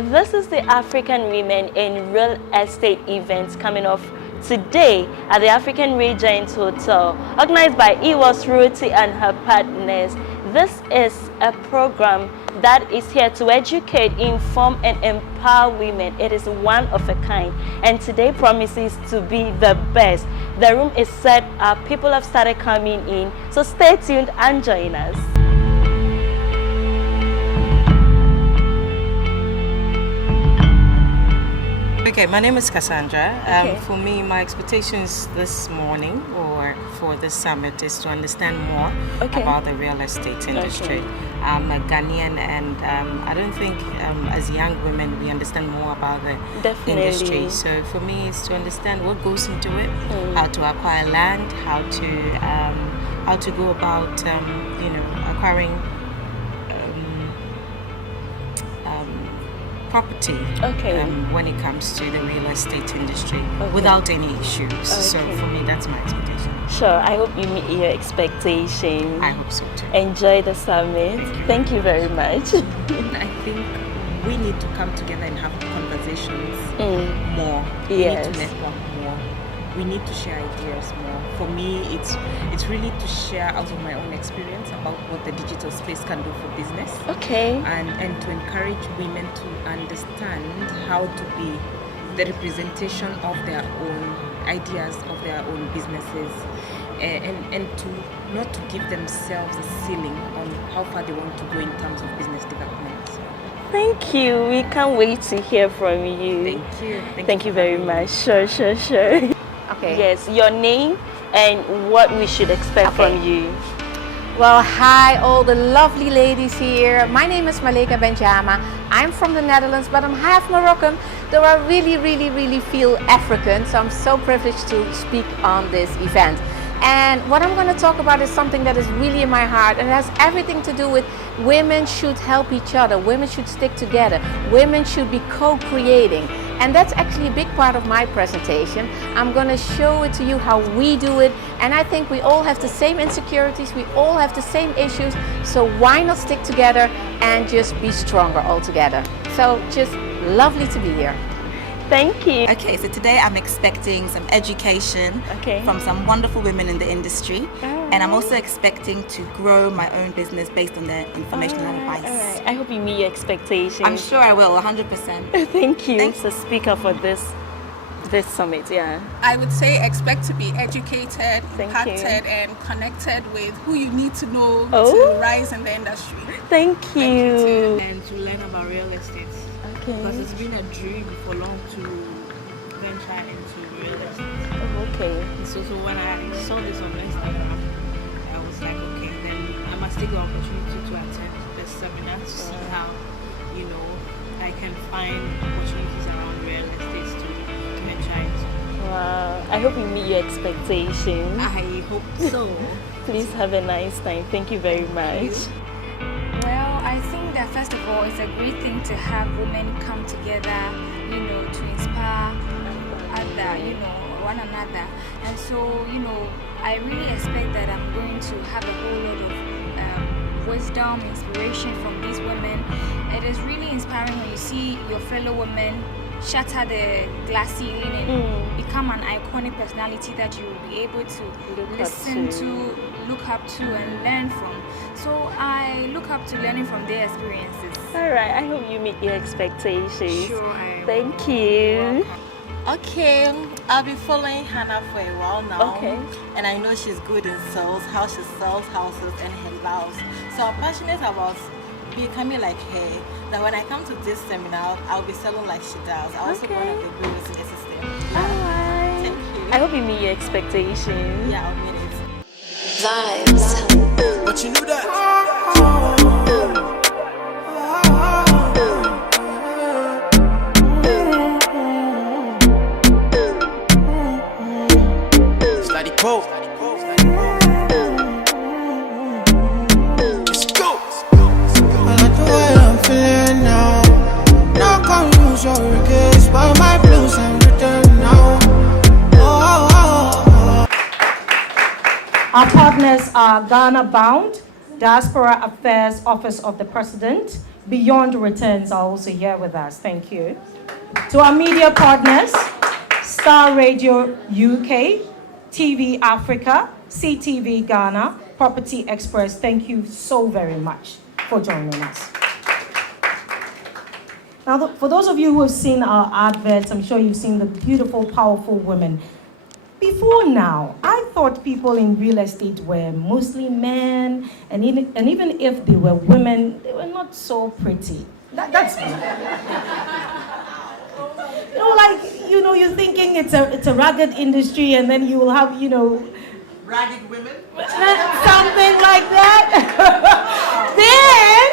This is the African Women in Real Estate event coming off today at the African Regent Hotel, organized by EWOS Ruti and her partners. This is a program that is here to educate, inform, and empower women. It is one of a kind, and today promises to be the best. The room is set up, people have started coming in, so stay tuned and join us. Okay, my name is Cassandra. For me, my expectations this morning or for this summit is to understand more about the real estate industry. I'm a Ghanaian, and I don't think as young women we understand more about the industry. So for me, it's to understand what goes into it, how to acquire land, how to go about acquiring property when it comes to the real estate industry without any issues. So for me, that's my expectation. Sure, I hope you meet your expectations. I hope so too. Enjoy the summit. Thank you very much. I think we need to come together and have conversations more. We Yes. need to network more. We need to share ideas more. For me, it's really to share out of my own experience about what the digital space can do for business. And to encourage women to understand how to be the representation of their own ideas, of their own businesses, and to not to give themselves a ceiling on how far they want to go in terms of business development. Thank you. We can't wait to hear from you. Thank you. Thank you very much. Sure. Okay. Yes, your name and what we should expect from you. Well, hi all the lovely ladies here. My name is Malika Benjama. I'm from the Netherlands, but I'm half Moroccan, though I really feel African, so I'm so privileged to speak on this event. And what I'm going to talk about is something that is really in my heart, and it has everything to do with women should help each other, women should stick together, women should be co-creating. And that's actually a big part of my presentation. I'm going to show it to you how we do it, and I think we all have the same insecurities, we all have the same issues, so why not stick together and just be stronger all together. So just lovely to be here. Thank you. Okay, so today I'm expecting some education from some wonderful women in the industry, and I'm also expecting to grow my own business based on their information and advice. I hope you meet your expectations. I'm sure I will, 100%. Thank you. Thanks. The speaker for this summit, I would say expect to be educated, Thank impacted, and connected with who you need to know Oh. to rise in the industry. Thank you. And to learn about real estate. Because it's been a dream for long to venture into real estate. So when I saw this on Instagram, I was like, okay, then I must take the opportunity to attend this seminar to see how, I can find opportunities around real estate to venture into. Wow. I hope you meet your expectations. I hope so. Please have a nice time. Thank you very much. Well, I think that first of all, it's a great thing to have women come together, to inspire one another. And so, I really expect that I'm going to have a whole lot of wisdom, inspiration from these women. It is really inspiring when you see your fellow women shatter the glass ceiling and become an iconic personality that you will be able to listen to, look up to, and learn from. So I look up to learning from their experiences. All right. I hope you meet your expectations. Sure, I will. Thank you. Okay, I've been following Hannah for a while now. And I know she's good in sales, how she sells houses and her house. So I'm passionate about becoming like her, that when I come to this seminar, I'll be selling like she does. I also one of the gurus in the system. Alright. Thank you. I hope you meet your expectations. Yeah, I'll meet it. Vibes. But you knew that. Slidey Pope. Let's go. I like the way I'm feeling now. Not gonna use your regrets, but my blues I'm written now. Our partners are Ghana Bound, Diaspora Affairs Office of the President, Beyond Returns are also here with us. Thank you. To our media partners, Star Radio UK, TV Africa, CTV Ghana, Property Express, thank you so very much for joining us. Now, for those of you who have seen our adverts, I'm sure you've seen the beautiful, powerful women. Before now, I thought people in real estate were mostly men, and even if they were women, they were not so pretty. That's me. You're thinking it's a ragged industry, and then you will have, ragged women? Something like that. Then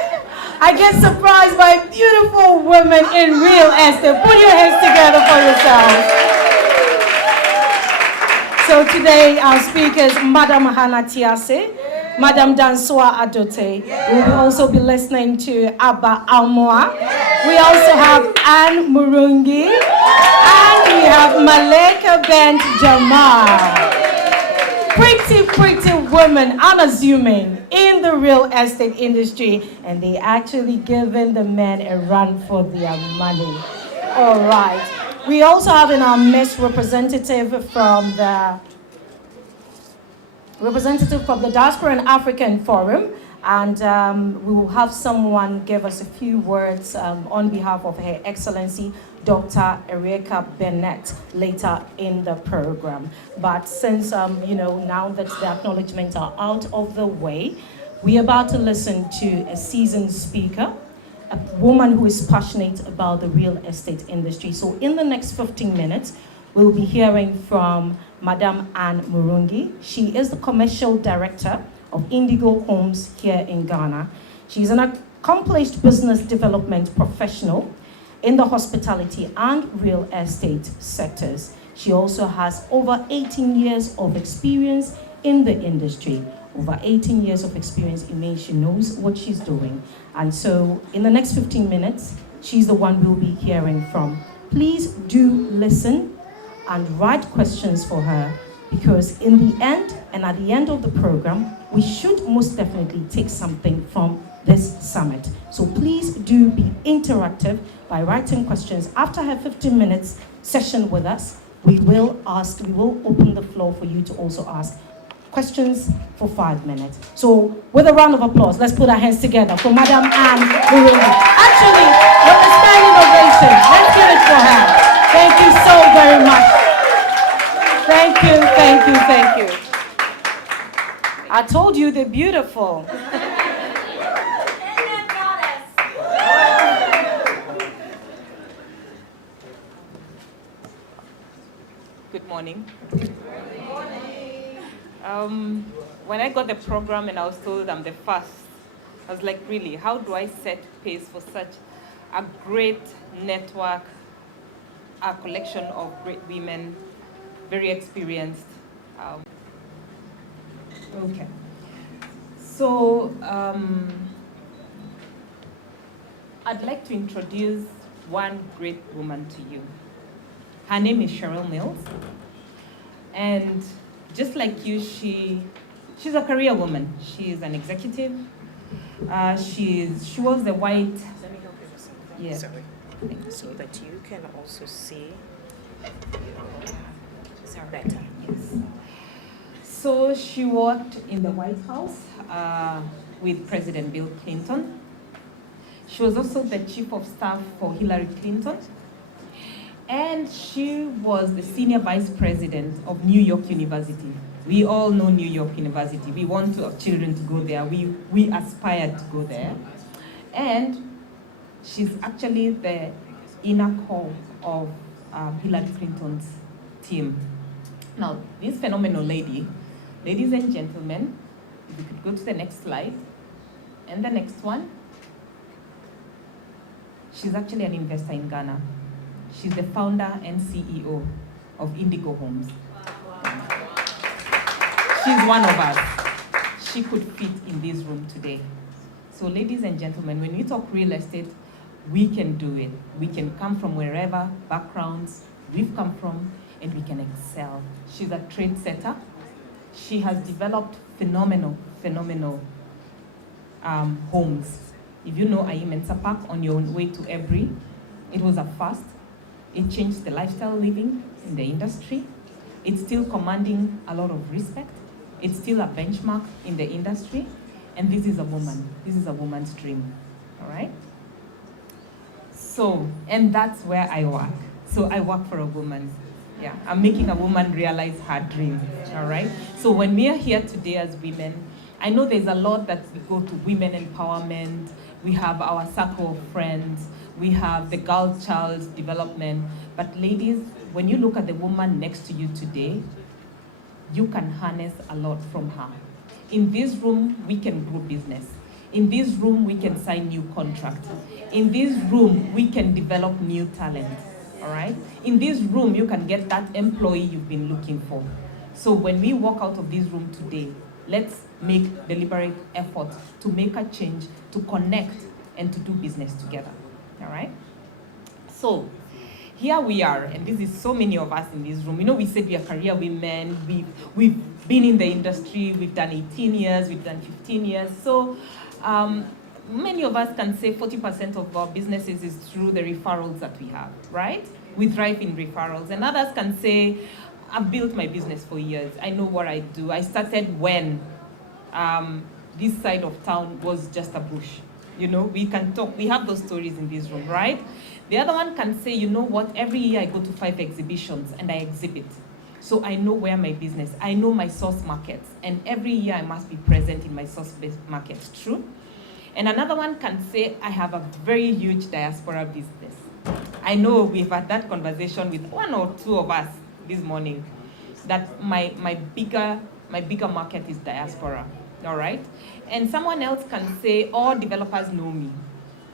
I get surprised by beautiful women in real estate. Put your hands together for yourselves. So today our speakers, Madam Hannah Tiase, Madam Dansua Adote. We will also be listening to Abba Almoa. We also have Anne Murungi, and we have Maleka Bent Jamal. Pretty women, unassuming, in the real estate industry, and they actually giving the men a run for their money. All right. We also have in our midst representative from the Diaspora and African Forum, and we will have someone give us a few words on behalf of Her Excellency Dr. Erika Bennett later in the program. But since, now that the acknowledgements are out of the way, we're about to listen to a seasoned speaker, a woman who is passionate about the real estate industry. So in the next 15 minutes, we'll be hearing from Madam Anne Murungi. She is the commercial director of Indigo Homes here in Ghana. She's an accomplished business development professional in the hospitality and real estate sectors. She also has over 18 years of experience in the industry. Over 18 years of experience, it means she knows what she's doing. And so in the next 15 minutes, she's the one we'll be hearing from. Please do listen and write questions for her, because in the end, and at the end of the program, we should most definitely take something from this summit. So please do be interactive by writing questions. After her 15 minutes session with us, we will open the floor for you to also ask questions for 5 minutes. So with a round of applause, let's put our hands together for Madam Anne Murungi. Actually, with a standing ovation, let's give it for her. Thank you so very much. Thank you. I told you they're beautiful. Good morning. When I got the program and I was told I'm the first, I was like, really, how do I set pace for such a great network, a collection of great women, very experienced. Okay. So I'd like to introduce one great woman to you. Her name is Cheryl Mills. And just like you, she's a career woman. She's an executive. She was the white. Let me help you with something. Yeah. Sorry. So that you can also see. Better. Yes. So she worked in the White House with President Bill Clinton. She was also the chief of staff for Hillary Clinton. And she was the senior vice president of New York University. We all know New York University. We want our children to go there. We aspired to go there. And she's actually the inner core of Hillary Clinton's team. Now, this phenomenal lady, ladies and gentlemen, if you could go to the next slide, and the next one. She's actually an investor in Ghana. She's the founder and CEO of Indigo Homes. She's one of us. She could fit in this room today. So ladies and gentlemen, when we talk real estate, we can do it. We can come from wherever backgrounds we've come from, and we can excel. She's a trendsetter. She has developed phenomenal homes If you know Ayim and Sapak on your way to Ebri, it was a first. It changed the lifestyle living in the industry. It's still commanding a lot of respect. It's still a benchmark in the industry. And this is a woman. This is a woman's dream, all right? So, and that's where I work. So I work for a woman. Yeah, I'm making a woman realize her dream, all right? So when we are here today as women, I know there's a lot that we go to women empowerment. We have our circle of friends. We have the girl child development. But ladies, when you look at the woman next to you today, you can harness a lot from her. In this room, we can grow business. In this room, we can sign new contracts. In this room, we can develop new talent, all right? In this room, you can get that employee you've been looking for. So when we walk out of this room today, let's make deliberate effort to make a change, to connect, and to do business together, all right? So here we are, and this is so many of us in this room. You know, we said we are career women, we've been in the industry, we've done 18 years, we've done 15 years. So many of us can say 40% of our businesses is through the referrals that we have, right? We thrive in referrals. And others can say, I've built my business for years. I know what I do. I started when this side of town was just a bush. You know, we can talk, we have those stories in this room, right? The other one can say, you know what, every year I go to 5 exhibitions and I exhibit. So I know where my business, I know my source markets, and every year I must be present in my source-based markets, true? And another one can say, I have a very huge diaspora business. I know we've had that conversation with one or two of us this morning, that my bigger market is diaspora, all right? And someone else can say, all developers know me.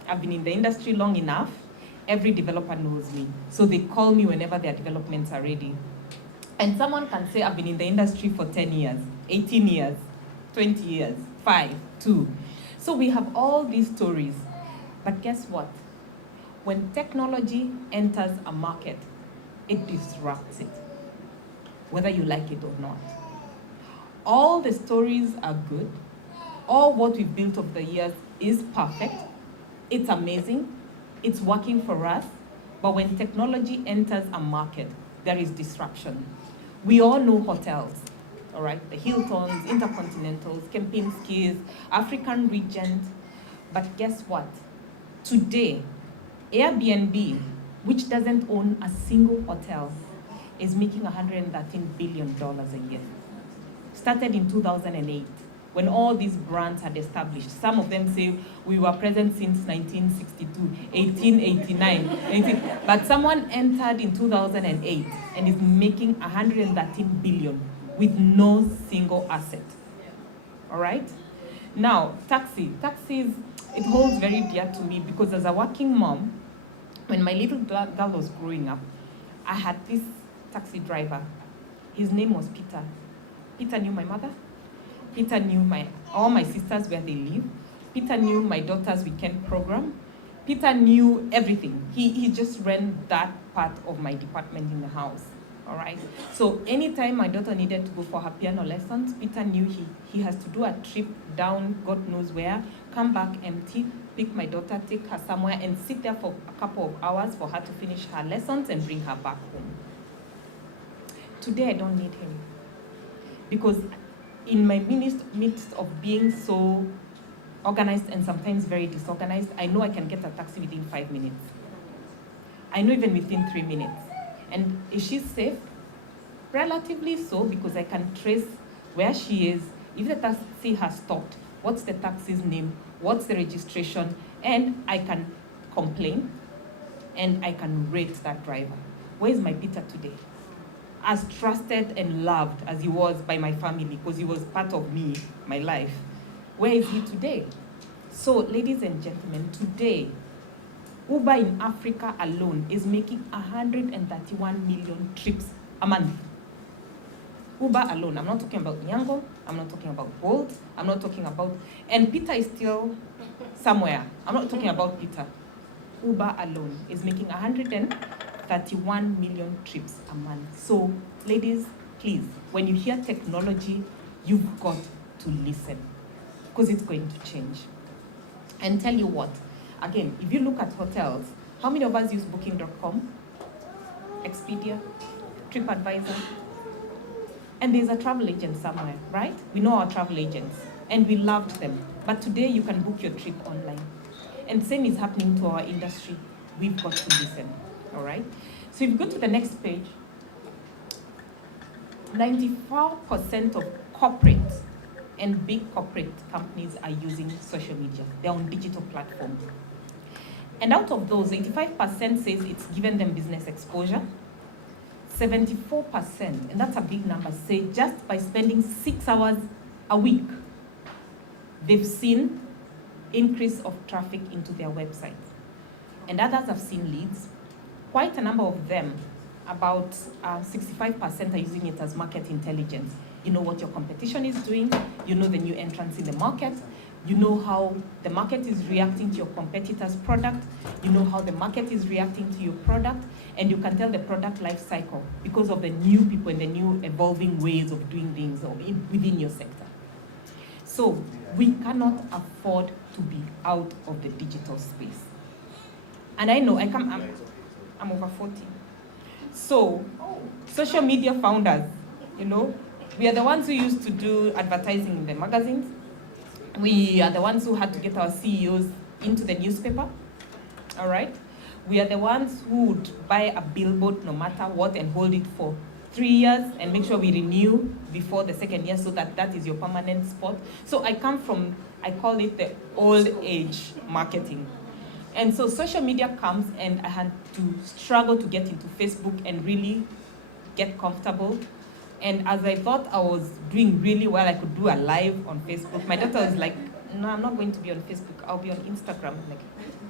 I've been in the industry long enough, every developer knows me. So they call me whenever their developments are ready. And someone can say, I've been in the industry for 10 years, 18 years, 20 years, 5, 2. So we have all these stories. But guess what? When technology enters a market, it disrupts it, whether you like it or not. All the stories are good. All what we've built over the years is perfect. It's amazing. It's working for us. But when technology enters a market, there is disruption. We all know hotels, all right? The Hiltons, Intercontinentals, Kempinski's, African Regent. But guess what? Today, Airbnb, which doesn't own a single hotel, is making $113 billion a year. Started in 2008, when all these brands had established. Some of them say we were present since 1962, 1889, but someone entered in 2008 and is making $113 billion with no single asset, all right? Now, taxis, it holds very dear to me because as a working mom, when my little girl was growing up, I had this taxi driver. His name was Peter. Peter knew my mother. Peter knew all my sisters where they live. Peter knew my daughter's weekend program. Peter knew everything. He just ran that part of my department in the house, all right? So anytime my daughter needed to go for her piano lessons, Peter knew he has to do a trip down God knows where, come back empty, pick my daughter, take her somewhere, and sit there for a couple of hours for her to finish her lessons and bring her back home. Today I don't need him, because in my midst of being so organized and sometimes very disorganized, I know I can get a taxi within 5 minutes. I know even within 3 minutes. And is she safe? Relatively so, because I can trace where she is. If the taxi has stopped, what's the taxi's name, what's the registration, and I can complain, and I can rate that driver. Where is my Peter today? As trusted and loved as he was by my family, because he was part of me, my life. Where is he today? So, ladies and gentlemen, today, Uber in Africa alone is making 131 million trips a month. Uber alone. I'm not talking about Nyango, I'm not talking about Bolt, I'm not talking about, and Peter is still somewhere. I'm not talking about Peter. Uber alone is making 131 million trips a month. So, ladies, please, when you hear technology, you've got to listen, because it's going to change. And tell you what, again, if you look at hotels, how many of us use Booking.com, Expedia, TripAdvisor? And there's a travel agent somewhere, right? We know our travel agents, and we loved them. But today you can book your trip online. And same is happening to our industry. We've got to listen, all right? So if you go to the next page, 94% of corporate and big corporate companies are using social media. They're on digital platforms. And out of those, 85% says it's given them business exposure. 74%, and that's a big number, say just by spending 6 hours a week, they've seen increase of traffic into their website. And others have seen leads. Quite a number of them, about 65% are using it as market intelligence. You know what your competition is doing, you know the new entrants in the market, you know how the market is reacting to your competitor's product, you know how the market is reacting to your product, and you can tell the product life cycle because of the new people and the new evolving ways of doing things within your sector. So we cannot afford to be out of the digital space. And I know, I'm over 40. So social media founders, you know, we are the ones who used to do advertising in the magazines. We are the ones who had to get our CEOs into the newspaper, all right? We are the ones who would buy a billboard no matter what and hold it for 3 years and make sure we renew before the second year so that that is your permanent spot. So I come from, I call it the old age marketing. And so social media comes and I had to struggle to get into Facebook and really get comfortable. And as I thought I was doing really well, I could do a live on Facebook. My daughter was like, no, I'm not going to be on Facebook, I'll be on Instagram. I'm like,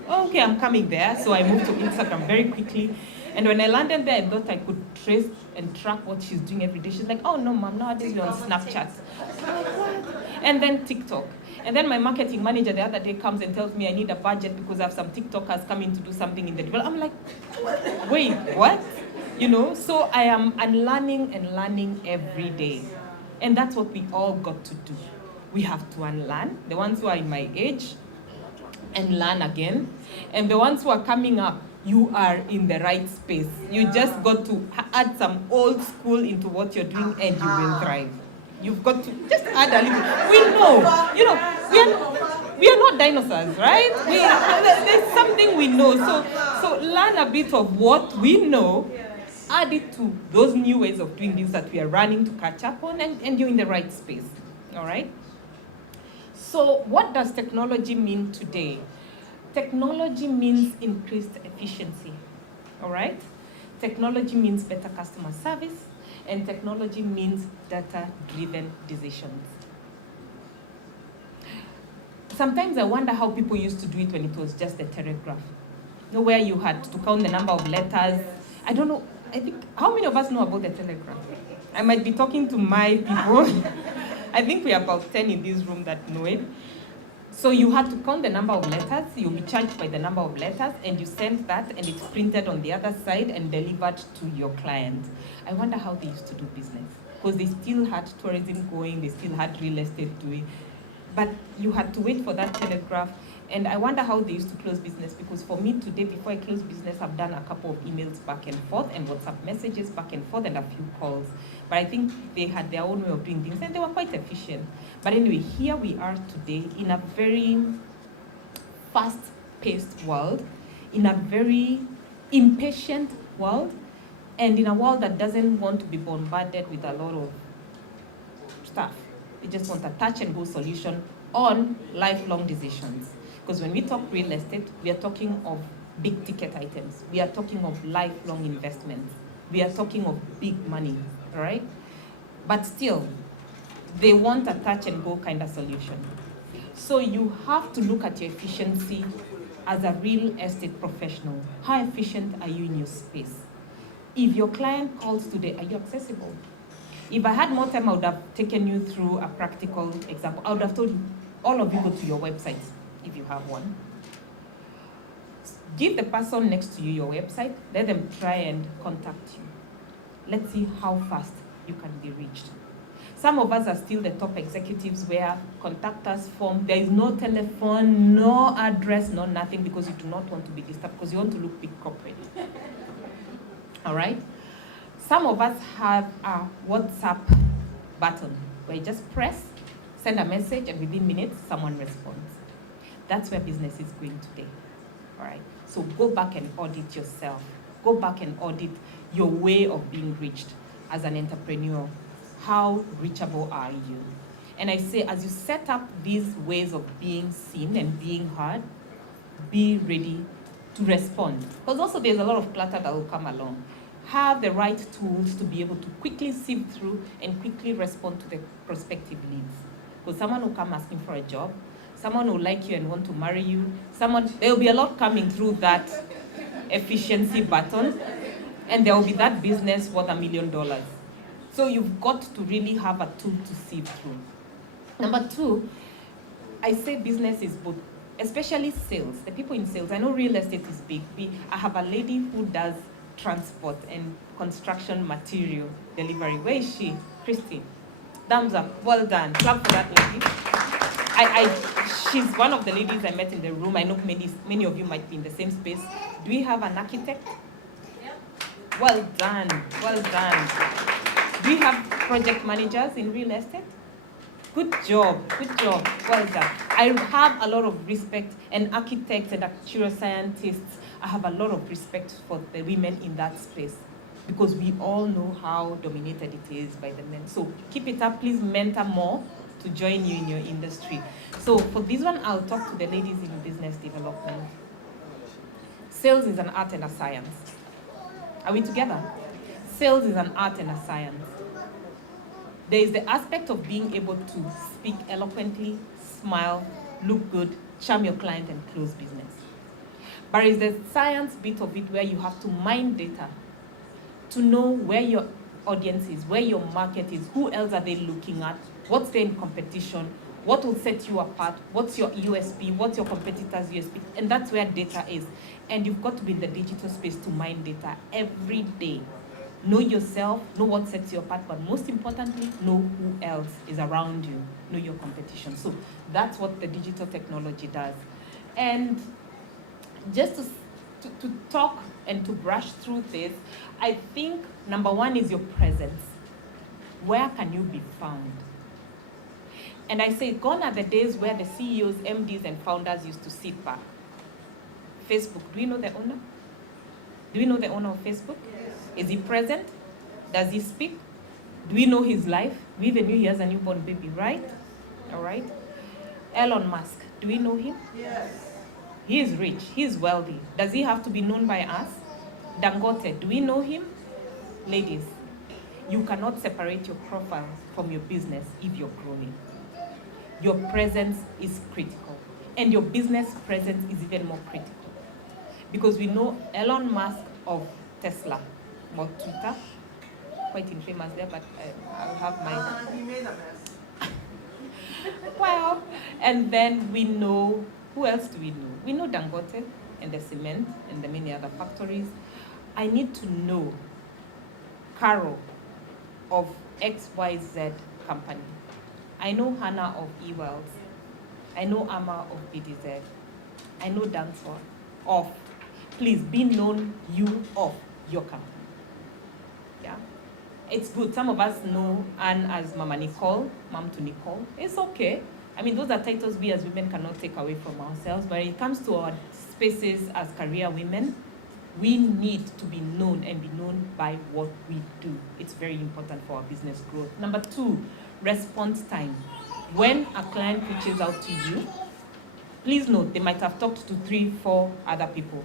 oh, okay, I'm coming there. So I moved to Instagram very quickly. And when I landed there, I thought I could trace and track what she's doing every day. She's like, oh no, mom, nowadays you're on Snapchat. And then TikTok. And then my marketing manager the other day comes and tells me I need a budget because I have some TikTokers coming to do something in the development. I'm like, wait, what? You know, so I am unlearning and learning every day. And that's what we all got to do. We have to unlearn, the ones who are in my age, and learn again. And the ones who are coming up, you are in the right space. You just got to add some old school into what you're doing and you will thrive. You've got to just add a little. We know, you know, we are not dinosaurs, right? There's something we know. So learn a bit of what we know, add it to those new ways of doing things that we are running to catch up on, and you're in the right space, all right? So what does technology mean today? Technology means increased efficiency, all right? Technology means better customer service, and technology means data-driven decisions. Sometimes I wonder how people used to do it when it was just a telegraph. You know, where you had to count the number of letters. I don't know, I think, how many of us know about the telegraph? I might be talking to my people. I think we are about 10 in this room that know it. So you had to count the number of letters, you'll be charged by the number of letters, and you send that, and it's printed on the other side and delivered to your client. I wonder how they used to do business, because they still had tourism going, they still had real estate doing, but you had to wait for that telegraph. And I wonder how they used to close business, because for me today, before I close business, I've done a couple of emails back and forth and WhatsApp messages back and forth and a few calls. But I think they had their own way of doing things and they were quite efficient. But anyway, here we are today in a very fast-paced world, in a very impatient world, and in a world that doesn't want to be bombarded with a lot of stuff. They just want a touch-and-go solution on lifelong decisions. Because when we talk real estate, we are talking of big ticket items. We are talking of lifelong investments. We are talking of big money, right? But still, they want a touch and go kind of solution. So you have to look at your efficiency as a real estate professional. How efficient are you in your space? If your client calls today, are you accessible? If I had more time, I would have taken you through a practical example. I would have told you, all of you go to your website, if you have one. Give the person next to you your website, let them try and contact you. Let's see how fast you can be reached. Some of us are still the top executives where contact us form. There is no telephone, no address, no nothing, because you do not want to be disturbed, because you want to look big corporate. All right? Some of us have a WhatsApp button where you just press, send a message, and within minutes, someone responds. That's where business is going today. All right? So go back and audit yourself. Go back and audit your way of being reached as an entrepreneur. How reachable are you? And I say, as you set up these ways of being seen and being heard, be ready to respond. Because also there's a lot of clutter that will come along. Have the right tools to be able to quickly sift through and quickly respond to the prospective leads. Because someone will come asking for a job, someone will like you and want to marry you, there will be a lot coming through that efficiency button, and there will be that business worth $1 million. So you've got to really have a tool to sift through. Number two, I say business is both, especially sales. The people in sales, I know real estate is big. I have a lady who does transport and construction material delivery. Where is she? Christy. Thumbs up. Well done. Clap for that lady. She's one of the ladies I met in the room. I know many of you might be in the same space. Do we have an architect? Yep. Well done. Well done. Do we have project managers in real estate? Good job. Good job. Well done. I have a lot of respect, and architects and actuarial scientists, I have a lot of respect for the women in that space, because we all know how dominated it is by the men. So keep it up. Please mentor more to join you in your industry. So for this one, I'll talk to the ladies in business development. Sales is an art and a science. Are we together? Sales is an art and a science. There is the aspect of being able to speak eloquently, smile, look good, charm your client, and close business. But it's the science bit of it where you have to mine data to know where your audience is, where your market is, who else are they looking at, what's their competition, what will set you apart, what's your USP, what's your competitor's USP, and that's where data is. And you've got to be in the digital space to mine data every day. Know yourself, know what sets you apart, but most importantly, know who else is around you, know your competition. So that's what the digital technology does. And just to talk and to brush through this, I think number one is your presence. Where can you be found? And I say, gone are the days where the CEOs, MDs, and founders used to sit back. Facebook, do we know the owner? Do we know the owner of Facebook? Yes. Is he present? Does he speak? Do we know his life? We even knew he has a newborn baby, right? All right. Elon Musk, do we know him? Yes. He is rich, he is wealthy. Does he have to be known by us? Dangote, do we know him? Ladies, you cannot separate your profile from your business if you're growing. Your presence is critical, and your business presence is even more critical. Because we know Elon Musk of Tesla, or Twitter, quite infamous there, but I'll have my... He made a mess. Well, and then we know, who else do we know? We know Dangote and the cement and the many other factories. I need to know Carol of XYZ company. I know Hannah of eWells. I know Amma of BDZ. I know Dancer of. Please be known, you of your company. Yeah, it's good. Some of us know Anne as Mama Nicole, Mom to Nicole. It's okay. I mean, those are titles we as women cannot take away from ourselves. But when it comes to our spaces as career women, we need to be known and be known by what we do. It's very important for our business growth. Number two, response time. When a client reaches out to you, please note they might have talked to 3-4 other people.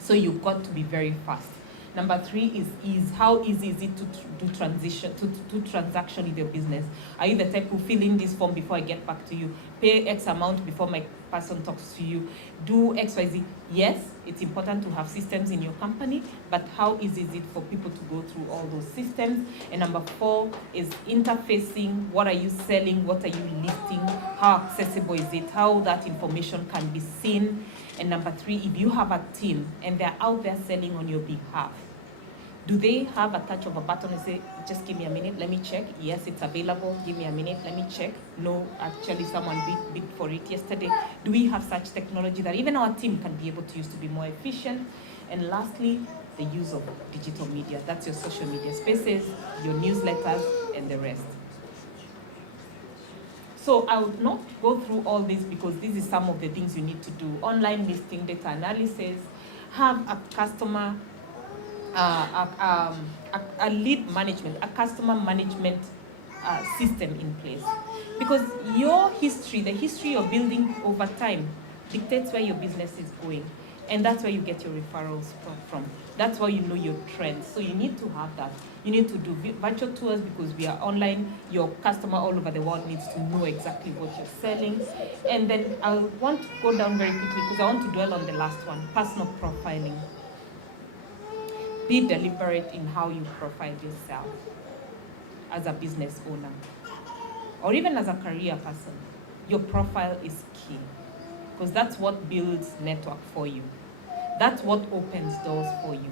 So you've got to be very fast. Number three is how easy is it to do transaction in your business? Are you the type who fill in this form before I get back to you? Pay X amount before my person talks to you? Do XYZ? Yes, it's important to have systems in your company, but how easy is it for people to go through all those systems? And number four is interfacing. What are you selling? What are you listing? How accessible is it? How that information can be seen? And number three, if you have a team and they're out there selling on your behalf, Do they have a touch of a button and say, just give me a minute, let me check? Yes, it's available, give me a minute, let me check. No, actually someone bid for it yesterday. Do we have such technology that even our team can be able to use to be more efficient? And lastly, the use of digital media. That's your social media spaces, your newsletters, and the rest. So I would not go through all this because this is some of the things you need to do. Online listing, data analysis, have a customer, a lead management, a customer management system in place. Because your history, the history you're building over time, dictates where your business is going. And that's where you get your referrals from. That's why you know your trends. So you need to have that. You need to do virtual tours because we are online. Your customer all over the world needs to know exactly what you're selling. And then I want to go down very quickly because I want to dwell on the last one, personal profiling. Be deliberate in how you profile yourself as a business owner or even as a career person. Your profile is key because that's what builds network for you. That's what opens doors for you.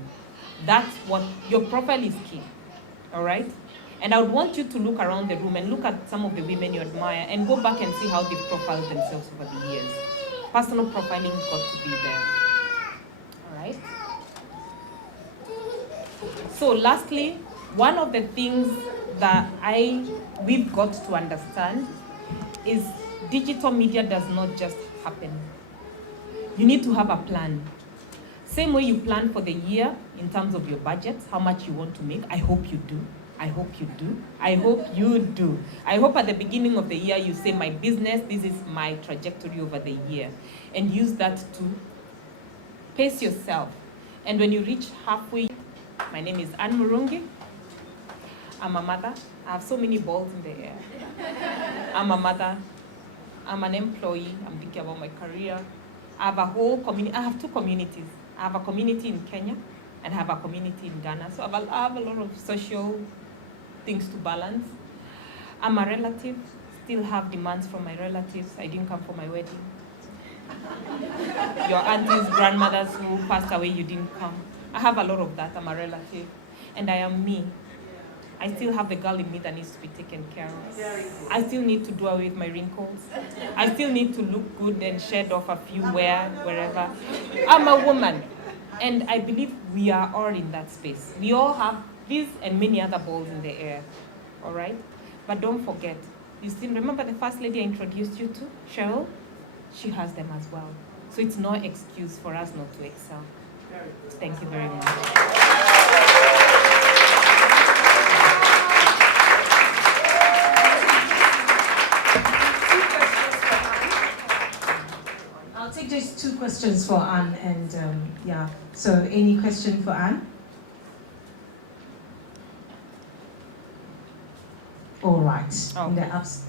That's what, your profile is key, all right? And I would want you to look around the room and look at some of the women you admire and go back and see how they've profiled themselves over the years. Personal profiling got to be there, all right? So lastly, one of the things that we've got to understand is digital media does not just happen. You need to have a plan. Same way you plan for the year in terms of your budget, how much you want to make. I hope you do. I hope you do. I hope you do. I hope at the beginning of the year you say, my business, this is my trajectory over the year. And use that to pace yourself. And when you reach halfway, my name is Anne Murungi. I'm a mother. I have so many balls in the air. I'm a mother. I'm an employee. I'm thinking about my career. I have a whole community. I have two communities. I have a community in Kenya and I have a community in Ghana. So I have a lot of social things to balance. I'm a relative. Still have demands from my relatives. I didn't come for my wedding. Your aunties, grandmothers who passed away, you didn't come. I have a lot of that. I'm a relative. And I am me. I still have the girl in me that needs to be taken care of. I still need to do away with my wrinkles. I still need to look good and shed off a few wherever. I'm a woman. And I believe we are all in that space. We all have these and many other balls in the air. All right? But don't forget, you still remember the first lady I introduced you to, Cheryl? She has them as well. So it's no excuse for us not to excel. Thank you very much. I'll take just two questions for Anne, and yeah. So, any question for Anne? All right. Oh. In the ups.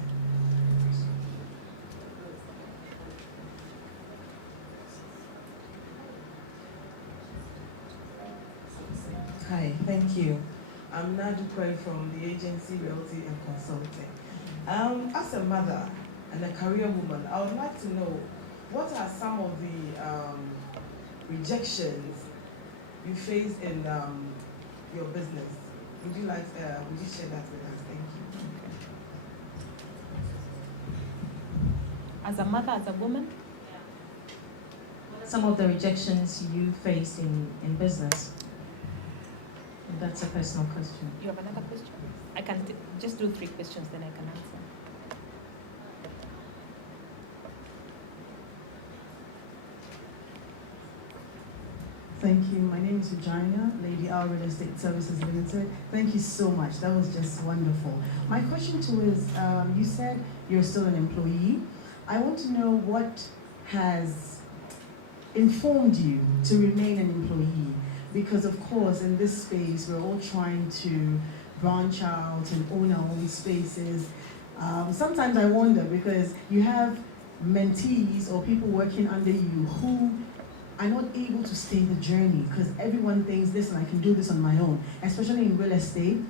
Hi, thank you. I'm Nadu Kwei from the agency Realty and Consulting. As a mother and a career woman, I would like to know what are some of the rejections you face in your business? Would you share that with us? Thank you. As a mother, as a woman? What are some of the rejections you faced in business? That's a personal question. You have another question? I can just do 3 questions, then I can answer. Thank you. My name is Regina, Lady R Real Estate Services Limited. Thank you so much. That was just wonderful. My question to you is, you said you're still an employee. I want to know what has informed you to remain an employee. Because of course, in this space, we're all trying to branch out and own our own spaces. Sometimes I wonder because you have mentees or people working under you who are not able to stay the journey because everyone thinks, listen, I can do this on my own, especially in real estate.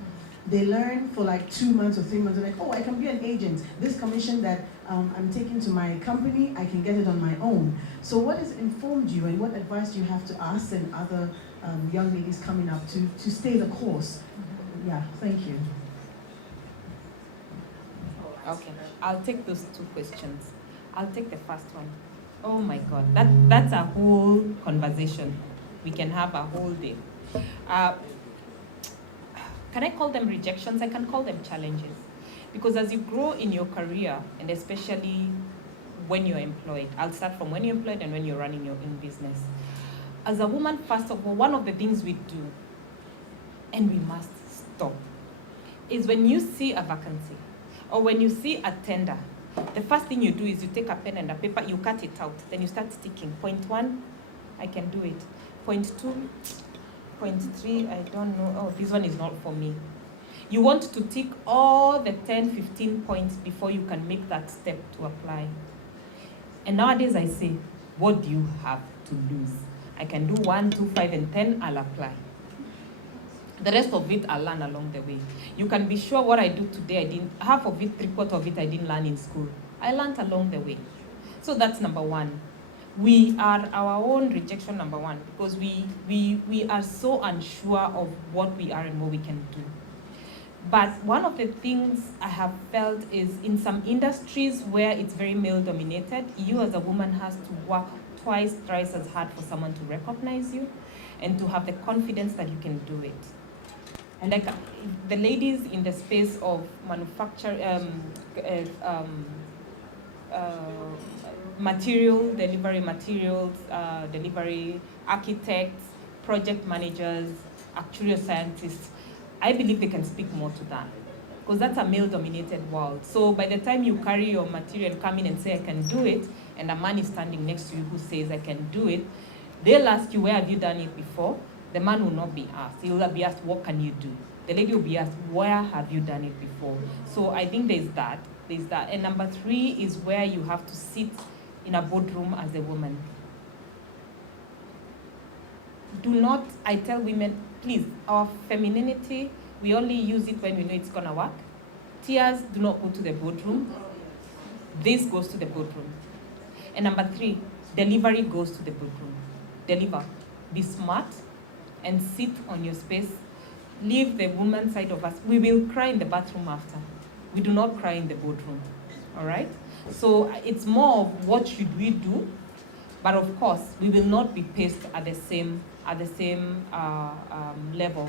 They learn for like 2 months or 3 months, they're like, oh, I can be an agent. This commission that I'm taking to my company, I can get it on my own. So what has informed you and what advice do you have to us and other young ladies coming up to stay the course? Yeah, thank you. Okay, I'll take those two questions. I'll take the first one. Oh my God, that's a whole conversation. We can have a whole day. Can I call them rejections? I can call them challenges. Because as you grow in your career, and especially when you're employed, I'll start from when you're employed and when you're running your own business. As a woman, first of all, one of the things we do, and we must stop, is when you see a vacancy, or when you see a tender, the first thing you do is you take a pen and a paper, you cut it out, then you start ticking. Point 1, I can do it. Point 2, point 3, I don't know. Oh, this one is not for me. You want to tick all the 10, 15 points before you can make that step to apply. And nowadays I say, what do you have to lose? I can do 1, 2, 5, and 10, I'll apply. The rest of it, I'll learn along the way. You can be sure what I do today, half of it, 3/4 of it, I didn't learn in school. I learned along the way. So that's number 1. We are our own rejection, number 1, because we are so unsure of what we are and what we can do. But one of the things I have felt is in some industries where it's very male-dominated, you as a woman has to work twice, thrice as hard for someone to recognize you and to have the confidence that you can do it. And like the ladies in the space of manufacture, delivery, architects, project managers, actuarial scientists, I believe they can speak more to that, because that's a male-dominated world. So by the time you carry your material and come in and say, I can do it, and a man is standing next to you who says, I can do it, they'll ask you, where have you done it before? The man will not be asked. He will be asked, what can you do? The lady will be asked, where have you done it before? So I think there's that. And number 3 is where you have to sit in a boardroom as a woman. Do not, I tell women, please, our femininity, we only use it when we know it's gonna work. Tears do not go to the boardroom. This goes to the boardroom. And number 3, delivery goes to the boardroom. Deliver. Be smart and sit on your space. Leave the woman side of us. We will cry in the bathroom after. We do not cry in the boardroom. All right? So it's more of what should we do, but of course, we will not be paced at the same level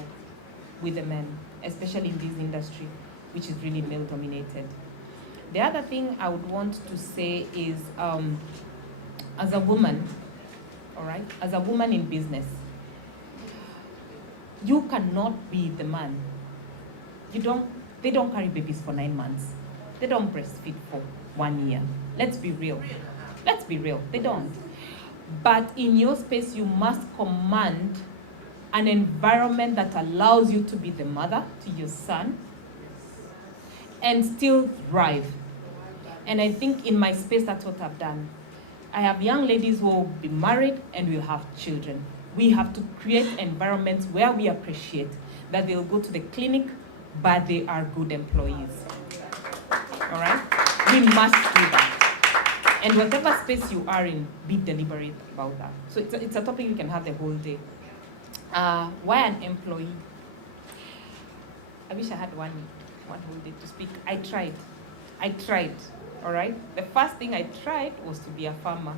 with the men, especially in this industry, which is really male-dominated. The other thing I would want to say is, as a woman, all right, as a woman in business, you cannot be the man. They don't carry babies for 9 months. They don't breastfeed for 1 year. Let's be real. Let's be real, they don't. But in your space, you must command an environment that allows you to be the mother to your son and still thrive. And I think in my space, that's what I've done. I have young ladies who will be married and will have children. We have to create environments where we appreciate that they'll go to the clinic, but they are good employees. All right? We must do that. And whatever space you are in, be deliberate about that. So it's a topic we can have the whole day. Why an employee? I wish I had one whole day to speak. I tried, all right? The first thing I tried was to be a farmer.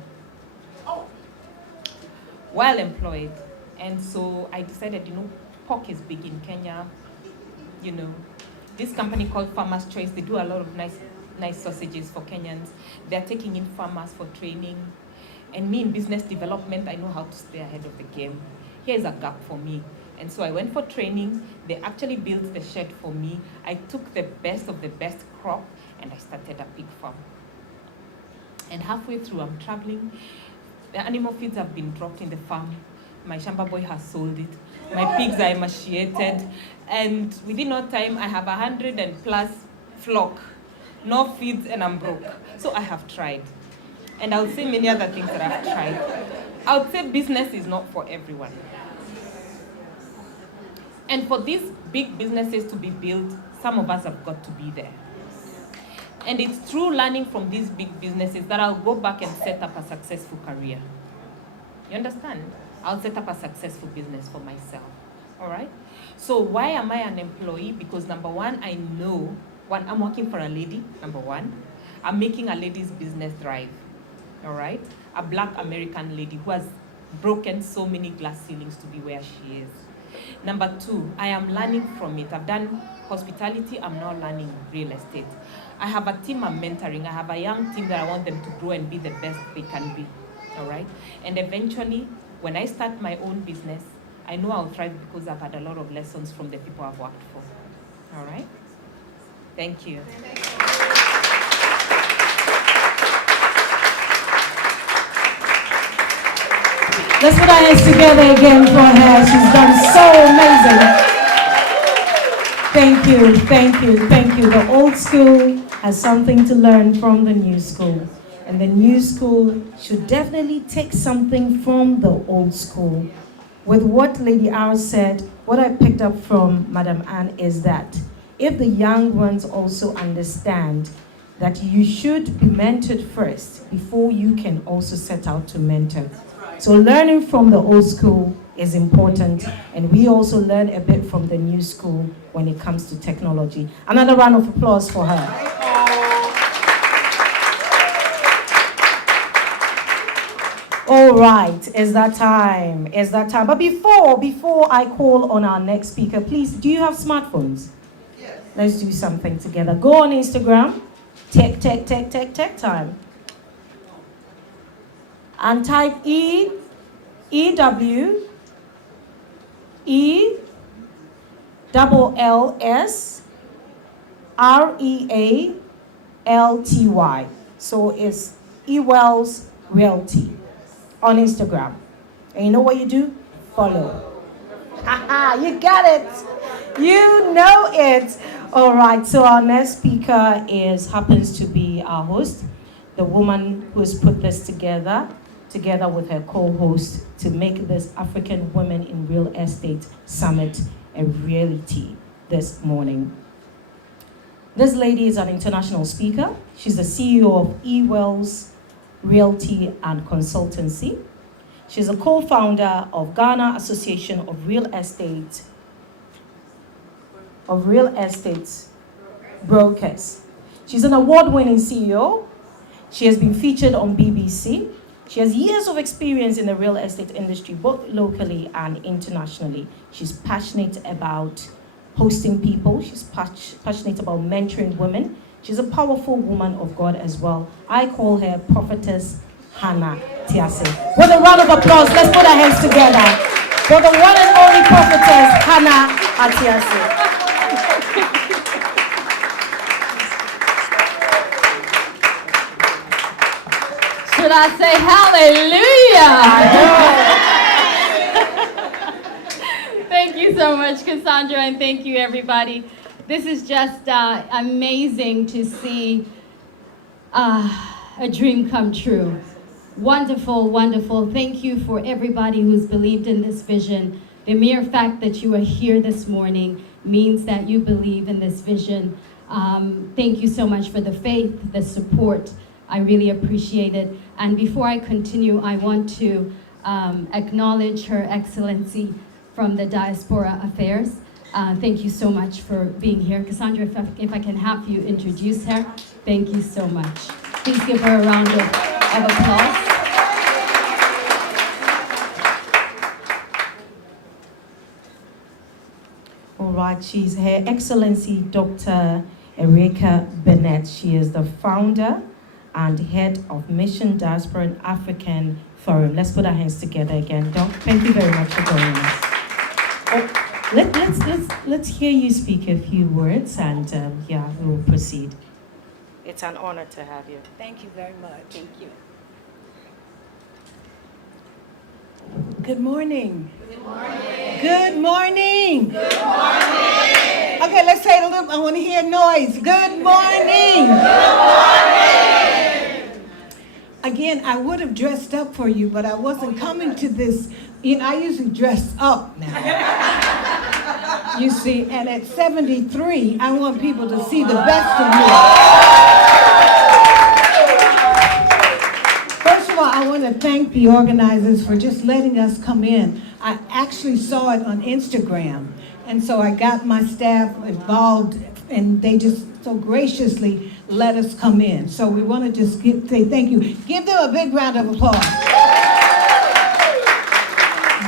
While employed. And so I decided, pork is big in Kenya. This company called Farmers Choice, they do a lot of nice sausages for Kenyans. They're taking in farmers for training. And me in business development, I know how to stay ahead of the game. Here's a gap for me. And so I went for training. They actually built the shed for me. I took the best of the best crop and I started a pig farm. And halfway through, I'm traveling. The animal feeds have been dropped in the farm. My Shamba boy has sold it. My pigs are emaciated. And within no time, I have 100 and plus flock. No feeds and I'm broke. So I have tried. And I'll say many other things that I've tried. I would say business is not for everyone. And for these big businesses to be built, some of us have got to be there. And it's through learning from these big businesses that I'll go back and set up a successful career. You understand? I'll set up a successful business for myself. All right? So why am I an employee? Because number one, I know when I'm working for a lady, number one, I'm making a lady's business thrive. All right? A Black American lady who has broken so many glass ceilings to be where she is. Number two, I am learning from it. I've done hospitality, I'm now learning real estate. I have a team I'm mentoring. I have a young team that I want them to grow and be the best they can be. All right? And eventually, when I start my own business, I know I'll thrive because I've had a lot of lessons from the people I've worked for. All right? Thank you. Let's put our hands together again for her. She's done so amazing. Thank you, thank you, thank you. The old school has something to learn from the new school. And the new school should definitely take something from the old school. With what Lady R said, what I picked up from Madam Anne is that if the young ones also understand that you should be mentored first before you can also set out to mentor. So learning from the old school is important, and we also learn a bit from the new school when it comes to technology. Another round of applause for her. All right, it's that time, it's that time. But before I call on our next speaker, please, do you have smartphones? Yes. Let's do something together. Go on Instagram, tech time. And type EWELLSREALTY. So it's eWells Realty on Instagram. And you know what you do? Follow. You got it. You know it. All right, so our next speaker happens to be our host, the woman who has put this together with her co-host to make this African Women in Real Estate Summit a reality this morning. This lady is an international speaker. She's the CEO of eWells Realty and Consultancy. She's a co-founder of Ghana Association of Real Estate Brokers. She's an award-winning CEO. She has been featured on BBC. She has years of experience in the real estate industry, both locally and internationally. She's passionate about hosting people. She's passionate about mentoring women. She's a powerful woman of God as well. I call her Prophetess Hannah Tiase. With a round of applause, let's put our hands together for the one and only Prophetess Hannah Tiase. Should I say hallelujah? Thank you so much, Cassandra, and thank you, everybody. This is just amazing to see a dream come true. Wonderful, wonderful. Thank you for everybody who's believed in this vision. The mere fact that you are here this morning means that you believe in this vision. Thank you so much for the faith, the support. I really appreciate it. And before I continue, I want to acknowledge Her Excellency from the Diaspora Affairs. Thank you so much for being here. Cassandra, if I can have you introduce her, thank you so much. Please give her a round of applause. All right, she's Her Excellency Dr. Erika Bennett. She is the founder and head of Mission Diaspora and African Forum. Let's put our hands together again. Doc, thank you very much for joining us. Let's hear you speak a few words, and we will proceed. It's an honor to have you. Thank you very much. Thank you. Good morning. Good morning. Good morning. Good morning. Okay, let's say it a little. I want to hear noise. Good morning. Good morning. Again, I would have dressed up for you, but I wasn't coming to this. I usually dress up now. You see, and at 73, I want people to see the best of me. First of all, I want to thank thank the organizers for just letting us come in. I actually saw it on Instagram, and so I got my staff involved, and they just so graciously let us come in. So we want to just say thank you. Give them a big round of applause.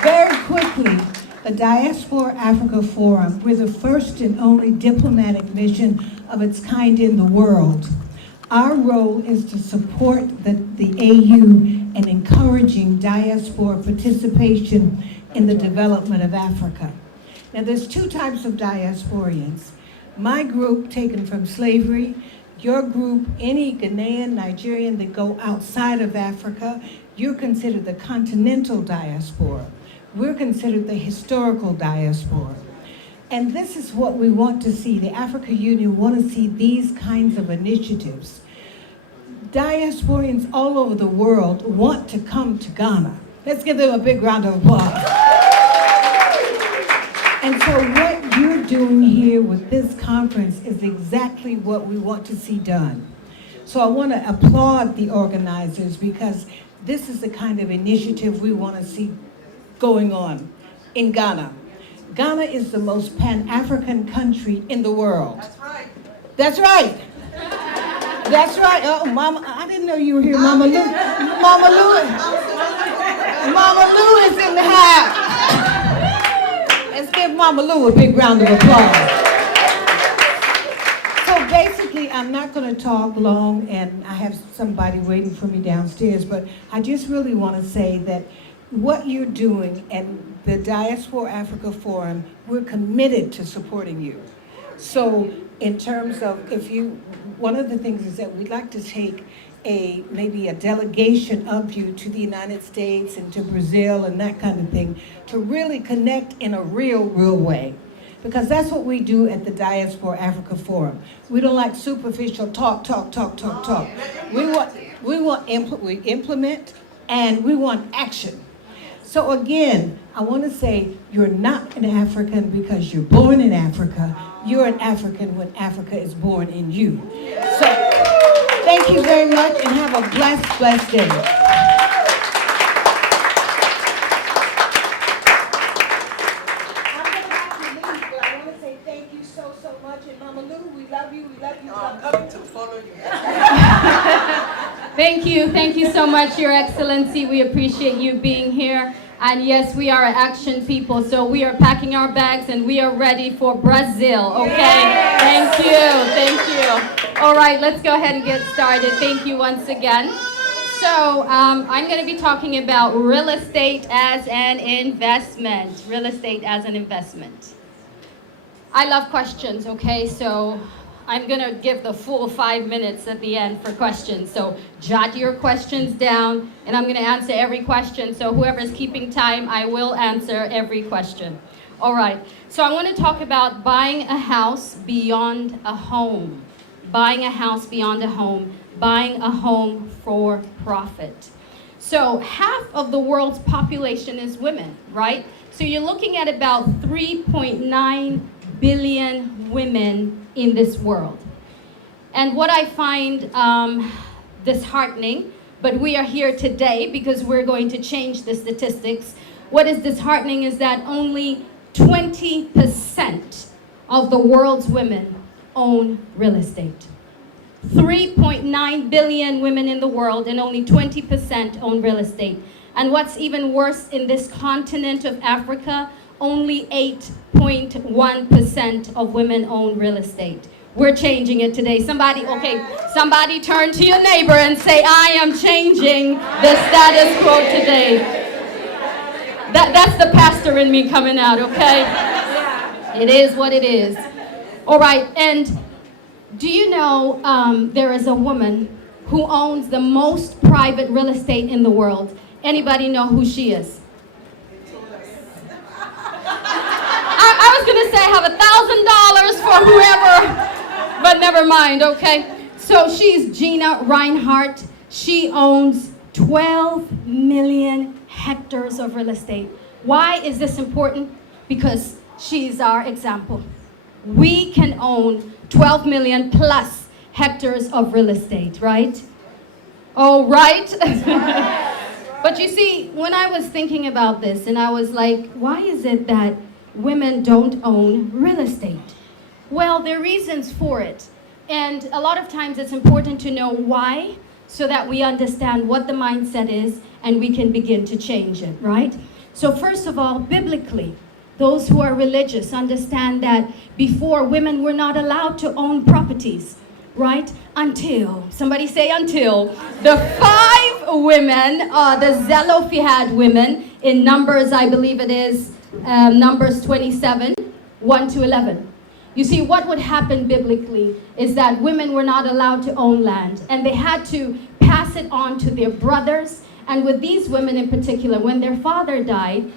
Very quickly, the Diaspora Africa Forum, we're the first and only diplomatic mission of its kind in the world. Our role is to support the AU in encouraging diaspora participation in the development of Africa. Now, there's two types of diasporians. My group, taken from slavery, your group, any Ghanaian, Nigerian that go outside of Africa, you're considered the continental diaspora. We're considered the historical diaspora. And this is what we want to see. The Africa Union want to see these kinds of initiatives. Diasporians all over the world want to come to Ghana. Let's give them a big round of applause. And so what you're doing here with this conference is exactly what we want to see done. So I want to applaud the organizers because this is the kind of initiative we want to see going on in Ghana. Ghana is the most Pan-African country in the world. That's right. That's right. That's right. Oh, Mama, I didn't know you were here, Mama Lou. Mama Lou. Mama Lou is in the house. Let's give Mama Lou a big round of applause. So basically, I'm not going to talk long, and I have somebody waiting for me downstairs, but I just really want to say that what you're doing and the Diaspora Africa Forum, we're committed to supporting you. So in terms of one of the things is that we'd like to take maybe a delegation of you to the United States and to Brazil and that kind of thing to really connect in a real way. Because that's what we do at the Diaspora Africa Forum. We don't like superficial talk. We implement and we want action. So again, I want to say you're not an African because you're born in Africa. You're an African when Africa is born in you. So thank you very much and have a blessed day. I'm going to have to leave, but I want to say thank you so much. And Mama Lou, we love you. I'm coming to follow you. Thank you so much, Your Excellency. We appreciate you being here. And yes, we are action people, so we are packing our bags and we are ready for Brazil, okay? Yes. Thank you. All right, let's go ahead and get started. Thank you once again. So I'm going to be talking about real estate as an investment. Real estate as an investment. I love questions, okay? So I'm going to give the full 5 minutes at the end for questions. So jot your questions down, and I'm going to answer every question. So whoever's keeping time, I will answer every question. All right. So I want to talk about buying a house beyond a home. Buying a house beyond a home. Buying a home for profit. So half of the world's population is women, right? So you're looking at about 3.9 billion women in this world. And what I find disheartening, but we are here today because we're going to change the statistics. What is disheartening is that only 20% of the world's women own real estate. 3.9 billion women in the world and only 20% own real estate. And what's even worse, in this continent of Africa, only 8.1% of women own real estate. We're changing it today. Somebody turn to your neighbor and say, I am changing the status quo today. That's the pastor in me coming out, okay? It is what it is. All right, and do you know there is a woman who owns the most private real estate in the world? Anybody know who she is? I was going to say I have $1,000 for whoever, but never mind, okay? So she's Gina Reinhardt. She owns 12 million hectares of real estate. Why is this important? Because she's our example. We can own 12 million plus hectares of real estate, right? Oh, right? But you see, when I was thinking about this, and I was like, why is it that women don't own real estate? Well, there are reasons for it. And a lot of times it's important to know why, so that we understand what the mindset is and we can begin to change it, right? So first of all, biblically, those who are religious understand that before, women were not allowed to own properties, right? Until, somebody say until, the 5 women, the Zelophehad women, in Numbers, I believe it is, Numbers 27, 1 to 11. You see, what would happen biblically is that women were not allowed to own land, and they had to pass it on to their brothers. And with these women in particular, when their father died,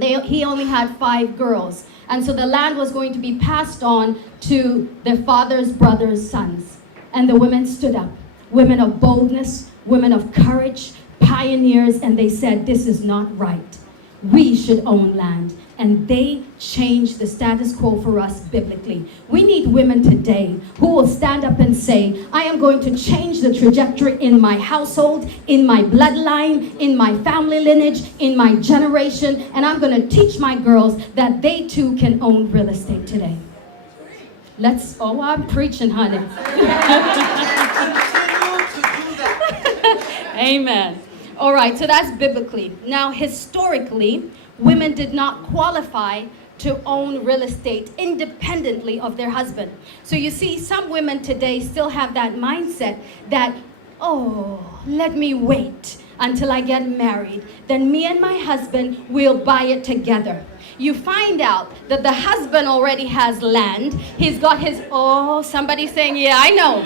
he only had 5 girls. And so the land was going to be passed on to their father's brothers' sons. And the women stood up, women of boldness, women of courage, pioneers, and they said, this is not right. We should own land. And they changed the status quo for us biblically. We need women today who will stand up and say, I am going to change the trajectory in my household, in my bloodline, in my family lineage, in my generation, and I'm going to teach my girls that they too can own real estate today. Oh, I'm preaching, honey. Amen. All right, so that's biblically. Now, historically, women did not qualify to own real estate independently of their husband. So you see, some women today still have that mindset that, oh, let me wait until I get married. Then me and my husband will buy it together. You find out that the husband already has land. He's got his, oh, somebody's saying, yeah, I know.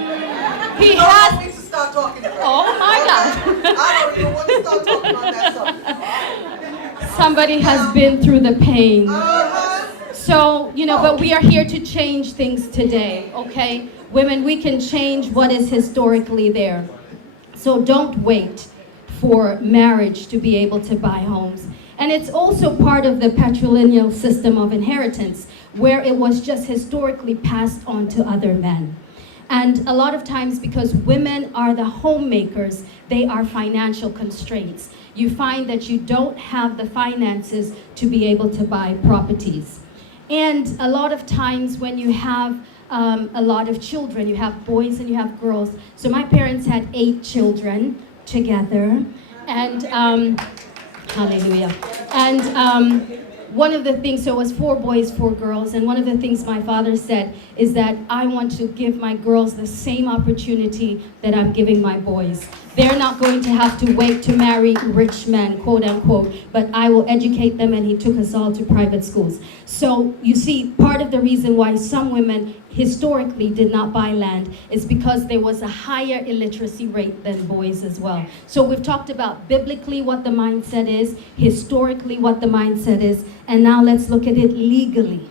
He has. Start talking about. Oh my God. I don't even want to start talking about that subject. Somebody has been through the pain. So, but we are here to change things today, okay? Women, we can change what is historically there. So don't wait for marriage to be able to buy homes. And it's also part of the patrilineal system of inheritance, where it was just historically passed on to other men. And a lot of times, because women are the homemakers, they are financial constraints. You find that you don't have the finances to be able to buy properties. And a lot of times when you have a lot of children, you have boys and you have girls. So my parents had 8 children together. And, hallelujah. And one of the things, so it was 4 boys, 4 girls, and one of the things my father said is that I want to give my girls the same opportunity that I'm giving my boys. They're not going to have to wait to marry rich men, quote unquote, but I will educate them, and he took us all to private schools. So you see, part of the reason why some women historically did not buy land is because there was a higher illiteracy rate than boys as well. So we've talked about biblically what the mindset is, historically what the mindset is, and now let's look at it legally.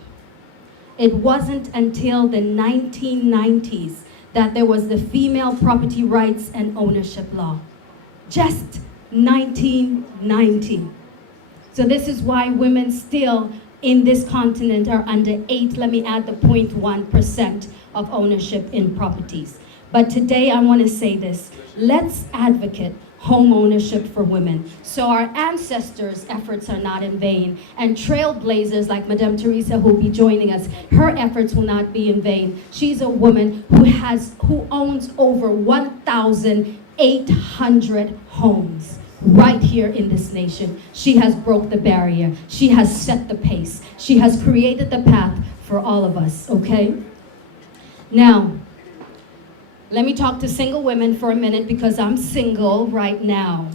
It wasn't until the 1990s that there was the female property rights and ownership law. Just 1990. So this is why women still in this continent are under 8, let me add the 0.1% of ownership in properties. But today I want to say this, let's advocate home ownership for women, so our ancestors' efforts are not in vain, and trailblazers like Madame Teresa, who will be joining us, her efforts will not be in vain. She's a woman who owns over 1,800 homes right here in this nation. She has broke the barrier. She has set the pace. She has created the path for all of us, okay? Now, let me talk to single women for a minute, because I'm single right now,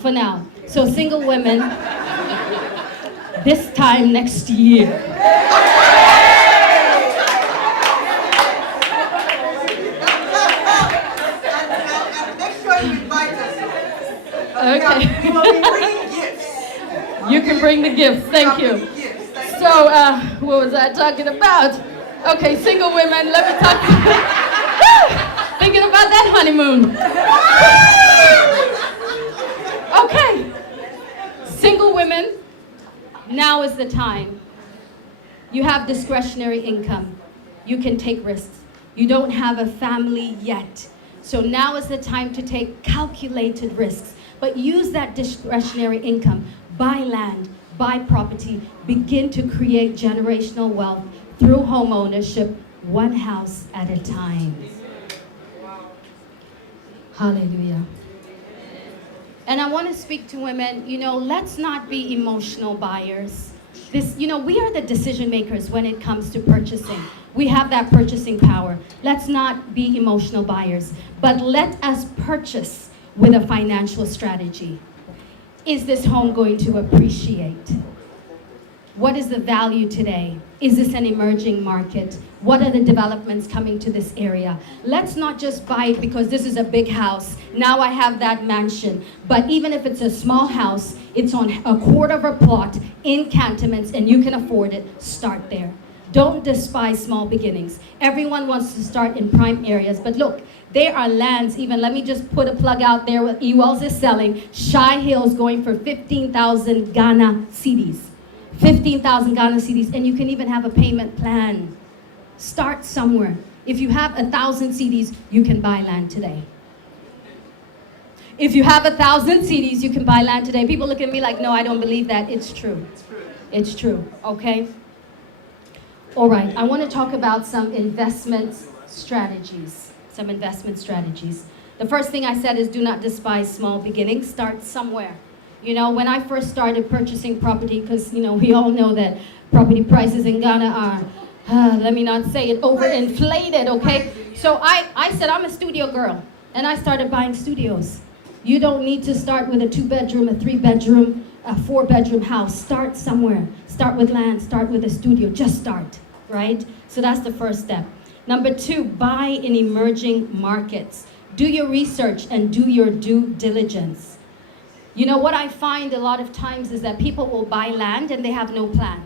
for now. So single women, this time next year. Okay. You will be bringing gifts. You can bring the gifts, thank you. So, what was I talking about? Okay, single women, let me talk. Thinking about that honeymoon. Okay, single women, now is the time. You have discretionary income. You can take risks. You don't have a family yet. So now is the time to take calculated risks. But use that discretionary income, buy land, buy property, begin to create generational wealth through home ownership, one house at a time. Hallelujah. And I want to speak to women, let's not be emotional buyers. We are the decision makers when it comes to purchasing. We have that purchasing power. Let's not be emotional buyers, but let us purchase with a financial strategy. Is this home going to appreciate? What is the value today? Is this an emerging market? What are the developments coming to this area? Let's not just buy it because this is a big house. Now I have that mansion. But even if it's a small house, it's on a quarter of a plot in cantonments and you can afford it, start there. Don't despise small beginnings. Everyone wants to start in prime areas, but look, there are lands, even let me just put a plug out there what Ewells is selling. Shy Hills going for 15,000 Ghana cedis. 15,000 Ghana cedis, and you can even have a payment plan. Start somewhere. If you have 1,000 cedis, you can buy land today. If you have 1,000 cedis, you can buy land today. People look at me like, no, I don't believe that. It's true. It's true, okay? All right, I want to talk about some investment strategies. The first thing I said is do not despise small beginnings. Start somewhere. When I first started purchasing property, because, we all know that property prices in Ghana are, let me not say it, overinflated, okay? So I said, I'm a studio girl, and I started buying studios. You don't need to start with a 2-bedroom, a 3-bedroom, a 4-bedroom house. Start somewhere. Start with land, start with a studio. Just start, right? So that's the first step. Number 2, buy in emerging markets. Do your research and do your due diligence. What I find a lot of times is that people will buy land and they have no plan.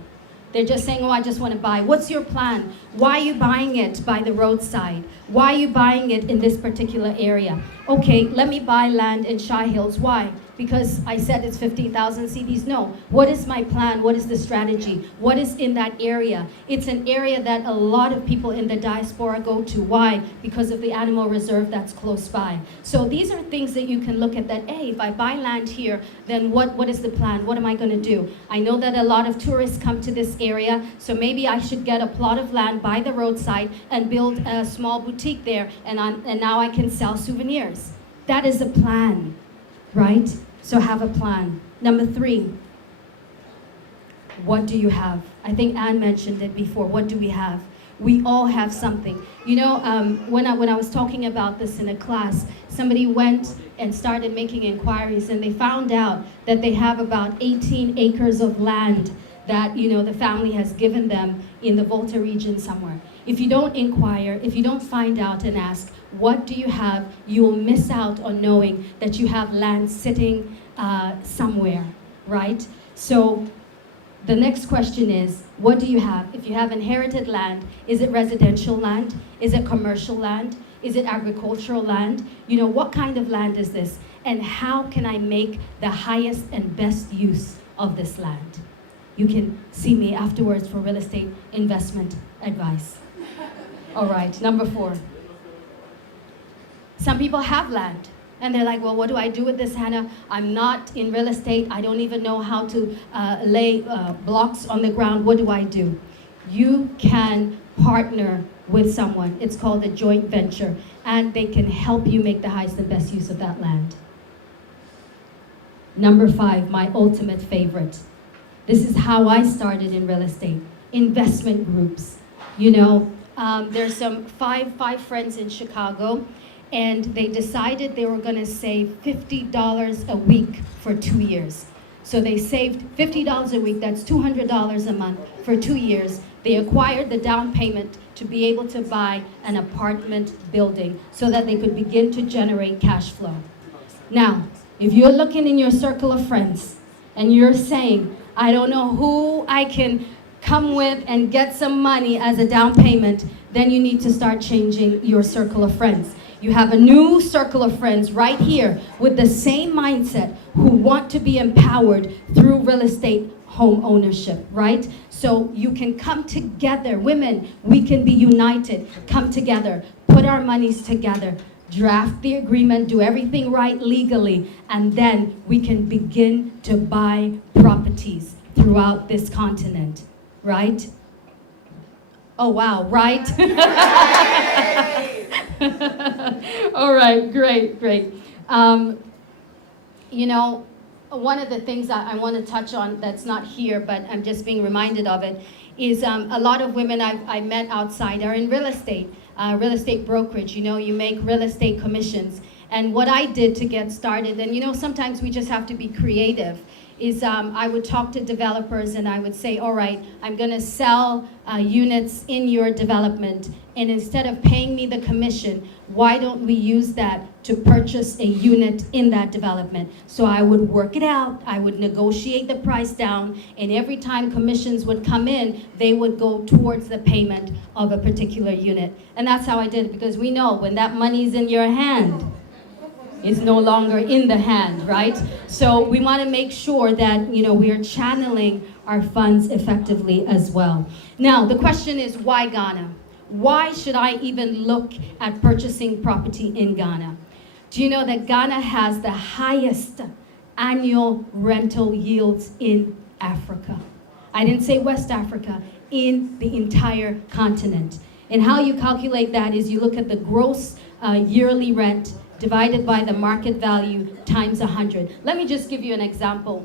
They're just saying, oh, I just want to buy. What's your plan? Why are you buying it by the roadside? Why are you buying it in this particular area? Okay, let me buy land in Shy Hills. Why? Because I said it's 15,000 cedis. No. What is my plan? What is the strategy? What is in that area? It's an area that a lot of people in the diaspora go to. Why? Because of the animal reserve that's close by. So these are things that you can look at that, hey, if I buy land here, then what is the plan? What am I going to do? I know that a lot of tourists come to this area, so maybe I should get a plot of land by the roadside and build a small boutique there, and now I can sell souvenirs. That is a plan, right? So have a plan. Number 3, what do you have? I think Anne mentioned it before. What do we have? We all have something. When I was talking about this in a class, somebody went and started making inquiries, and they found out that they have about 18 acres of land that the family has given them in the Volta region somewhere. If you don't inquire, if you don't find out and ask, what do you have, you will miss out on knowing that you have land sitting somewhere, right? So the next question is, what do you have? If you have inherited land, is it residential land? Is it commercial land? Is it agricultural land? What kind of land is this? And how can I make the highest and best use of this land? You can see me afterwards for real estate investment advice. All right, number 4. Some people have land, and they're like, well, what do I do with this, Hannah? I'm not in real estate. I don't even know how to lay blocks on the ground. What do I do? You can partner with someone. It's called a joint venture, and they can help you make the highest and best use of that land. Number 5, my ultimate favorite. This is how I started in real estate. Investment groups. There's some five friends in Chicago, and they decided they were going to save $50 a week for 2 years. So they saved $50 a week, that's $200 a month for 2 years. They acquired the down payment to be able to buy an apartment building so that they could begin to generate cash flow. Now, if you're looking in your circle of friends and you're saying, I don't know who I can come with and get some money as a down payment, then you need to start changing your circle of friends. You have a new circle of friends right here with the same mindset who want to be empowered through real estate home ownership, right? So you can come together. Women, we can be united. Come together. Put our monies together. draft the agreement, do everything right legally, and then we can begin to buy properties throughout this continent, right? Oh wow, right? All right, great. You know, one of the things that I want to touch on that's not here, but I'm just being reminded of it, is a lot of women I met outside are in real estate brokerage. You know, you make real estate commissions. And what I did to get started, and you know, sometimes we just have to be creative, is I would talk to developers and I would say, all right, I'm gonna sell units in your development, and instead of paying me the commission, why don't we use that to purchase a unit in that development? So I would work it out, I would negotiate the price down, and every time commissions would come in, they would go towards the payment of a particular unit. And that's how I did it, because we know when that money's in your hand, is no longer in the hand, right? So we want to make sure that, you know, we are channeling our funds effectively as well. Now, the question is, why Ghana? Why should I even look at purchasing property in Ghana? Do you know that Ghana has the highest annual rental yields in Africa? I didn't say West Africa, in the entire continent. And how you calculate that is you look at the gross yearly rent divided by the market value times 100. Let me just give you an example.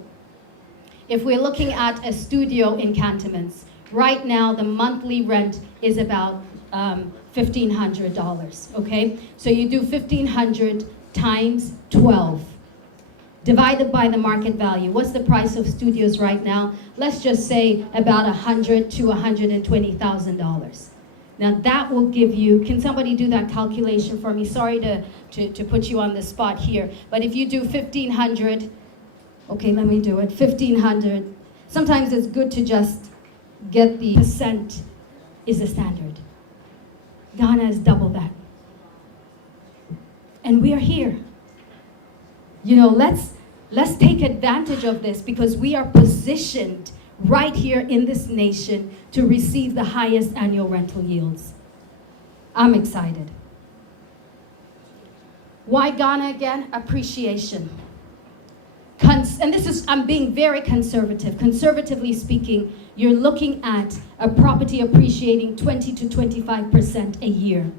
If we're looking at a studio in Cantonments, right now the monthly rent is about $1,500, okay? So you do 1,500 times 12, divided by the market value. What's the price of studios right now? Let's just say about $100,000 to $120,000. Now that will give you, can somebody do that calculation for me? Sorry to put you on the spot here, but if you do 1,500, okay, let me do it, 1,500. Sometimes it's good to just get the percent is the standard. Ghana is double that. And we are here. You know, let's take advantage of this, because we are positioned right here in this nation to receive the highest annual rental yields. I'm excited. Why Ghana again? Appreciation. And this is, I'm being very conservative. Conservatively speaking, you're looking at a property appreciating 20 to 25% a year.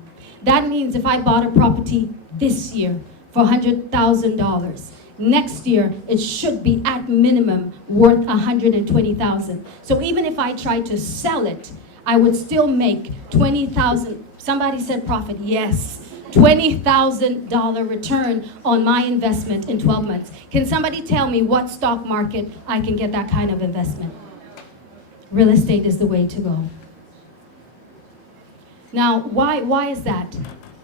That means if I bought a property this year for $100,000, next year it should be at minimum worth $120,000. So even if I try to sell it, I would still make $20,000. Somebody said profit, yes. $20,000 return on my investment in 12 months. Can somebody tell me what stock market I can get that kind of investment? Real estate is the way to go. Now, why is that?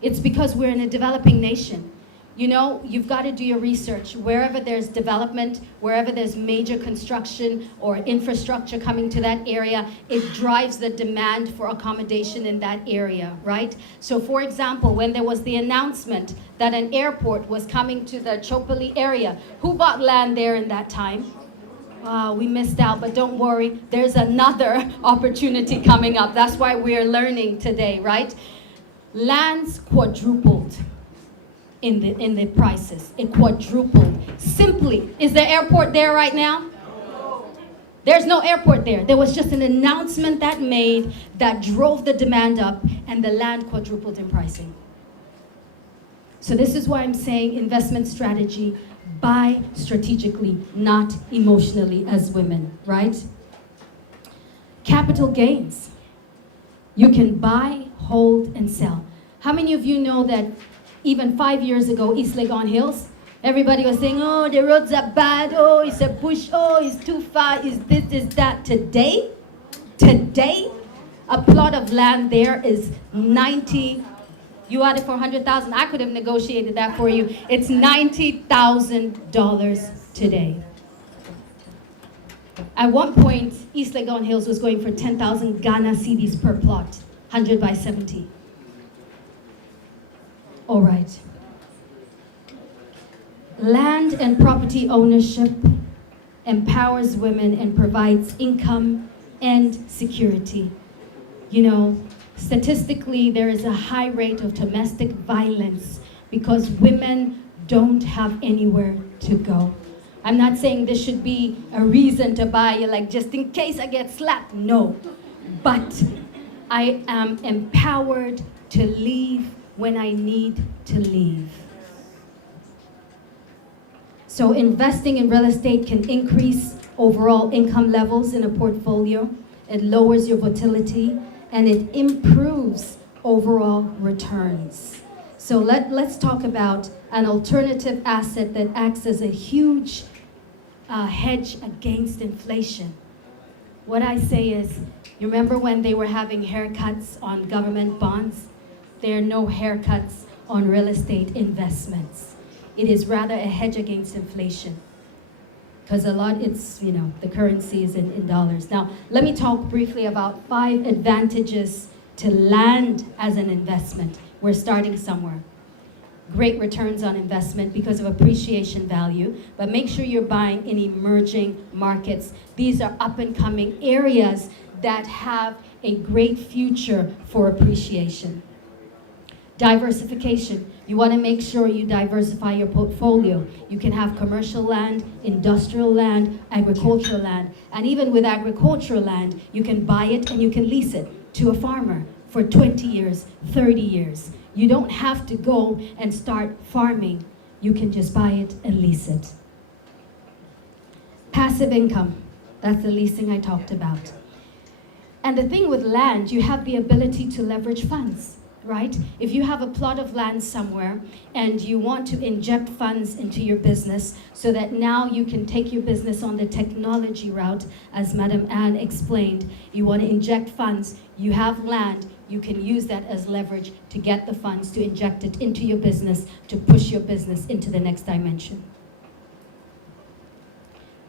It's because we're in a developing nation. You know, you've got to do your research. Wherever there's development, wherever there's major construction or infrastructure coming to that area, it drives the demand for accommodation in that area, right? So for example, when there was the announcement that an airport was coming to the Chopali area, who bought land there in that time? Wow, we missed out, but don't worry, there's another opportunity coming up. That's why we're learning today, right? Lands quadrupled in the prices. It quadrupled. Simply, is the airport there right now? No. There's no airport there. There was just an announcement that made that drove the demand up, and the land quadrupled in pricing. So this is why I'm saying investment strategy, buy strategically, not emotionally as women, right? Capital gains. You can buy, hold, and sell. How many of you know that even 5 years ago, East Legon Hills, everybody was saying, oh, the roads are bad, oh, it's a bush, oh, it's too far, is this, is that. Today, a plot of land there is 90, you had it for 100,000, I could have negotiated that for you. It's $90,000 today. At one point, East Legon Hills was going for 10,000 Ghana cedis per plot, 100 by 70. All right. Land and property ownership empowers women and provides income and security. You know, statistically, there is a high rate of domestic violence because women don't have anywhere to go. I'm not saying this should be a reason to buy, like just in case I get slapped. No. But I am empowered to leave when I need to leave. So investing in real estate can increase overall income levels in a portfolio. It lowers your volatility and it improves overall returns. So let's talk about an alternative asset that acts as a huge hedge against inflation. What I say is, you remember when they were having haircuts on government bonds? There are no haircuts on real estate investments. It is rather a hedge against inflation. Because a lot, it's, you know, the currency is in dollars. Now, let me talk briefly about 5 advantages to land as an investment. We're starting somewhere. Great returns on investment because of appreciation value, but make sure you're buying in emerging markets. These are up and coming areas that have a great future for appreciation. Diversification. You want to make sure you diversify your portfolio. You can have commercial land, industrial land, agricultural land, and even with agricultural land, you can buy it and you can lease it to a farmer for 20 years, 30 years. You don't have to go and start farming. You can just buy it and lease it. Passive income. That's the leasing I talked about. And the thing with land, you have the ability to leverage funds, right? If you have a plot of land somewhere and you want to inject funds into your business so that now you can take your business on the technology route, as Madam Anne explained, you want to inject funds, you have land, you can use that as leverage to get the funds, to inject it into your business, to push your business into the next dimension.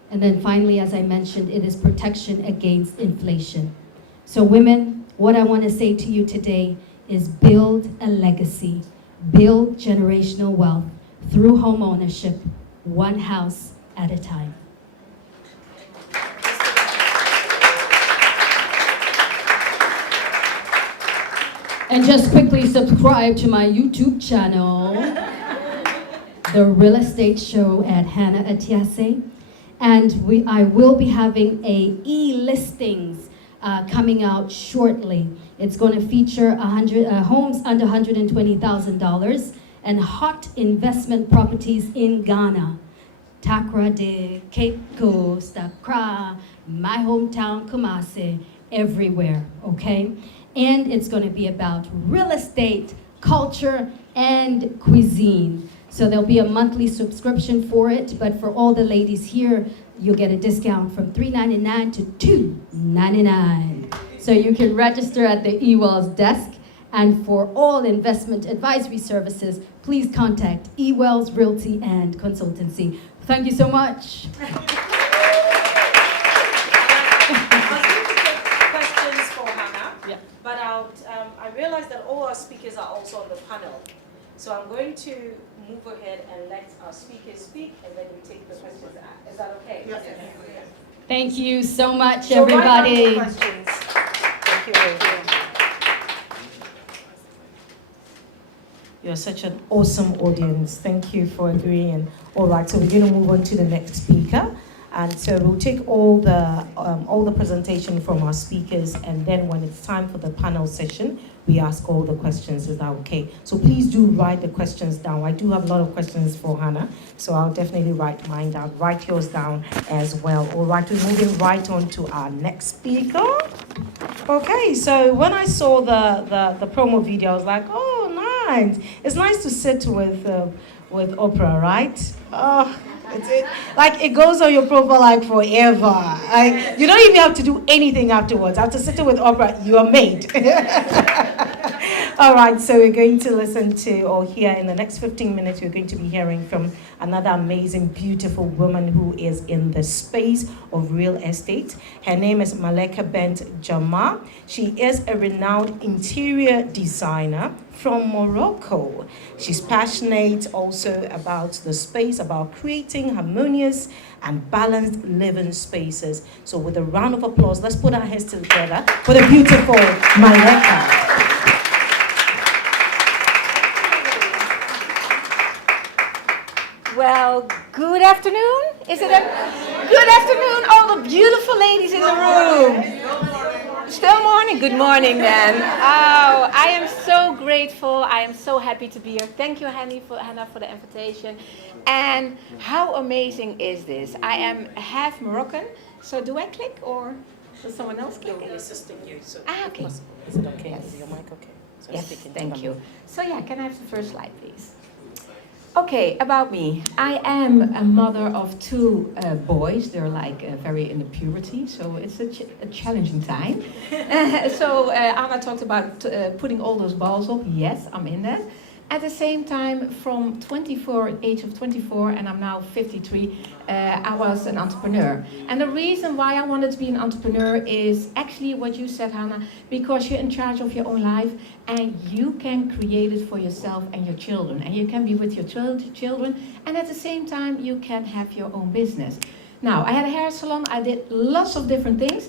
And then finally, as I mentioned, it is protection against inflation. So women, what I want to say to you today is build a legacy, build generational wealth through home ownership, one house at a time. And just quickly subscribe to my YouTube channel, The Real Estate Show at Hannah Atiase. And I will be having a e-listings coming out shortly. It's going to feature homes under $120,000 and hot investment properties in Ghana. Takra de, Cape Coast, Accra, my hometown, Kumasi, everywhere, okay? And it's going to be about real estate, culture, and cuisine. So there'll be a monthly subscription for it, but for all the ladies here, you'll get a discount from $3.99 to $2.99. So you can register at the eWells desk. And for all investment advisory services, please contact eWells Realty and Consultancy. Thank you so much. But I realize that all our speakers are also on the panel. So I'm going to move ahead and let our speakers speak, and then we take the questions. Is that okay? Yes. Thank you so much, everybody. Questions. Thank you very much. You're such an awesome audience. Thank you for agreeing. All right, so we're going to move on to the next speaker. And so we'll take all the presentation from our speakers, and then when it's time for the panel session, we ask all the questions. Is that okay? So please do write the questions down. I do have a lot of questions for Hannah, so I'll definitely write mine down. Write yours down as well. All right, we're moving right on to our next speaker. Okay, so when I saw the promo video, I was like, oh, nice. It's nice to sit with Oprah, right? Oh. It goes on your profile like forever. You don't even have to do anything afterwards. After sitting with Oprah, you are made. All right, so we're going to listen to, or hear in the next 15 minutes, we're going to be hearing from another amazing, beautiful woman who is in the space of real estate. Her name is Maleka Bent-Jama. She is a renowned interior designer from Morocco. She's passionate also about the space, about creating harmonious and balanced living spaces. So with a round of applause, let's put our hands together for the beautiful Maleka. Well, good afternoon. Is it a good afternoon, all the beautiful ladies in the room? Still morning? Good morning then. Oh, I am so grateful. I am so happy to be here. Thank you, Hannah, for the invitation. And how amazing is this? I am half Moroccan. So do I click or does someone else click? No, assisting you. So Okay. Is it okay? Yes. Is your mic okay? So Yes, speaking to thank them. you. So yeah, can I have the first slide, please? Okay, about me. I am a mother of two boys. They're like very in the puberty, so it's a challenging time. So Anna talked about putting all those balls up. Yes, I'm in that. At the same time, from age of 24, and I'm now 53, I was an entrepreneur. And the reason why I wanted to be an entrepreneur is actually what you said, Hannah, because you're in charge of your own life and you can create it for yourself and your children. And you can be with your children, and at the same time, you can have your own business. Now, I had a hair salon, I did lots of different things,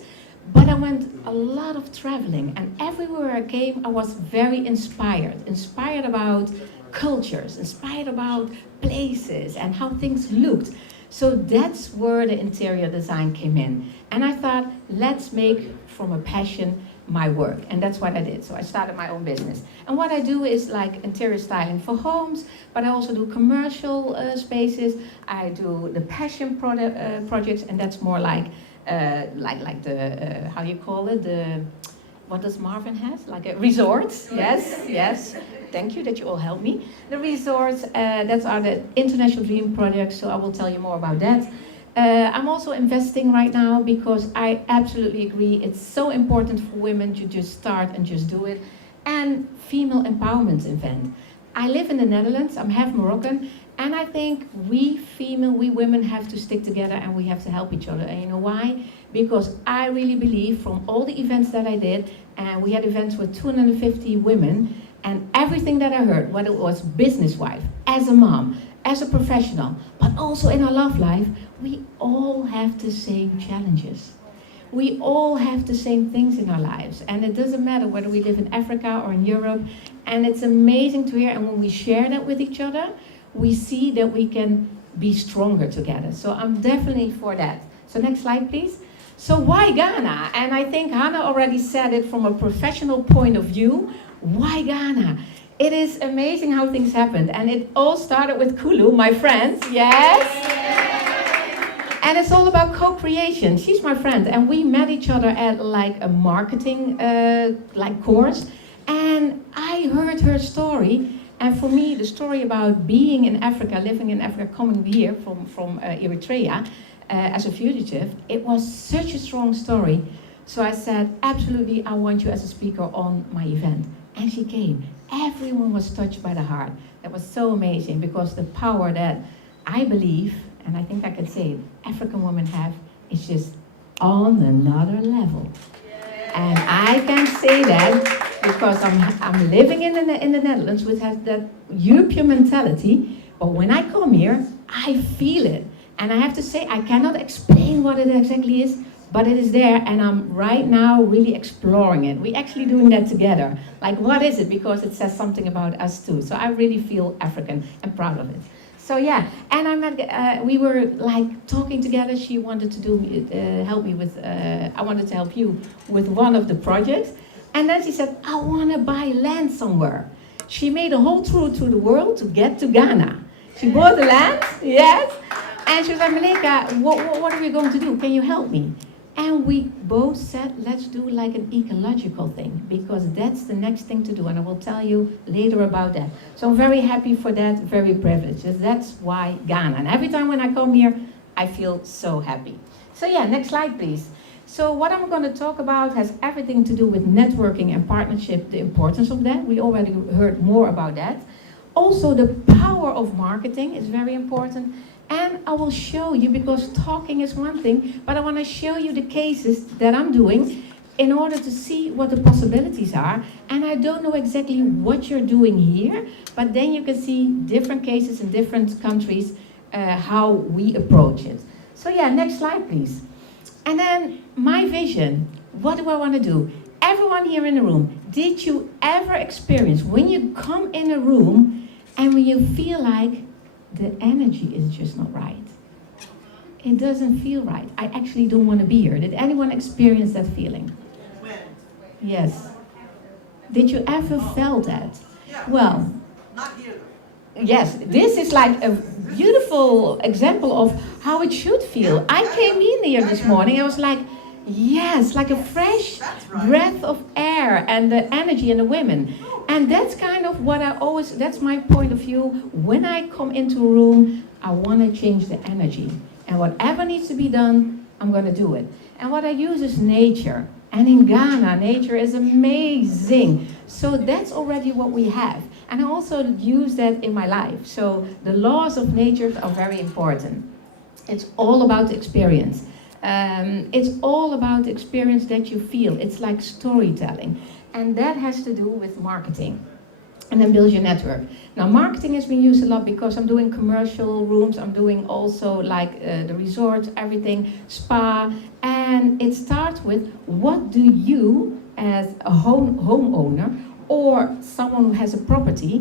but I went a lot of traveling, and everywhere I came, I was very inspired about cultures, inspired about places and how things looked. So that's where the interior design came in. And I thought, let's make from a passion my work. And that's what I did. So I started my own business. And what I do is like interior styling for homes, but I also do commercial spaces. I do the passion projects, and that's more like the how you call it, what does Marvin have, like a resorts? Yes, thank you that you all helped me. The resorts, that are the international dream projects, so I will tell you more about that. I'm also investing right now because I absolutely agree it's so important for women to just start and just do it. And female empowerment event. I live in the Netherlands, I'm half Moroccan, and I think we women have to stick together and we have to help each other. And you know why? Because I really believe from all the events that I did, and we had events with 250 women, and everything that I heard, whether it was business wife, as a mom, as a professional, but also in our love life, we all have the same challenges. We all have the same things in our lives, and it doesn't matter whether we live in Africa or in Europe, and it's amazing to hear, and when we share that with each other, we see that we can be stronger together. So I'm definitely for that. So next slide, please. So why Ghana? And I think Hannah already said it from a professional point of view. Why Ghana? It is amazing how things happened. And it all started with Kulu, my friend. Yes? And it's all about co-creation. She's my friend. And we met each other at like a marketing course. And I heard her story. And for me, the story about being in Africa, living in Africa, coming here from Eritrea as a fugitive, it was such a strong story. So I said, absolutely, I want you as a speaker on my event. And she came. Everyone was touched by the heart. That was so amazing because the power that I believe, and I think I can say it, African women have, is just on another level. And I can say that because I'm living in the Netherlands, which has that European mentality, but when I come here, I feel it. And I have to say, I cannot explain what it exactly is, but it is there, and I'm right now really exploring it. We're actually doing that together. Like, what is it? Because it says something about us too. So I really feel African and proud of it. So yeah, and we were like talking together. She wanted to help me with, I wanted to help you with one of the projects. And then she said, I want to buy land somewhere. She made a whole tour to the world to get to Ghana. She bought the land, yes. And she was like, Malika, what are we going to do? Can you help me? And we both said, let's do like an ecological thing, because that's the next thing to do. And I will tell you later about that. So I'm very happy for that, very privileged. That's why Ghana. And every time when I come here, I feel so happy. So yeah, next slide, please. So what I'm going to talk about has everything to do with networking and partnership, the importance of that. We already heard more about that. Also, the power of marketing is very important. And I will show you, because talking is one thing, but I want to show you the cases that I'm doing in order to see what the possibilities are. And I don't know exactly what you're doing here, but then you can see different cases in different countries, how we approach it. So yeah, next slide, please. And then my vision, what do I want to do? Everyone here in the room, did you ever experience when you come in a room and when you feel like the energy is just not right. It doesn't feel right. I actually don't want to be here. Did anyone experience that feeling? Yes. Did you ever felt that? Well, Not here. yes, this is like a beautiful example of how it should feel. I came in here this morning, I was like, yes, like a fresh breath of air and the energy in the women. And that's kind of what I always, that's my point of view. When I come into a room, I want to change the energy. And whatever needs to be done, I'm going to do it. And what I use is nature. And in Ghana, nature is amazing. So that's already what we have. And I also use that in my life. So the laws of nature are very important. It's all about experience. It's all about the experience that you feel. It's like storytelling. And that has to do with marketing. And then build your network. Now marketing has been used a lot because I'm doing commercial rooms, I'm doing also like the resorts, everything, spa, and it starts with what do you as a homeowner or someone who has a property,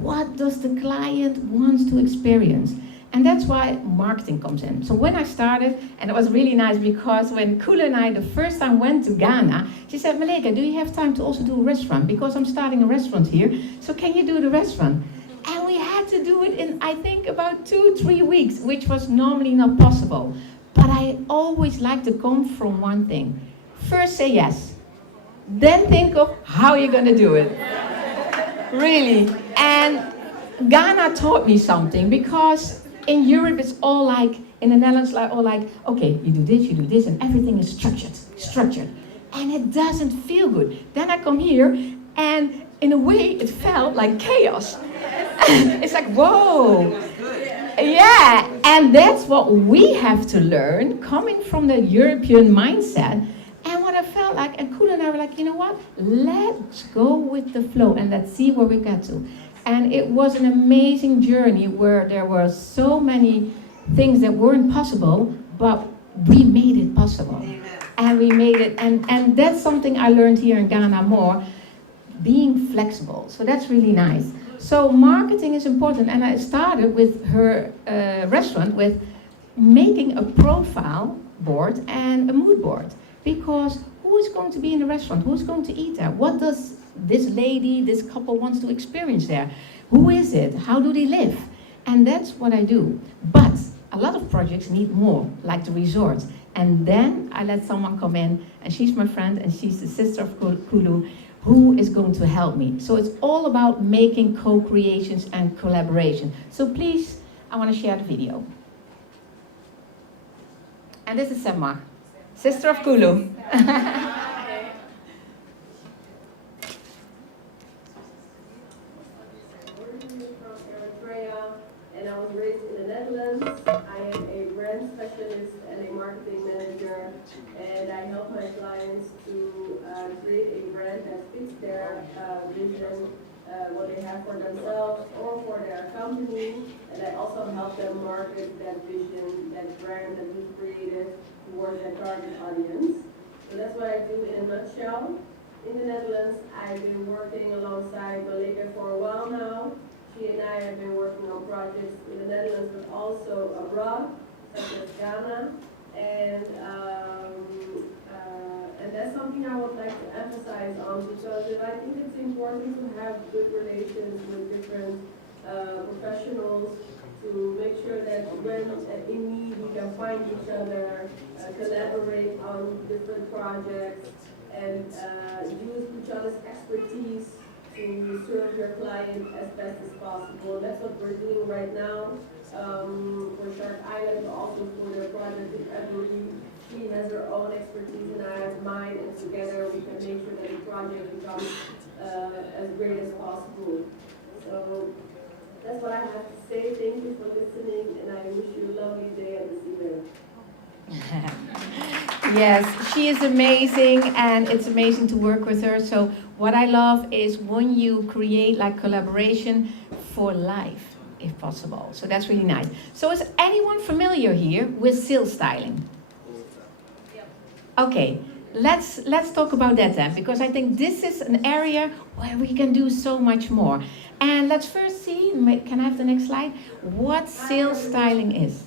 what does the client want to experience? And that's why marketing comes in. So when I started, and it was really nice because when Kula and I the first time went to Ghana, she said, Malika, do you have time to also do a restaurant? Because I'm starting a restaurant here, so can you do the restaurant? And we had to do it in, I think, about 2-3 weeks, which was normally not possible. But I always like to come from one thing. First say yes, then think of how you're gonna do it. Really. And Ghana taught me something because in Europe, it's all like, in the Netherlands, like all like, okay, you do this, and everything is structured. And it doesn't feel good. Then I come here, and in a way, it felt like chaos. It's like, whoa. Yeah, and that's what we have to learn, coming from the European mindset. And what I felt like, and Kula and I were like, you know what? Let's go with the flow, and let's see where we get to. And it was an amazing journey where there were so many things that weren't possible, but we made it possible. Amen. And we made it, and that's something I learned here in Ghana more, being flexible. So that's really nice. So marketing is important, and I started with her restaurant with making a profile board and a mood board. Because who is going to be in the restaurant? Who's going to eat there? What does this lady, this couple wants to experience there? Who is it? How do they live? And that's what I do. But a lot of projects need more, like the resorts. And then I let someone come in, and she's my friend, and she's the sister of Kulu, who is going to help me. So it's all about making co-creations and collaboration. So please, I want to share the video. And this is Semma, sister of Kulu. And I was raised in the Netherlands. I am a brand specialist and a marketing manager, and I help my clients to create a brand that fits their vision, what they have for themselves or for their company, and I also help them market that vision, that brand that we've created towards their target audience. So that's what I do in a nutshell. In the Netherlands, I've been working alongside Malika for a while now. She and I have been working on projects in the Netherlands, but also abroad, such as Ghana. And that's something I would like to emphasize on, because I think it's important to have good relations with different professionals to make sure that when in need we can find each other, collaborate on different projects, and use each other's expertise to serve your client as best as possible. That's what we're doing right now for Shark Island, but also for their project in Everly. She has her own expertise and I have mine, and together we can make sure that the project becomes as great as possible. So that's what I have to say. Thank you for listening, and I wish you a lovely day at this event. Yes, she is amazing, and it's amazing to work with her. So what I love is when you create like collaboration for life, if possible. So that's really nice. So is anyone familiar here with sales styling? Okay, let's talk about that then, because I think this is an area where we can do so much more. And let's first see, can I have the next slide, what sales styling is.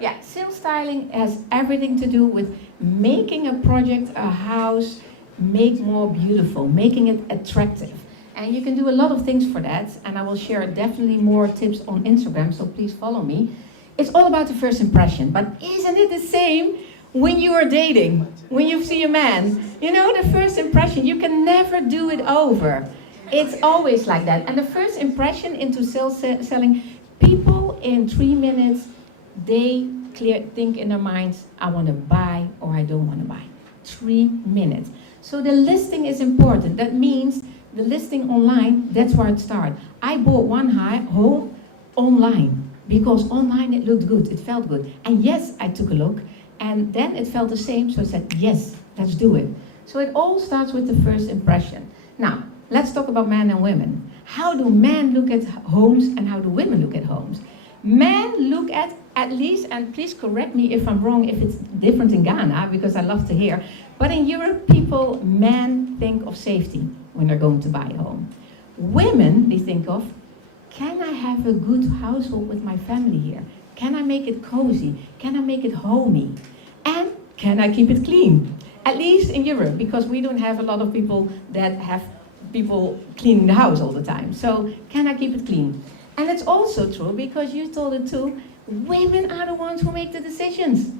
Yeah, sales styling has everything to do with making a project, a house, make more beautiful, making it attractive. And you can do a lot of things for that, and I will share definitely more tips on Instagram, so please follow me. It's all about the first impression, but isn't it the same when you are dating, when you see a man? You know, the first impression, you can never do it over. It's always like that. And the first impression into selling, people in 3 minutes, they think in their minds, I want to buy or I don't want to buy. 3 minutes. So the listing is important. That means the listing online, that's where it starts. I bought one home online because online it looked good, it felt good. And yes, I took a look and then it felt the same, so I said, yes, let's do it. So it all starts with the first impression. Now, let's talk about men and women. How do men look at homes and how do women look at homes? Men look at least, and please correct me if I'm wrong, if it's different in Ghana, because I love to hear, but in Europe, men think of safety when they're going to buy a home. Women, they think of, can I have a good household with my family here? Can I make it cozy? Can I make it homey? And can I keep it clean? At least in Europe, because we don't have a lot of people that have people cleaning the house all the time. So can I keep it clean? And it's also true, because you told it too, women are the ones who make the decisions.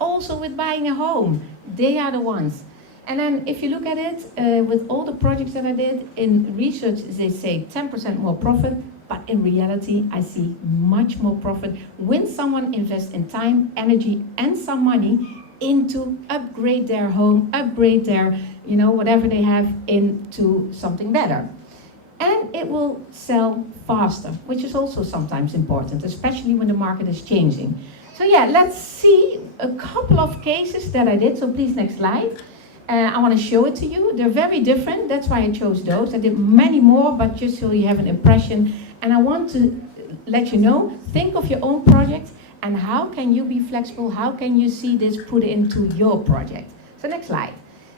Also with buying a home, they are the ones. And then if you look at it, with all the projects that I did, in research they say 10% more profit, but in reality I see much more profit when someone invests in time, energy and some money into upgrade their home, upgrade their, whatever they have into something better. And it will sell faster, which is also sometimes important, especially when the market is changing. So yeah, let's see a couple of cases that I did. So please, next slide. I want to show it to you. They're very different. That's why I chose those. I did many more, but just so you have an impression. And I want to let you know, think of your own project and how can you be flexible? How can you see this put into your project? So next slide.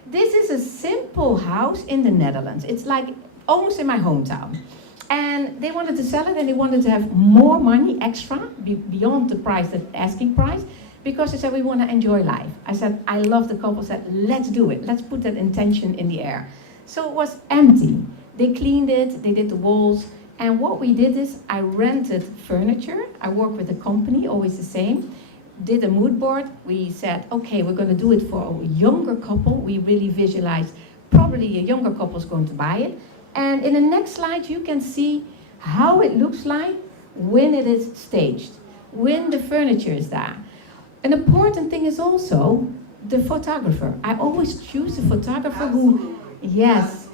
This is a simple house in the Netherlands. It's like almost in my hometown. And they wanted to sell it and they wanted to have more money extra beyond the price, the asking price, because they said, we want to enjoy life. I said, I love the couple, said, let's do it. Let's put that intention in the air. So it was empty. They cleaned it, they did the walls. And what we did is I rented furniture. I worked with a company, always the same. Did a mood board. We said, okay, we're going to do it for a younger couple. We really visualized probably a younger couple is going to buy it. And in the next slide, you can see how it looks like when it is staged, when the furniture is there. An important thing is also the photographer. I always choose the photographer who, yes.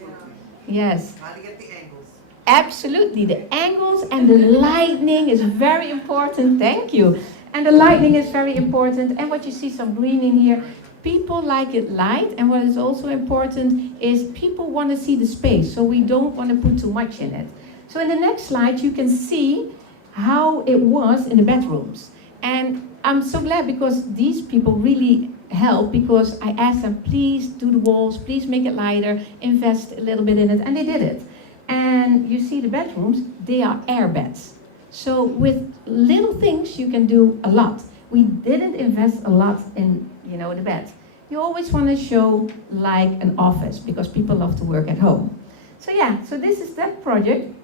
How to get the angles. Absolutely, the angles and the lighting is very important. Thank you. And the lighting is very important. And what you see, some green in here. People like it light, and what is also important is people want to see the space, so we don't want to put too much in it. So in the next slide, you can see how it was in the bedrooms. And I'm so glad because these people really help, because I asked them, please do the walls, please make it lighter, invest a little bit in it, and they did it. And you see the bedrooms, they are air beds. So with little things, you can do a lot. We didn't invest a lot in the bed. You always want to show like an office because people love to work at home. So yeah, so this is that project.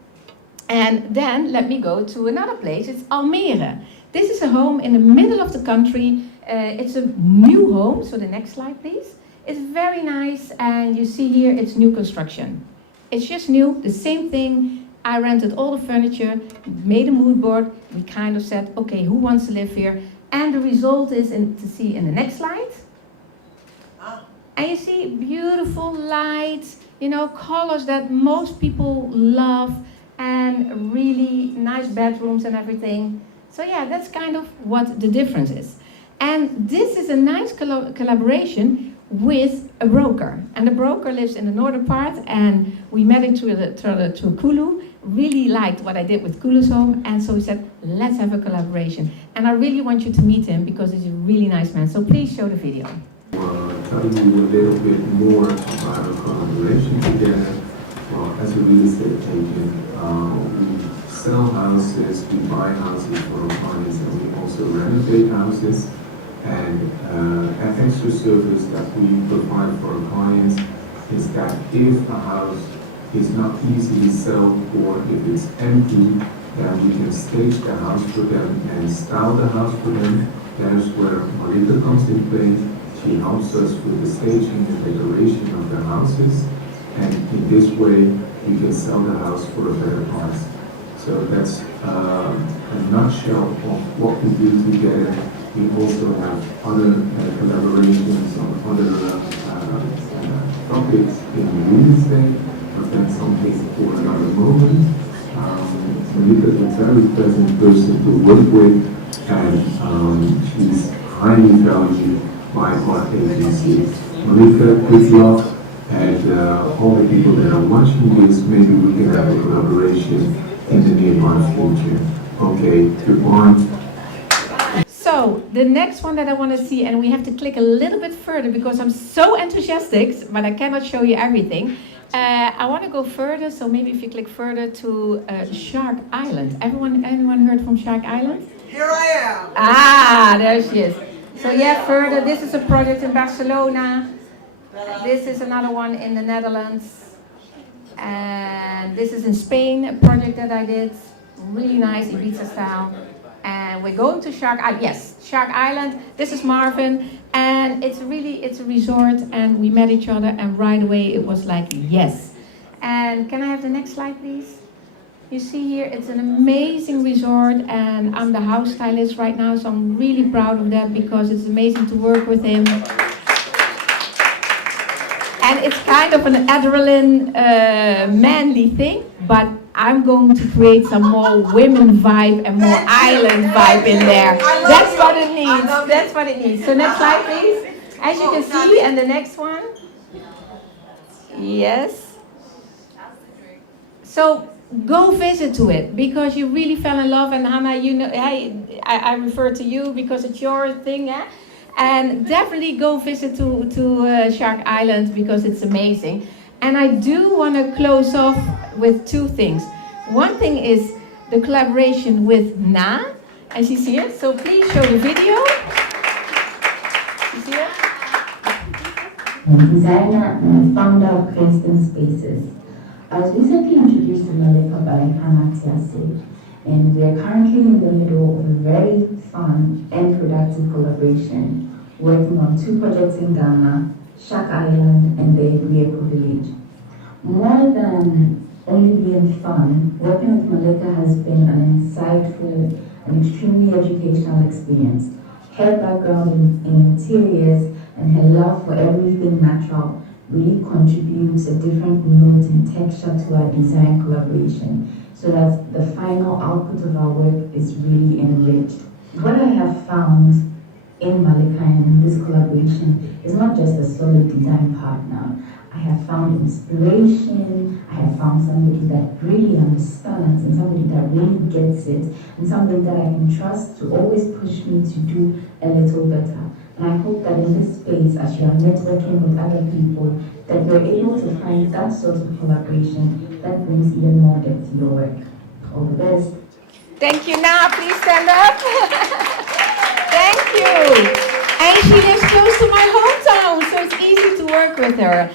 And then let me go to another place. It's Almere. This is a home in the middle of the country. It's a new home. So the next slide, please. It's very nice. And you see here, it's new construction. It's just new, the same thing. I rented all the furniture, made a mood board. We kind of said, okay, who wants to live here? And the result is to see in the next slide. And you see beautiful lights, colors that most people love, and really nice bedrooms and everything. So yeah, that's kind of what the difference is. And this is a nice collaboration with a broker. And the broker lives in the northern part, and we met it through Kulu. Really liked what I did with Kulu's home, and so we said, let's have a collaboration. And I really want you to meet him because he's a really nice man. So please show the video. Tell you a little bit more about a collaboration together as a real estate agent. we sell houses, we buy houses for our clients, and we also renovate houses. And an extra service that we provide for our clients is that if a house is not easily sold or if it's empty, then we can stage the house for them and style the house for them. That's where Marita comes in place. She helps us with the staging and decoration of the houses, and in this way we can sell the house for a better price. So that's a nutshell of what we do together. We also have other collaborations on other topics in real estate, but that's something for another moment. Marita is a very pleasant person to work with, and she's highly valued by our agency. Marita, good luck, and all the people that are watching this, maybe we can have a collaboration in the nearby future. Okay, goodbye. So the next one that I want to see, and we have to click a little bit further because I'm so enthusiastic, but I cannot show you everything. I want to go further, so maybe if you click further to Shark Island. Anyone heard from Shark Island? Here I am. Ah, there she is. So yeah, further. This is a project in Barcelona. This is another one in the Netherlands. And this is in Spain, a project that I did. Really nice, Ibiza style. And we're going to Shark Island. Yes, Shark Island. This is Marvin. And it's a resort. And we met each other. And right away it was like, yes. And can I have the next slide, please? You see here, it's an amazing resort. And I'm the house stylist right now. So I'm really proud of that because it's amazing to work with him. And it's kind of an adrenaline, manly thing. But I'm going to create some more women vibe and more island vibe in there. That's what it needs. That's what it needs. So next slide, please. As you can see, and the next one. Yes. So go visit to it because you really fell in love. And Hannah, you know, I refer to you because it's your thing, yeah. And definitely go visit to Shark Island because it's amazing. And I do want to close off with two things. One thing is the collaboration with Na, and she's here. So please show the video. She's here. Designer and founder of Kristen Spaces. I was recently introduced to Malika by Hannah Tiasi, and we are currently in the middle of a very fun and productive collaboration, working on 2 projects in Ghana, Shark Island and the Ebuyeku Village. More than only being fun, working with Malika has been an insightful and extremely educational experience. Her background in interiors and her love for everything natural really contributes a different note and texture to our design collaboration, so that the final output of our work is really enriched. What I have found in Malika and in this collaboration is not just a solid design partner. I have found inspiration, I have found somebody that really understands and somebody that really gets it, and somebody that I can trust to always push me to do a little better. And I hope that in this space, as you are networking with other people, that you're able to find that sort of collaboration that brings even more depth to your work. All the best. Thank you. Now, please stand up. Thank you. And she lives close to my hometown, so it's easy to work with her.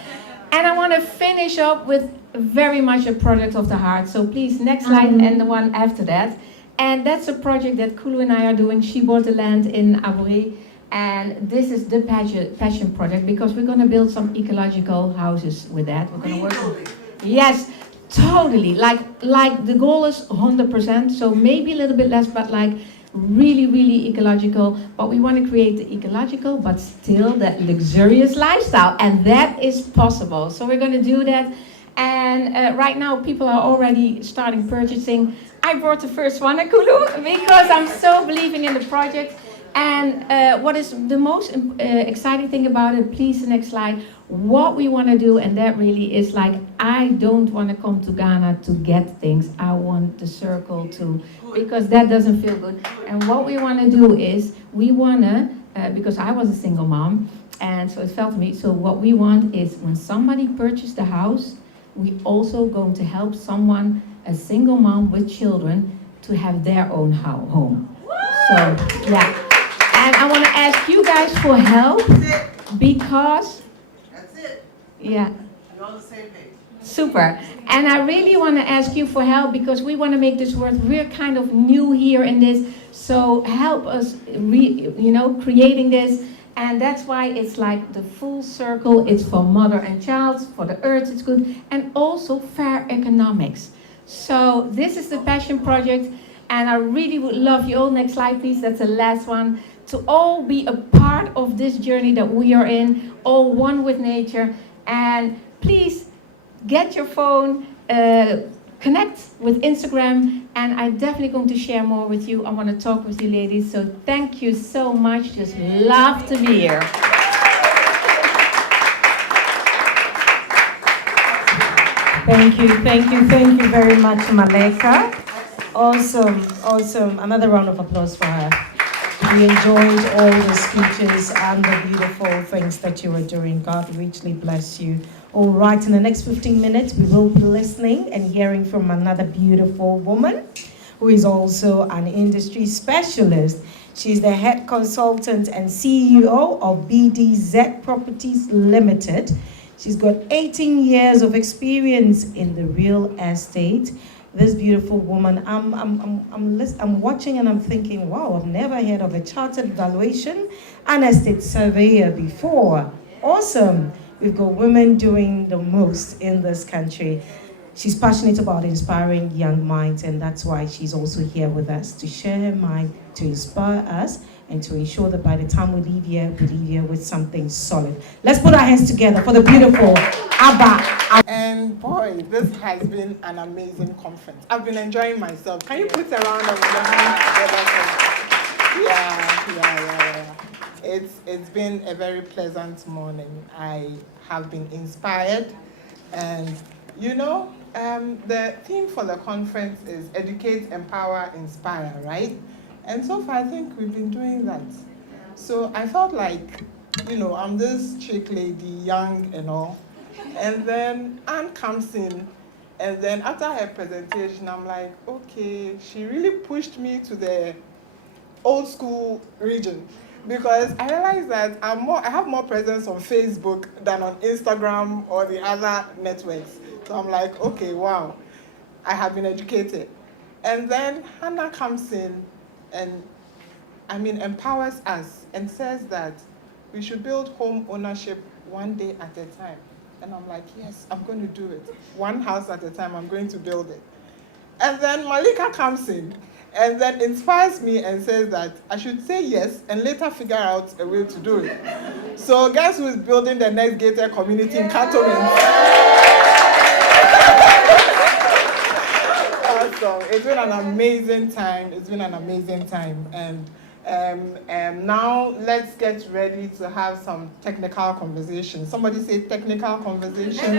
And I want to finish up with very much a project of the heart. So please, next slide and the one after that. And that's a project that Kulu and I are doing. She bought the land in Aburi. And this is the passion project because we're going to build some ecological houses with that. We're going to work with, yes, totally. Like the goal is 100%. So maybe a little bit less, but like really, really ecological. But we want to create the ecological, but still that luxurious lifestyle. And that is possible. So we're going to do that. And right now people are already starting purchasing. I brought the first one at Kulu because I'm so believing in the project. And what is the most exciting thing about it, please, the next slide, what we want to do, and that really is like, I don't want to come to Ghana to get things. I want the circle to, because that doesn't feel good. And what we want to do is, we want to, because I was a single mom, and so it felt to me, so what we want is when somebody purchased the house, we also going to help someone a single mom with children to have their own home. So, yeah. And I want to ask you guys for help because... That's it. Yeah. You're on the same page. Super. And I really want to ask you for help because we want to make this work. We're kind of new here in this. So help us, creating this. And that's why it's like the full circle. It's for mother and child, for the earth it's good, and also fair economics. So this is the passion project, and I really would love you all, next slide please, that's the last one, to all be a part of this journey that we are in, all one with nature. And please get your phone, connect with Instagram, and I'm definitely going to share more with you. I want to talk with you ladies, so thank you so much. Just love to be here. Thank you very much, Maleka. Awesome. Another round of applause for her. We enjoyed all the speeches and the beautiful things that you were doing. God richly bless you. All right, in the next 15 minutes, we will be listening and hearing from another beautiful woman who is also an industry specialist. She's the head consultant and CEO of BDZ Properties Limited. She's got 18 years of experience in the real estate. This beautiful woman, I'm watching and I'm thinking, wow, I've never heard of a chartered valuation and estate surveyor before. Awesome. We've got women doing the most in this country. She's passionate about inspiring young minds, and that's why she's also here with us to share her mind, to inspire us, and to ensure that by the time we leave here with something solid. Let's put our hands together for the beautiful Abba. And boy, this has been an amazing conference. I've been enjoying myself. Can you put a round of applause? Yeah. It's been a very pleasant morning. I have been inspired, and the theme for the conference is educate, empower, inspire, right? And so far, I think we've been doing that. So I felt like, I'm this chick lady, young and all. And then Anne comes in, and then after her presentation, I'm like, okay, she really pushed me to the old school region, because I realized that I have more presence on Facebook than on Instagram or the other networks. So I'm like, okay, wow, I have been educated. And then Hannah comes in and empowers us and says that we should build home ownership one day at a time. And I'm like, yes, I'm going to do it. One house at a time, I'm going to build it. And then Malika comes in and then inspires me and says that I should say yes and later figure out a way to do it. So guess who is building the next gated community in Cantonment? Awesome. It's been an amazing time. And now let's get ready to have some technical conversation. Somebody say technical conversation.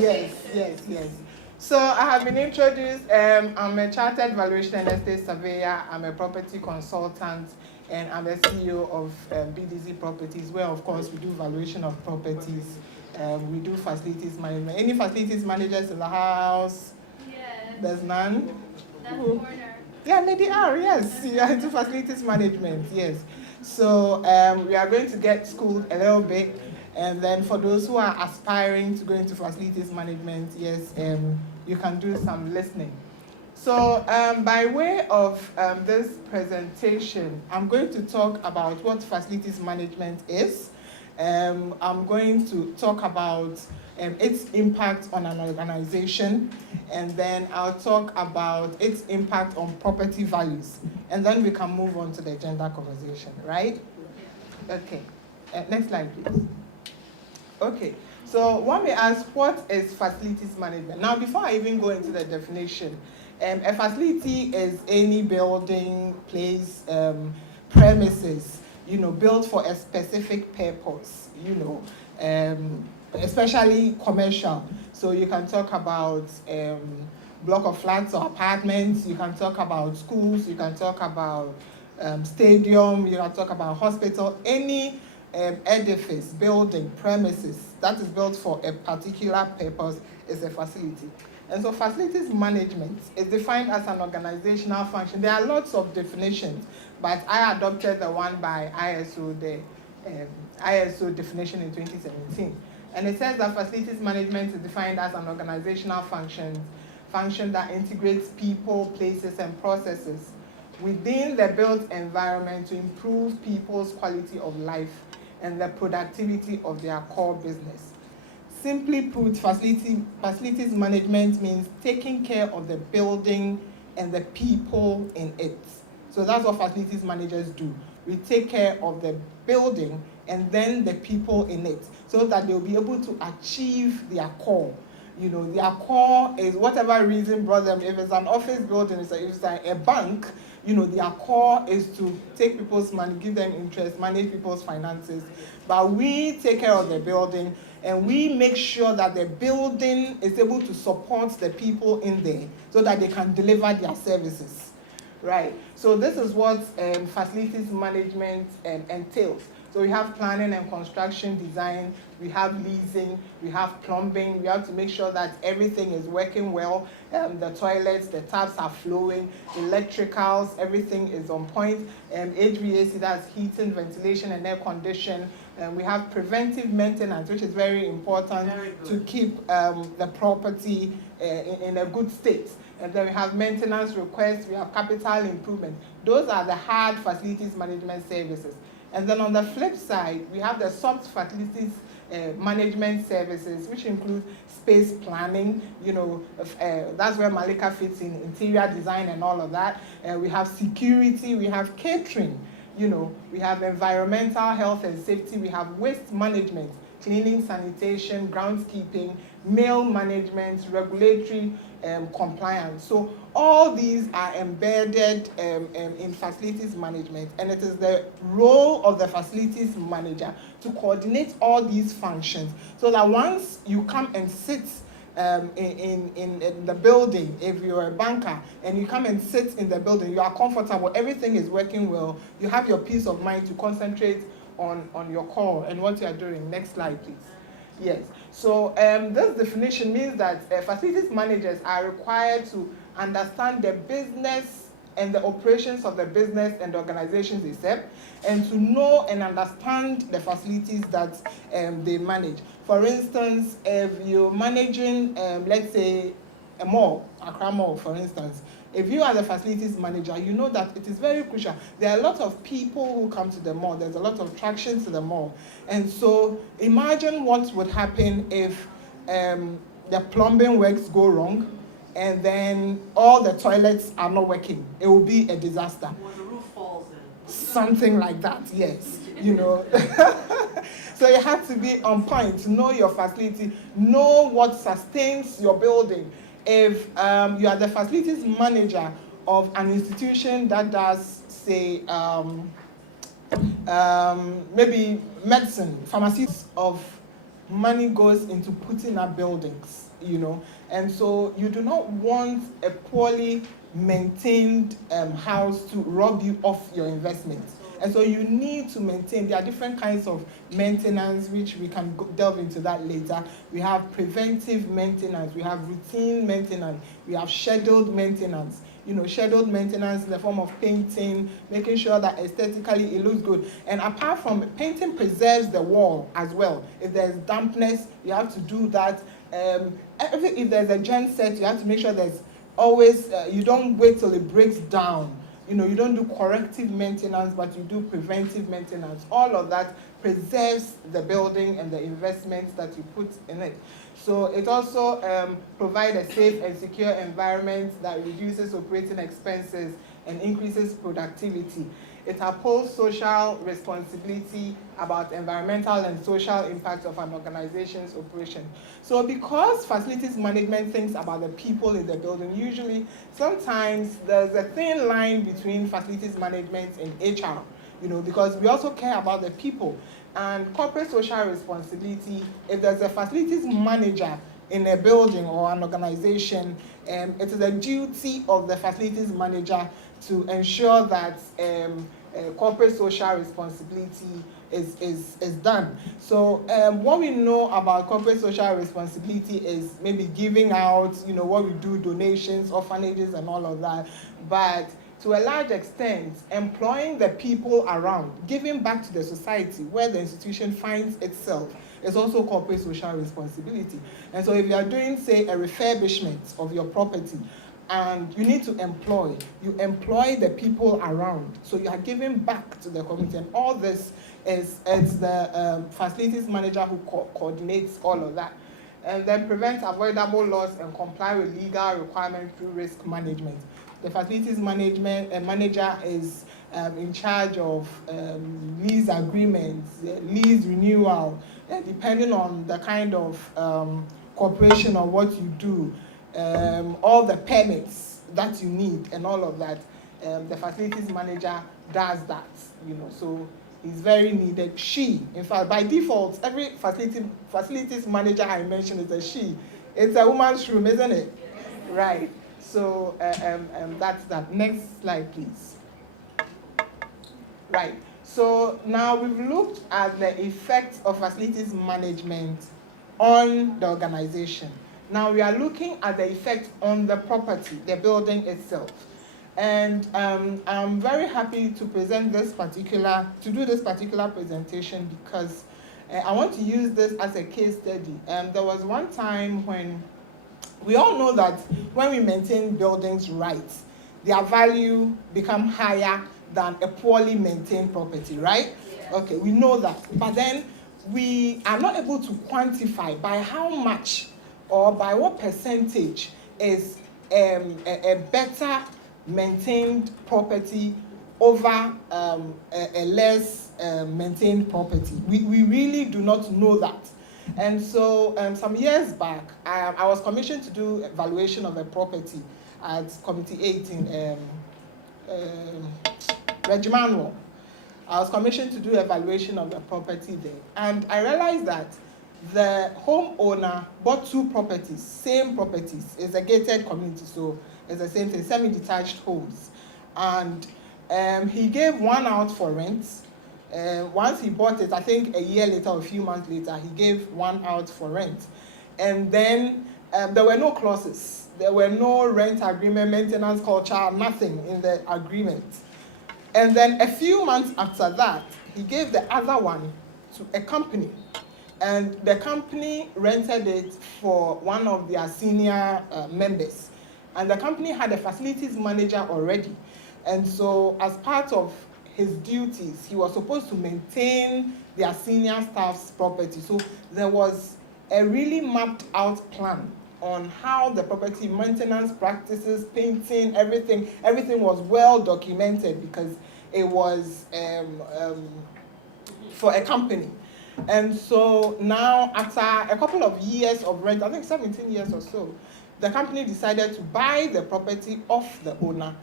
Yes. So I have been introduced. I'm a chartered valuation and estate surveyor. I'm a property consultant, and I'm the CEO of BDZ Properties, where of course we do valuation of properties. We do facilities management. Any facilities managers in the house? Yes. There's none? That's the corner. Yeah, Lady R, yes. You are into facilities management, yes. So we are going to get schooled a little bit. And then for those who are aspiring to go into facilities management, yes, you can do some listening. So by way of this presentation, I'm going to talk about what facilities management is. I'm going to talk about its impact on an organization, and then I'll talk about its impact on property values, and then we can move on to the gender conversation, right? Okay, next slide, please. Okay, so one may ask, what is facilities management? Now, before I even go into the definition, a facility is any building, place, premises, built for a specific purpose, especially commercial. So you can talk about block of flats or apartments, you can talk about schools, you can talk about stadium, you can talk about hospital, any edifice, building, premises that is built for a particular purpose is a facility. And so facilities management is defined as an organizational function. There are lots of definitions, but I adopted the one by ISO, the ISO definition in 2017. And it says that facilities management is defined as an organizational function that integrates people, places, and processes within the built environment to improve people's quality of life and the productivity of their core business. Simply put, facilities management means taking care of the building and the people in it. So that's what facilities managers do. We take care of the building and then the people in it so that they'll be able to achieve their core. You know, their core is whatever reason brought them. If it's an office building, if it's a bank, you know, their core is to take people's money, give them interest, manage people's finances. But we take care of the building and we make sure that the building is able to support the people in there so that they can deliver their services. Right. So this is what facilities management entails. So we have planning and construction design, we have leasing, we have plumbing, we have to make sure that everything is working well, the toilets, the taps are flowing, electricals, everything is on point, HVAC, that's heating, ventilation, and air condition. We have preventive maintenance, which is very important to keep the property in a good state. And then we have maintenance requests, we have capital improvement. Those are the hard facilities management services. And then on the flip side, we have the soft facilities management services, which include space planning, you know, that's where Malika fits in, interior design and all of that. We have security, we have catering, you know, we have environmental health and safety, we have waste management, cleaning, sanitation, groundskeeping, mail management, regulatory compliance. So all these are embedded in facilities management, and it is the role of the facilities manager to coordinate all these functions so that once you come and sit in the building, if you're a banker and you come and sit in the building, you are comfortable, everything is working well, you have your peace of mind to concentrate on your core and what you are doing. Next slide, please. Yes. So this definition means that facilities managers are required to understand the business and the operations of the business and the organizations they serve, and to know and understand the facilities that they manage. For instance, if you're managing, let's say, a mall, Accra Mall, for instance, if you are the facilities manager, you know that it is very crucial. There are a lot of people who come to the mall. There's a lot of traction to the mall. And so imagine what would happen if the plumbing works go wrong and then all the toilets are not working. It will be a disaster. When the roof falls in. Something like that, yes. You know. So you have to be on point, know your facility, know what sustains your building. If you are the facilities manager of an institution that does, say, maybe medicine, pharmacies, of money goes into putting up buildings, you know, and so you do not want a poorly maintained house to rob you of your investment. And so you need to maintain. There are different kinds of maintenance, which we can delve into that later. We have preventive maintenance, we have routine maintenance, we have scheduled maintenance. You know, scheduled maintenance in the form of painting, making sure that aesthetically it looks good. And apart from painting, preserves the wall as well. If there's dampness, you have to do that. If there's a gen set, you have to make sure there's always, you don't wait till it breaks down. You know, you don't do corrective maintenance, but you do preventive maintenance. All of that preserves the building and the investments that you put in it. So it also provides a safe and secure environment that reduces operating expenses and increases productivity. It upholds social responsibility about environmental and social impact of an organization's operation. So because facilities management thinks about the people in the building, usually sometimes there's a thin line between facilities management and HR, you know, because we also care about the people. And corporate social responsibility, if there's a facilities manager in a building or an organization, it is a duty of the facilities manager to ensure that corporate social responsibility is done. So what we know about corporate social responsibility is maybe giving out, what we do, donations, orphanages and all of that. But to a large extent, employing the people around, giving back to the society where the institution finds itself is also corporate social responsibility. And so if you are doing, say, a refurbishment of your property, and you need to employ the people around. So you are giving back to the community, and all this is the facilities manager who coordinates all of that. And then prevent avoidable loss and comply with legal requirements through risk management. The facilities manager is in charge of lease agreements, lease renewal, depending on the kind of corporation or what you do. All the permits that you need and all of that, the facilities manager does that, so it's very needed. In fact, by default, every facilities manager I mentioned is a she. It's a woman's room, isn't it? Right. So that's that. Next slide, please. Right. So now we've looked at the effects of facilities management on the organization. Now we are looking at the effect on the property, the building itself. And I'm very happy to do this particular presentation because I want to use this as a case study. There was one time when we all know that when we maintain buildings right, their value become higher than a poorly maintained property, right? Yeah. Okay, we know that. But then we are not able to quantify by how much or by what percentage is a better maintained property over a less maintained property. We really do not know that. And so some years back, I was commissioned to do evaluation of a property at Committee 8 in Regimanuel. I was commissioned to do evaluation of the property there. And I realized that the homeowner bought two properties, same properties. It's a gated community, so it's the same thing, semi-detached homes. And he gave one out for rent. Once he bought it, I think a year later or a few months later, he gave one out for rent. And then there were no clauses. There were no rent agreement, maintenance culture, nothing in the agreement. And then a few months after that, he gave the other one to a company. And the company rented it for one of their senior members. And the company had a facilities manager already. And so as part of his duties, he was supposed to maintain their senior staff's property. So there was a really mapped out plan on how the property maintenance practices, painting, everything was well documented because it was for a company. And so now, after a couple of years of rent, I think 17 years or so, the company decided to buy the property off the owner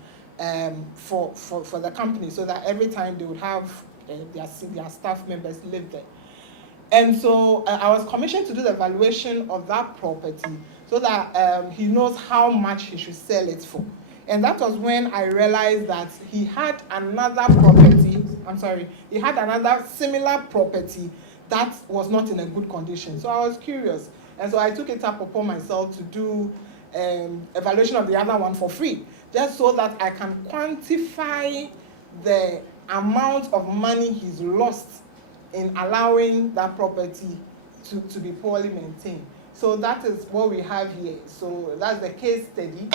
for the company, so that every time they would have their staff members live there. And so I was commissioned to do the valuation of that property so that he knows how much he should sell it for. And that was when I realized that he had another similar property that was not in a good condition. So I was curious. And so I took it up upon myself to do evaluation of the other one for free, just so that I can quantify the amount of money he's lost in allowing that property to be poorly maintained. So that is what we have here. So that's the case study.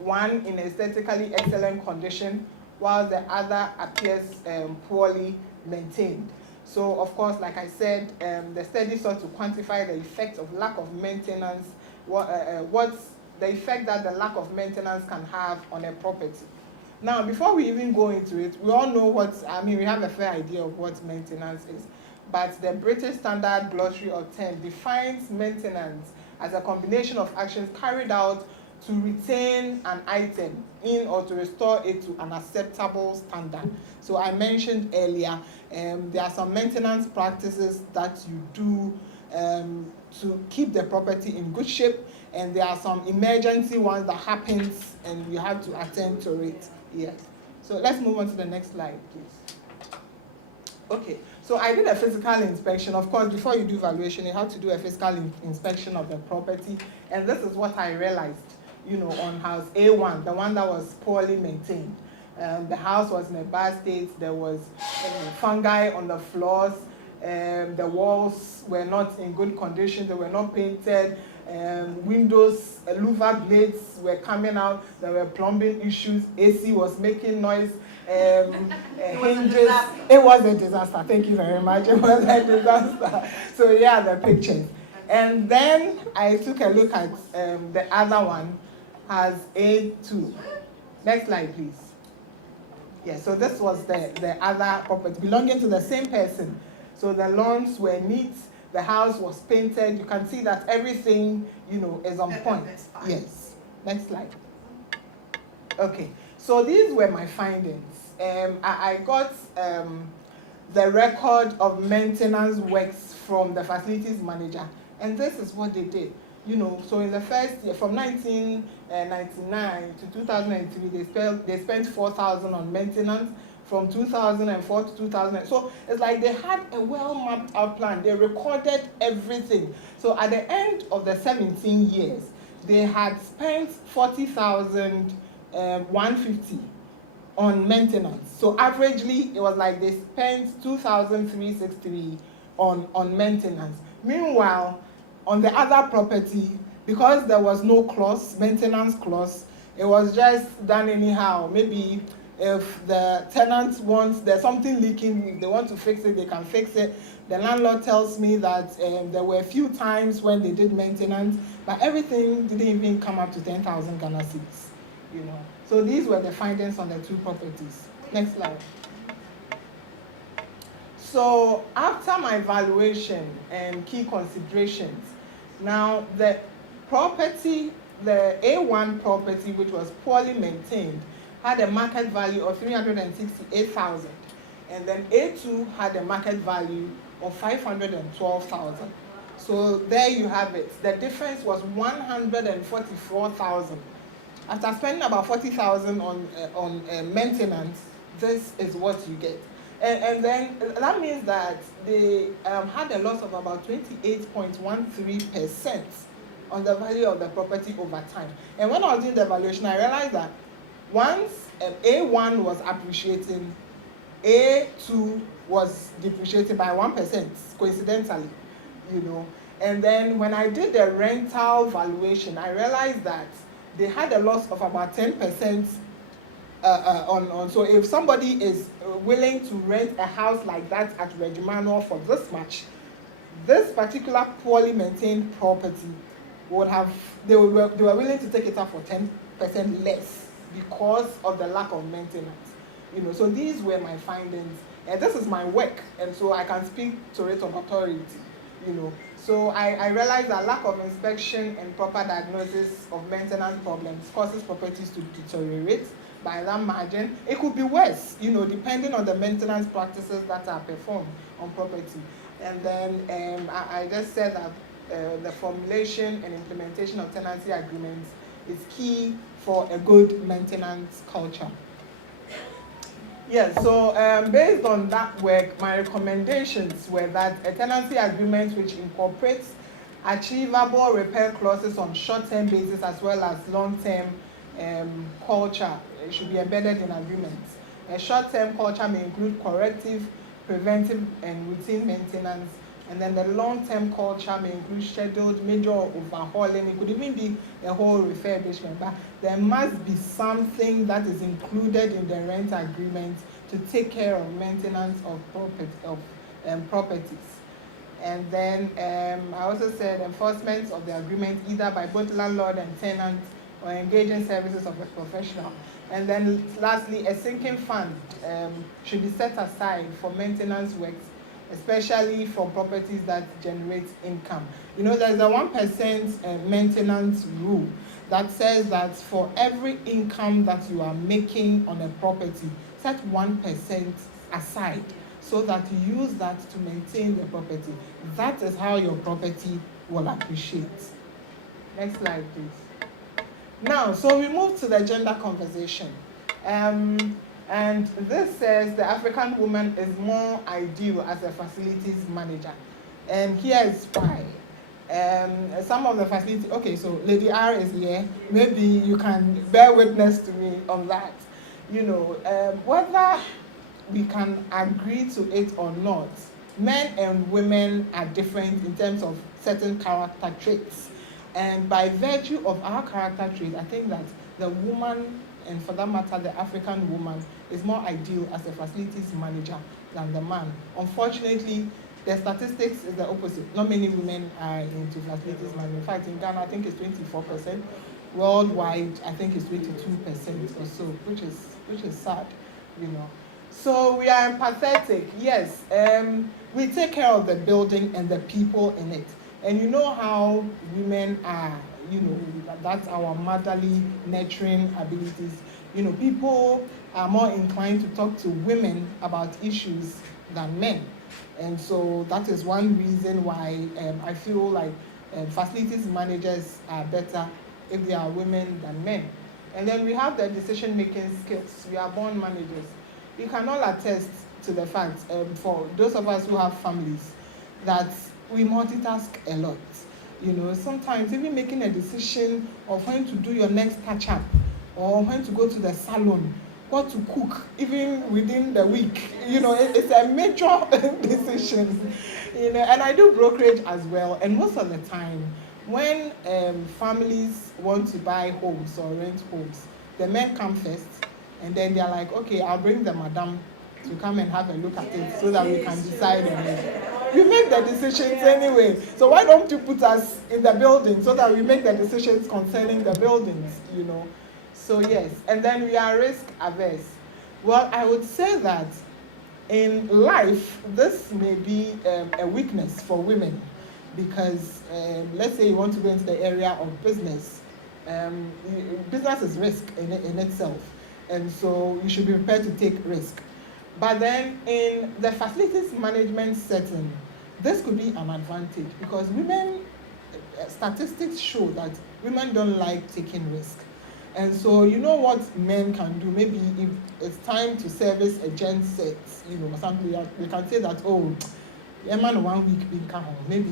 One in aesthetically excellent condition, while the other appears poorly maintained. So of course, like I said, the study sought to quantify the effect of lack of maintenance, what's the effect that the lack of maintenance can have on a property. Now, before we even go into it, we all know we have a fair idea of what maintenance is. But the British Standard Glossary of Terms defines maintenance as a combination of actions carried out to retain an item in or to restore it to an acceptable standard. So I mentioned earlier, there are some maintenance practices that you do to keep the property in good shape, and there are some emergency ones that happens and you have to attend to it. Yes. So let's move on to the next slide, please. Okay, so I did a physical inspection. Of course, before you do valuation, you have to do a physical inspection of the property. And this is what I realized, on house A1, the one that was poorly maintained. The house was in a bad state. There was fungi on the floors. The walls were not in good condition. They were not painted. Windows, louver blades were coming out. There were plumbing issues. AC was making noise. Hinges. It was a disaster. Thank you very much. It was a disaster. So yeah, the pictures. And then I took a look at the other one, has A2. Next slide, please. Yeah, so this was the other property belonging to the same person. So the lawns were neat, the house was painted. You can see that everything, is on point. Yes. Next slide. Okay, so these were my findings. I got the record of maintenance works from the facilities manager, and this is what they did. So in the first year, from 1999 to 2003, they spent 4,000 on maintenance. From 2004 to 2000, so it's like they had a well mapped out plan. They recorded everything. So at the end of the 17 years, they had spent 40,150 on maintenance. So averagely, it was like they spent 2,363 on maintenance. Meanwhile, on the other property, because there was no clause, maintenance clause, it was just done anyhow. Maybe if the tenant wants, there's something leaking, if they want to fix it, they can fix it. The landlord tells me that there were a few times when they did maintenance, but everything didn't even come up to 10,000 Ghana cedis, So these were the findings on the two properties. Next slide. So after my valuation and key considerations, now the property, the A1 property, which was poorly maintained, had a market value of 368,000, and then A2 had a market value of 512,000. So there you have it. The difference was 144,000. After spending about 40,000 on maintenance, this is what you get. And then that means that they had a loss of about 28.13% on the value of the property over time. And when I was doing the valuation, I realized that once A1 was appreciating, A2 was depreciating by 1%, coincidentally, And then when I did the rental valuation, I realized that they had a loss of about 10% on. So if somebody is willing to rent a house like that at Regimano for this much, this particular poorly maintained property they were willing to take it up for 10% less because of the lack of maintenance. So these were my findings, and this is my work, and so I can speak to it on authority. So I realized that lack of inspection and proper diagnosis of maintenance problems causes properties to deteriorate by that margin. It could be worse, depending on the maintenance practices that are performed on property. And then I just said that the formulation and implementation of tenancy agreements is key for a good maintenance culture. Yes, so based on that work, my recommendations were that a tenancy agreement which incorporates achievable repair clauses on short-term basis as well as long-term culture should be embedded in agreements. A short-term culture may include corrective, preventive, and routine maintenance. And then the long-term culture may include scheduled major overhauling. It could even be a whole refurbishment, but there must be something that is included in the rent agreement to take care of maintenance of properties. And then I also said enforcement of the agreement either by both landlord and tenant or engaging services of a professional. And then lastly, a sinking fund should be set aside for maintenance works, especially for properties that generate income. There's a 1% maintenance rule that says that for every income that you are making on a property, set 1% aside so that you use that to maintain the property. That is how your property will appreciate. Next slide, please. Now, so we move to the gender conversation. And this says the African woman is more ideal as a facilities manager. And here is why. Some of the facilities, okay, so Lady R is here. Maybe you can bear witness to me on that. You know, whether we can agree to it or not, men and women are different in terms of certain character traits. And by virtue of our character trait, I think that the woman, and for that matter, the African woman, is more ideal as a facilities manager than the man. Unfortunately, the statistics is the opposite. Not many women are into facilities management. In fact, in Ghana, I think it's 24%. Worldwide, I think it's 22% or so, which is sad, you know. So we are empathetic, yes. We take care of the building and the people in it. And you know how women are, you know, that's our motherly nurturing abilities. You know, people are more inclined to talk to women about issues than men. And so that is one reason why I feel like facilities managers are better if they are women than men. And then we have the decision-making skills. We are born managers. You can all attest to the fact, for those of us who have families, that we multitask a lot. You know, sometimes even making a decision of when to do your next touch-up or when to go to the salon, what to cook, even within the week. You know, it's a major decision. You know, and I do brokerage as well. And most of the time, when families want to buy homes or rent homes, the men come first, and then they're like, okay, I'll bring the madam to come and have a look at it so that we can decide on it. We make the decisions anyway. So why don't you put us in the building so that we make the decisions concerning the buildings, you know? So yes, and then we are risk averse. Well, I would say that in life, this may be a weakness for women because let's say you want to go into the area of business. Business is risk in itself. And so you should be prepared to take risk. But then in the facilities management setting, this could be an advantage because women, statistics show that women don't like taking risk. And so you know what men can do? Maybe if it's time to service a gen set, you know, something, we can say that, oh, a man 1 week being come home, maybe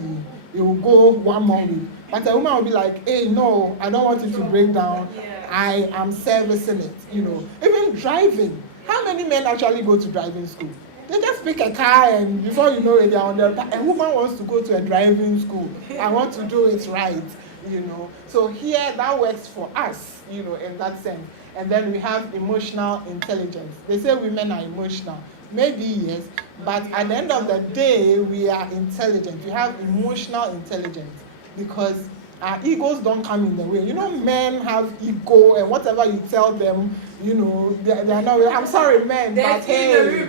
it will go 1 more week. But a woman will be like, hey, no, I don't want you to break down. I am servicing it, you know. Even driving. How many men actually go to driving school? They just pick a car and before you know it, they're on their a woman wants to go to a driving school. I want to do it right, you know. So here, that works for us, you know, in that sense. And then we have emotional intelligence. They say women are emotional. Maybe yes, but at the end of the day, we are intelligent. We have emotional intelligence because our egos don't come in the way. You know, men have ego, and whatever you tell them, you know, they are not. I'm sorry, men, but hey.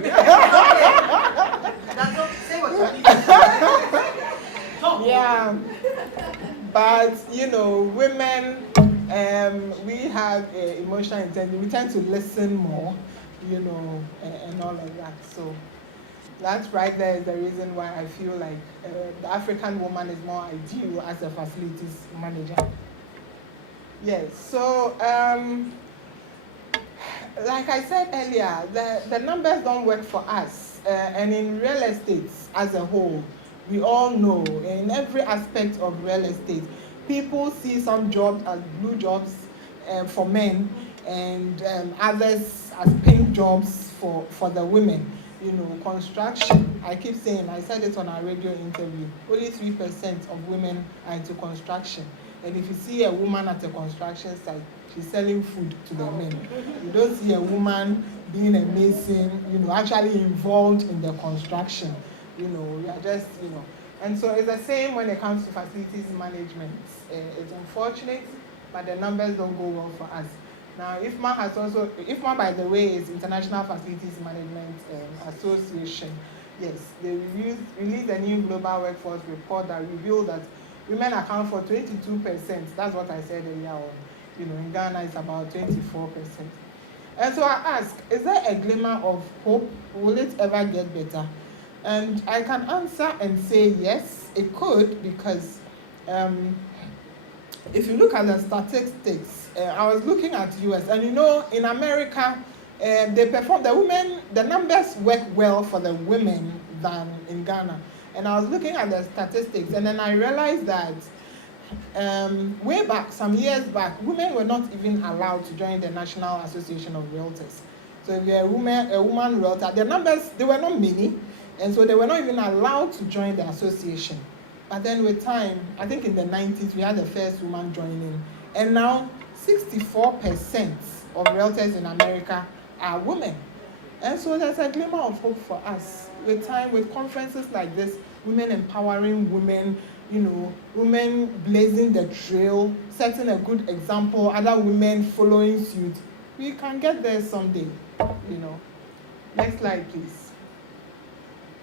Yeah, but you know, women, we have emotional intelligence. We tend to listen more, you know, and all of that. So that's right there is the reason why I feel like the African woman is more ideal as a facilities manager. Yes, so like I said earlier, the numbers don't work for us. And in real estate as a whole, we all know in every aspect of real estate, people see some jobs as blue jobs for men and others as pink jobs for the women. You know, construction, I keep saying, I said it on our radio interview, only 3% of women are into construction. And if you see a woman at a construction site, she's selling food to the men. You don't see a woman being a mason, you know, actually involved in the construction. You know, we are just, you know. And so it's the same when it comes to facilities management. It's unfortunate, but the numbers don't go well for us. Now, IFMA, by the way, is International Facilities Management Association. Yes, they released a new global workforce report that revealed that women account for 22%. That's what I said earlier on. You know, in Ghana, it's about 24%. And so I ask, is there a glimmer of hope? Will it ever get better? And I can answer and say yes, it could, because if you look at the statistics, I was looking at US, and you know, in America, They perform, the women, the numbers work well for the women than in Ghana. And I was looking at the statistics, and then I realized that way back, some years back, women were not even allowed to join the National Association of Realtors. So if you're a woman realtor, the numbers, they were not many, and so they were not even allowed to join the association. But then with time, I think in the 90s, we had the first woman joining, and now 64% of realtors in America are women. And so there's a glimmer of hope for us. With time, with conferences like this, women empowering women, you know, women blazing the trail, setting a good example, other women following suit, we can get there someday, you know. Next slide, please.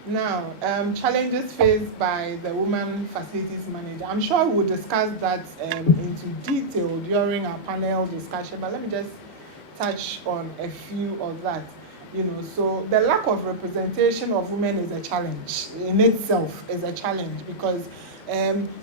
Now, challenges faced by the woman facilities manager. I'm sure we'll discuss that into detail during our panel discussion, but let me just touch on a few of that. You know, so the lack of representation of women is a challenge in itself, is a challenge, because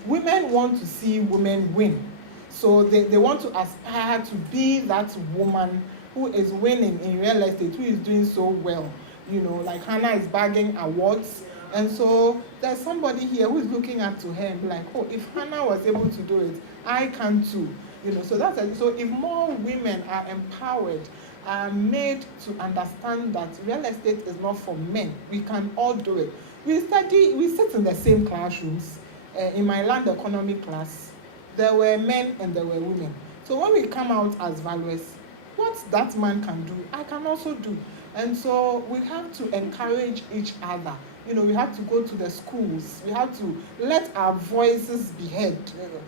women want to see women win. So they want to aspire to be that woman who is winning in real estate, who is doing so well. You know, like Hannah is bagging awards. And so there's somebody here who's looking up to her and be like, oh, if Hannah was able to do it, I can too. You know, so that's it. So if more women are empowered, are made to understand that real estate is not for men, we can all do it. We sit in the same classrooms. In my land economy class, there were men and there were women. So when we come out as valuers, what that man can do, I can also do. And so we have to encourage each other. You know, we have to go to the schools. We have to let our voices be heard,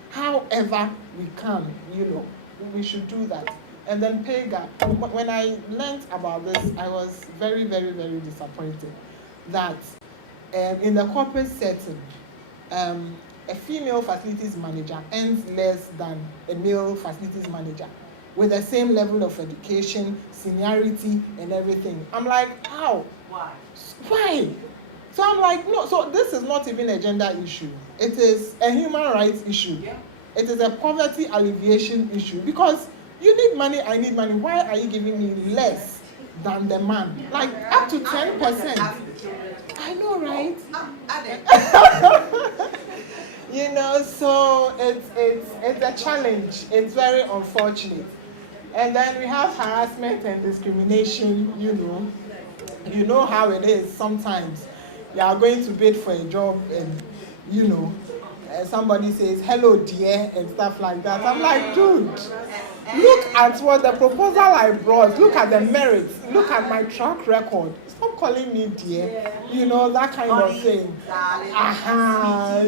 however we can, you know. We should do that. And then pay gap. When I learned about this, I was very, very, very disappointed that in the corporate setting, a female facilities manager earns less than a male facilities manager with the same level of education, seniority, and everything. I'm like, how? Why? So I'm like, no, so this is not even a gender issue. It is a human rights issue. Yeah. It is a poverty alleviation issue, because you need money, I need money. Why are you giving me less than the man? Like up to 10%. I know, right? You know, so it's a challenge. It's very unfortunate. And then we have harassment and discrimination, you know. You know how it is sometimes. You are going to bid for a job and, you know, somebody says, hello dear, and stuff like that. I'm like, dude, look at what the proposal I brought, look at the merits, look at my track record. Stop calling me dear, you know, that kind of thing.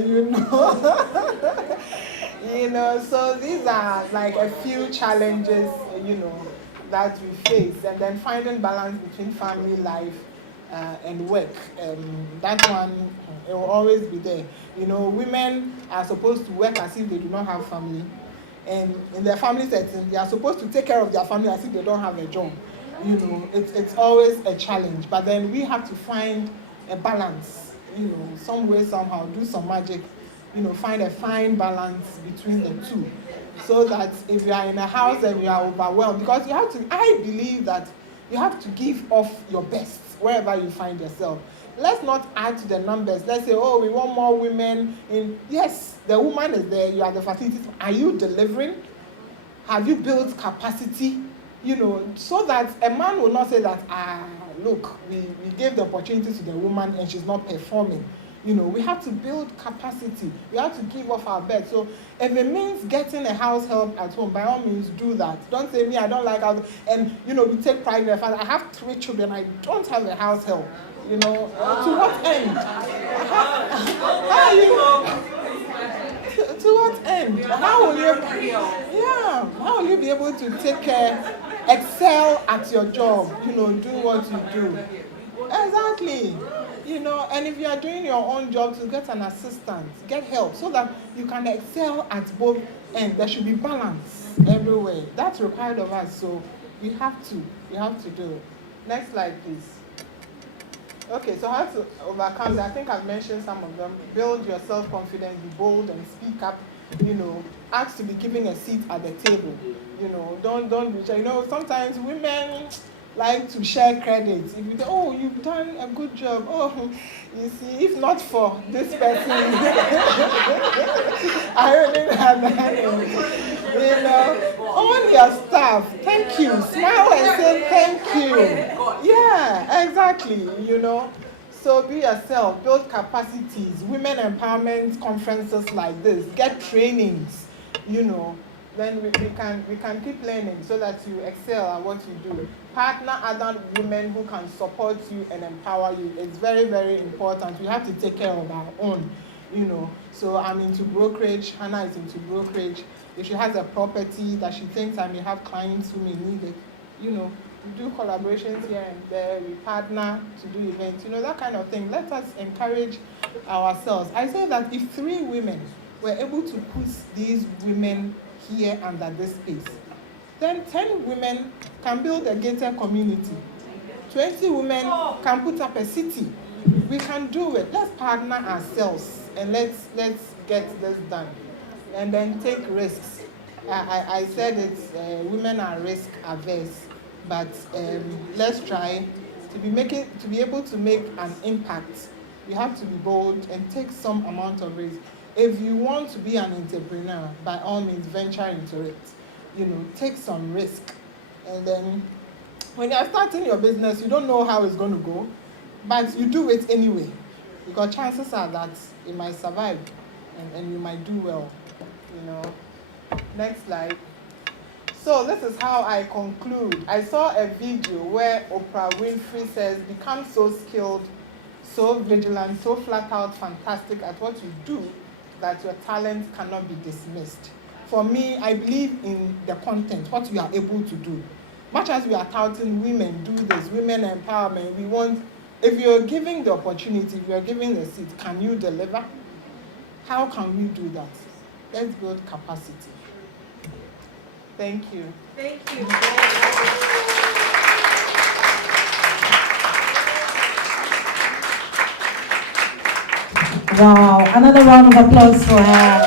You know. You know, so these are like a few challenges, you know, that we face. And then finding balance between family life and work. That one, it will always be there. You know, women are supposed to work as if they do not have family. And in their family setting, they are supposed to take care of their family as if they don't have a job. You know, it's always a challenge. But then we have to find a balance, you know, some way, somehow, do some magic, you know, find a fine balance between the two. So that if you are in a house and you are overwhelmed, because you have to, I believe that you have to give off your best wherever you find yourself. Let's not add to the numbers. Let's say, oh, we want more women in. Yes, the woman is there, you are the facilities. Are you delivering? Have you built capacity? You know, so that a man will not say that, look, we gave the opportunity to the woman and she's not performing. You know, we have to build capacity. We have to give off our bed. So if it means getting a house help at home, by all means do that. Don't say, me, I don't like house. And, you know, we take pride in the fact I have 3 children, I don't have a house help. You know, to what end? How are you? To what end? How will you be able to take care, excel at your job, you know, do what you do? Exactly. You know, and if you are doing your own job, to get an assistant, get help, so that you can excel at both ends. There should be balance everywhere. That's required of us, so we have to do it. Next slide, please. Okay, so how to overcome that? I think I've mentioned some of them. Build your self-confidence, be bold and speak up. You know, ask to be given a seat at the table. You know, don't reach. You know, sometimes women, like to share credit. If you say, oh, you've done a good job. Oh, you see, if not for this person, I wouldn't have done it. You know, own your staff. Thank you. Smile and say thank you. Yeah, exactly. You know. So be yourself, build capacities, women empowerment conferences like this, get trainings, you know, then we can keep learning so that you excel at what you do. Partner other women who can support you and empower you. It's very, very important. We have to take care of our own, you know. So I'm into brokerage, Hannah is into brokerage. If she has a property that she thinks I may have clients who may need it, you know, we do collaborations here and there, we partner to do events, you know, that kind of thing. Let us encourage ourselves. I say that if 3 women were able to put these women here under this space, then 10 women can build a gated community. 20 women can put up a city. We can do it. Let's partner ourselves and let's get this done. And then take risks. I said it's women are risk averse. But let's try to be able to make an impact. You have to be bold and take some amount of risk. If you want to be an entrepreneur, by all means, venture into it. You know, take some risk. And then when you're starting your business, you don't know how it's going to go, but you do it anyway, because chances are that it might survive and you might do well. You know. Next slide. So this is how I conclude. I saw a video where Oprah Winfrey says, become so skilled, so vigilant, so flat out fantastic at what you do that your talent cannot be dismissed. For me, I believe in the content, what you are able to do. Much as we are touting women, do this, women empowerment, we want, if you're giving the opportunity, if you're giving the seat, can you deliver? How can we do that? Let's build capacity. Thank you. Thank you. Wow, another round of applause for her.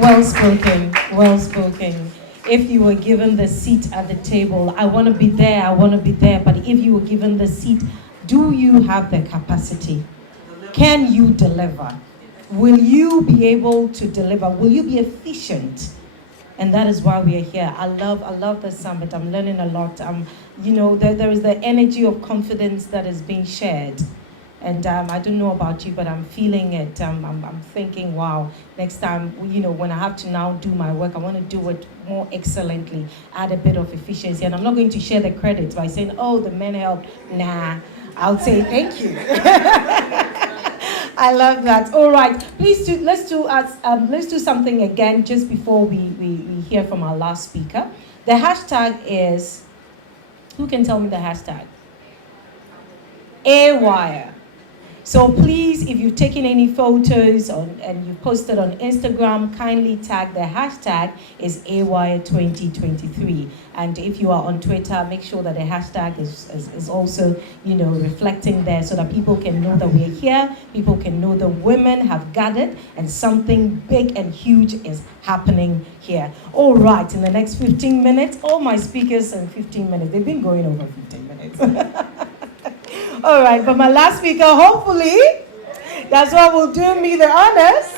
Well spoken, well spoken. If you were given the seat at the table, I want to be there, but if you were given the seat, do you have the capacity? Can you deliver? Will you be able to deliver? Will you be efficient? And that is why we are here. I love the summit. I'm learning a lot. You know, there is the energy of confidence that is being shared. And I don't know about you, but I'm feeling it. I'm thinking, wow, next time, you know, when I have to now do my work, I want to do it more excellently, add a bit of efficiency. And I'm not going to share the credit by saying, oh, the men helped. Nah, I'll say thank you. I love that. All right, please let's do something again just before we hear from our last speaker. The hashtag is, who can tell me the hashtag? AWire. So please, if you've taken any photos and you posted on Instagram, kindly tag the hashtag is AWire 2023. And if you are on Twitter, make sure that the hashtag is also, you know, reflecting there so that people can know that we're here, people can know the women have gathered and something big and huge is happening here. All right, in the next 15 minutes, all my speakers in 15 minutes, they've been going over 15 minutes. All right, but my last speaker, hopefully, that's what will do me the honors.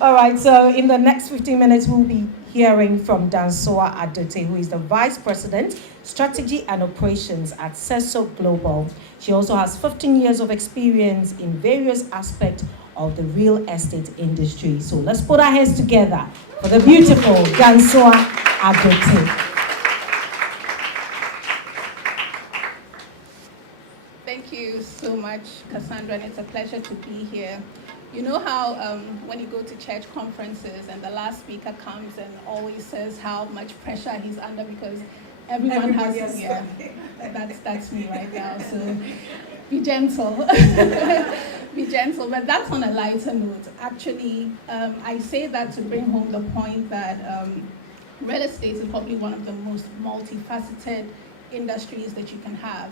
All right, so in the next 15 minutes, we'll be hearing from Dansoa Adote, who is the Vice President, Strategy and Operations at CESO Global. She also has 15 years of experience in various aspects of the real estate industry. So let's put our hands together for the beautiful Dansoa Adote. Thank you so much, Cassandra, and it's a pleasure to be here. You know how when you go to church conferences and the last speaker comes and always says how much pressure he's under because everyone has, yeah, that's me right now. So be gentle, be gentle. But that's on a lighter note. Actually, I say that to bring home the point that real estate is probably one of the most multifaceted industries that you can have.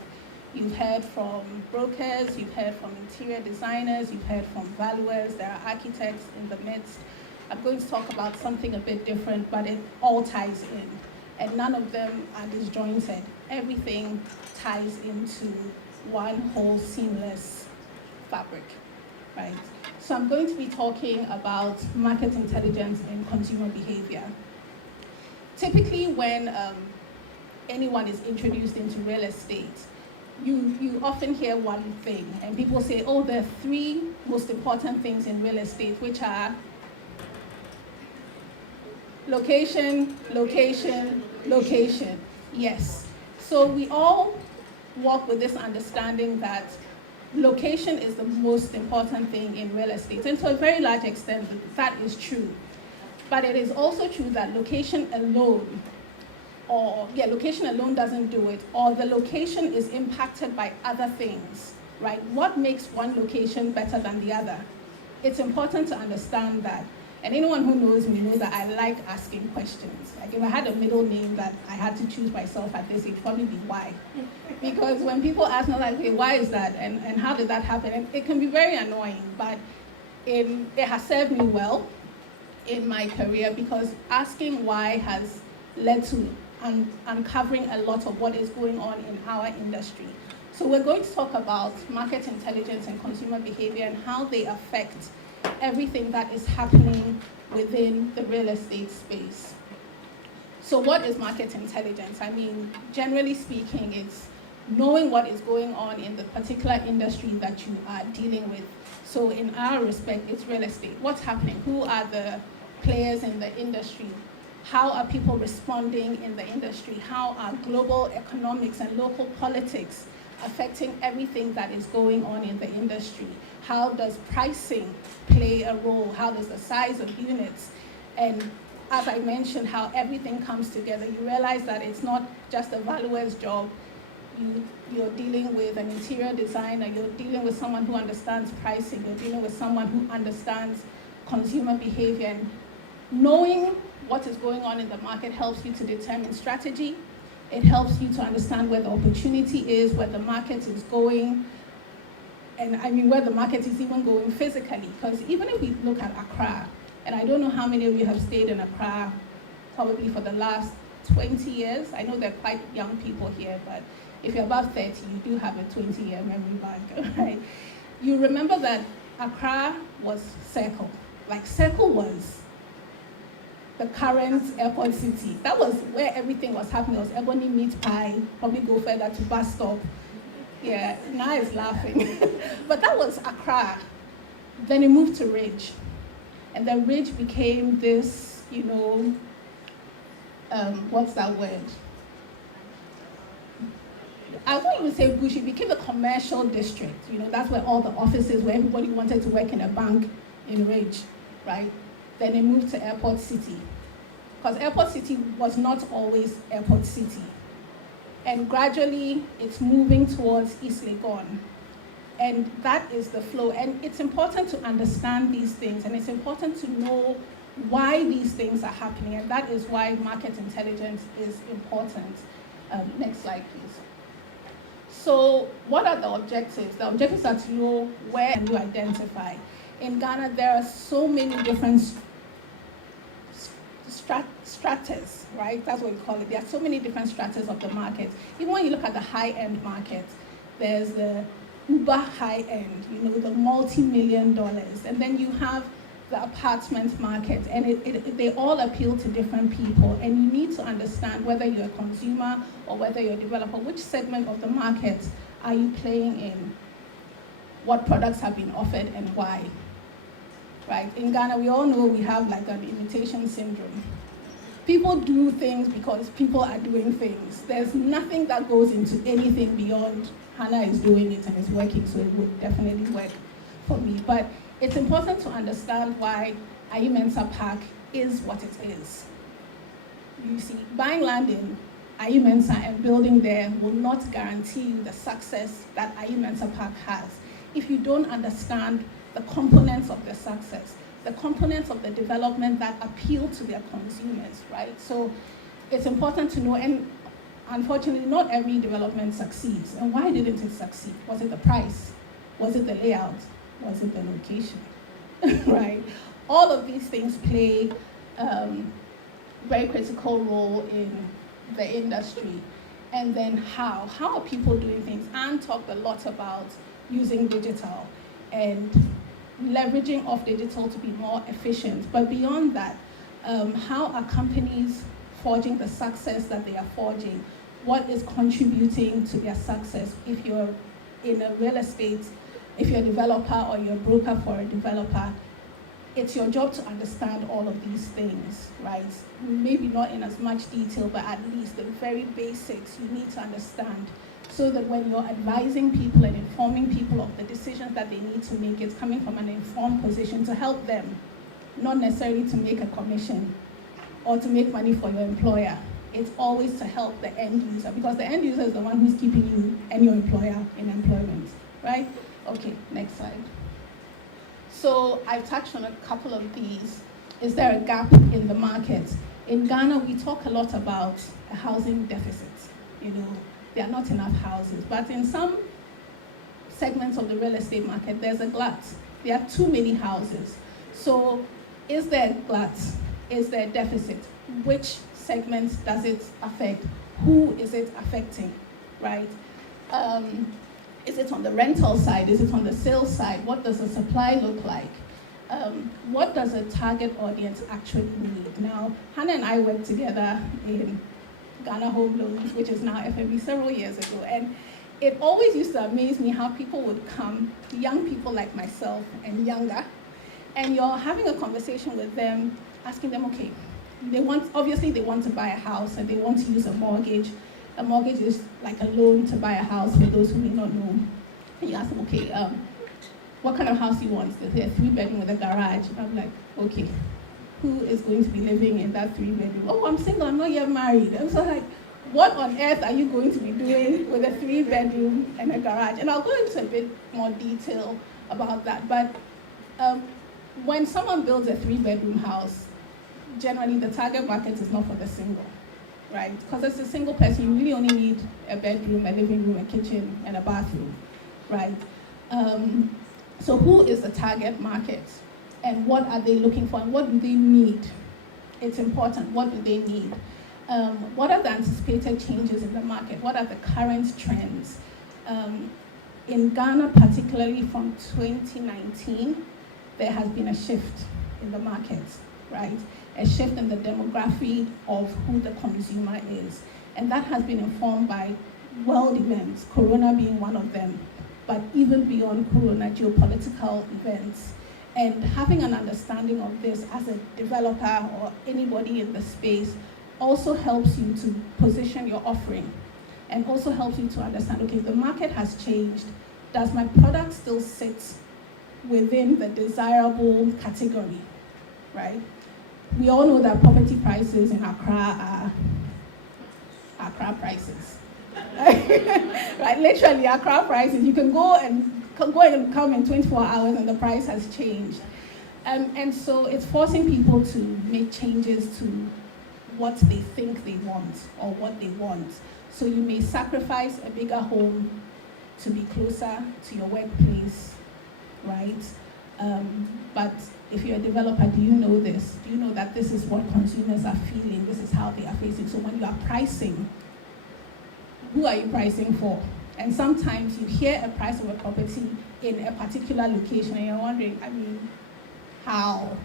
You've heard from brokers, you've heard from interior designers, you've heard from valuers, there are architects in the midst. I'm going to talk about something a bit different, but it all ties in. and none of them are disjointed. Everything ties into one whole seamless fabric, right? So I'm going to be talking about market intelligence and consumer behavior. Typically, when anyone is introduced into real estate, you often hear one thing, and people say, oh, there are three most important things in real estate, which are location, location, location. Yes. So we all walk with this understanding that location is the most important thing in real estate. And to a very large extent, that is true. But it is also true that location alone, location alone doesn't do it, or the location is impacted by other things, right? What makes one location better than the other? It's important to understand that. And anyone who knows me knows that I like asking questions. Like if I had a middle name that I had to choose myself at this age, it'd probably be why. Because when people ask me like, hey, why is that? And how did that happen? And it can be very annoying, but it has served me well in my career, because asking why has led to uncovering a lot of what is going on in our industry. So we're going to talk about market intelligence and consumer behavior and how they affect everything that is happening within the real estate space. So what is market intelligence? I mean, generally speaking, it's knowing what is going on in the particular industry that you are dealing with. So in our respect, it's real estate. What's happening? Who are the players in the industry? How are people responding in the industry? How are global economics and local politics affecting everything that is going on in the industry? How does pricing play a role? How does the size of units? And as I mentioned, how everything comes together. You realize that it's not just a valuer's job. You're dealing with an interior designer, you're dealing with someone who understands pricing, you're dealing with someone who understands consumer behavior. And knowing what is going on in the market helps you to determine strategy. It helps you to understand where the opportunity is, where the market is going, and I mean where the market is even going physically. Because even if we look at Accra, and I don't know how many of you have stayed in Accra probably for the last 20 years. I know there are quite young people here, but if you're above 30, you do have a 20-year memory bank, right? You remember that Accra was Circle. Like Circle was the current airport city. That was where everything was happening. It was Ebony Meat Pie, probably go further to bus stop. Yeah, now it's laughing. But that was Accra. Then it moved to Ridge. And then Ridge became this, what's that word? I wouldn't even say bush, it became a commercial district. That's where all the offices, where everybody wanted to work in a bank in Ridge, right? Then it moved to Airport City. Because Airport City was not always Airport City. And gradually, it's moving towards East Legon. And that is the flow. And it's important to understand these things, and it's important to know why these things are happening. And that is why market intelligence is important. Next slide, please. So what are the objectives? The objectives are to know where you identify. In Ghana, there are so many different stratas, right? That's what we call it. There are so many different stratas of the market. Even when you look at the high-end market, there's the uber high-end, the multi-million dollars. And then you have the apartment market, and they all appeal to different people. And you need to understand whether you're a consumer or whether you're a developer, which segment of the market are you playing in? What products have been offered and why? Right? In Ghana, we all know we have like an imitation syndrome. People do things because people are doing things. There's nothing that goes into anything beyond Hannah is doing it and it's working, so it would definitely work for me. But it's important to understand why Ayi Park is what it is. You see, buying land in Ayi and building there will not guarantee you the success that Ayi Park has if you don't understand the components of the success, the components of the development that appeal to their consumers, right? So it's important to know, and unfortunately, not every development succeeds. And why didn't it succeed? Was it the price? Was it the layout? Was it the location? Right? All of these things play a very critical role in the industry, and then how are people doing things. Anne talked a lot about using digital and leveraging off digital to be more efficient. But beyond that, how are companies forging the success that they are forging? What is contributing to their success? If you're in a real estate, if you're a developer or you're a broker for a developer, it's your job to understand all of these things, right? Maybe not in as much detail, but at least the very basics you need to understand, so that when you're advising people and informing people of the decisions that they need to make, it's coming from an informed position to help them, not necessarily to make a commission or to make money for your employer. It's always to help the end user, because the end user is the one who's keeping you and your employer in employment, right? Okay, next slide. So I've touched on a couple of these. Is there a gap in the market? In Ghana, we talk a lot about a housing deficit. You know, there are not enough houses, but in some segments of the real estate market, there's a glut. There are too many houses. So is there a glut? Is there a deficit? Which segments does it affect? Who is it affecting, right? Is it on the rental side? Is it on the sales side? What does the supply look like? What does a target audience actually need? Now, Hannah and I worked together in Ghana Home Loans, which is now FMB, several years ago. And it always used to amaze me how people would come, young people like myself and younger, and you're having a conversation with them, asking them, okay, obviously they want to buy a house and they want to use a mortgage. A mortgage is like a loan to buy a house, for those who may not know. And you ask them, okay, what kind of house you want? They say a 3-bedroom with a garage. I'm like, okay, who is going to be living in that 3-bedroom? Oh, I'm single, I'm not yet married. And so like, what on earth are you going to be doing with a 3-bedroom and a garage? And I'll go into a bit more detail about that. But when someone builds a 3-bedroom house, generally the target market is not for the single. Right? Because as a single person, you really only need a bedroom, a living room, a kitchen, and a bathroom, right? So who is the target market? And what are they looking for? And what do they need? It's important. What do they need? What are the anticipated changes in the market? What are the current trends? In Ghana, particularly from 2019, there has been a shift in the market, right? A shift in the demography of who the consumer is. And that has been informed by world events, Corona being one of them, but even beyond Corona, geopolitical events. And having an understanding of this as a developer or anybody in the space also helps you to position your offering, and also helps you to understand, okay, the market has changed. Does my product still sit within the desirable category, right? We all know that property prices in Accra are Accra prices. Right? Literally Accra prices. You can go and come in 24 hours and the price has changed. And so it's forcing people to make changes to what they think they want or what they want. So you may sacrifice a bigger home to be closer to your workplace, right? But if you're a developer, do you know this? Do you know that this is what consumers are feeling? This is how they are facing. So when you are pricing, who are you pricing for? And sometimes you hear a price of a property in a particular location and you're wondering, I mean, how?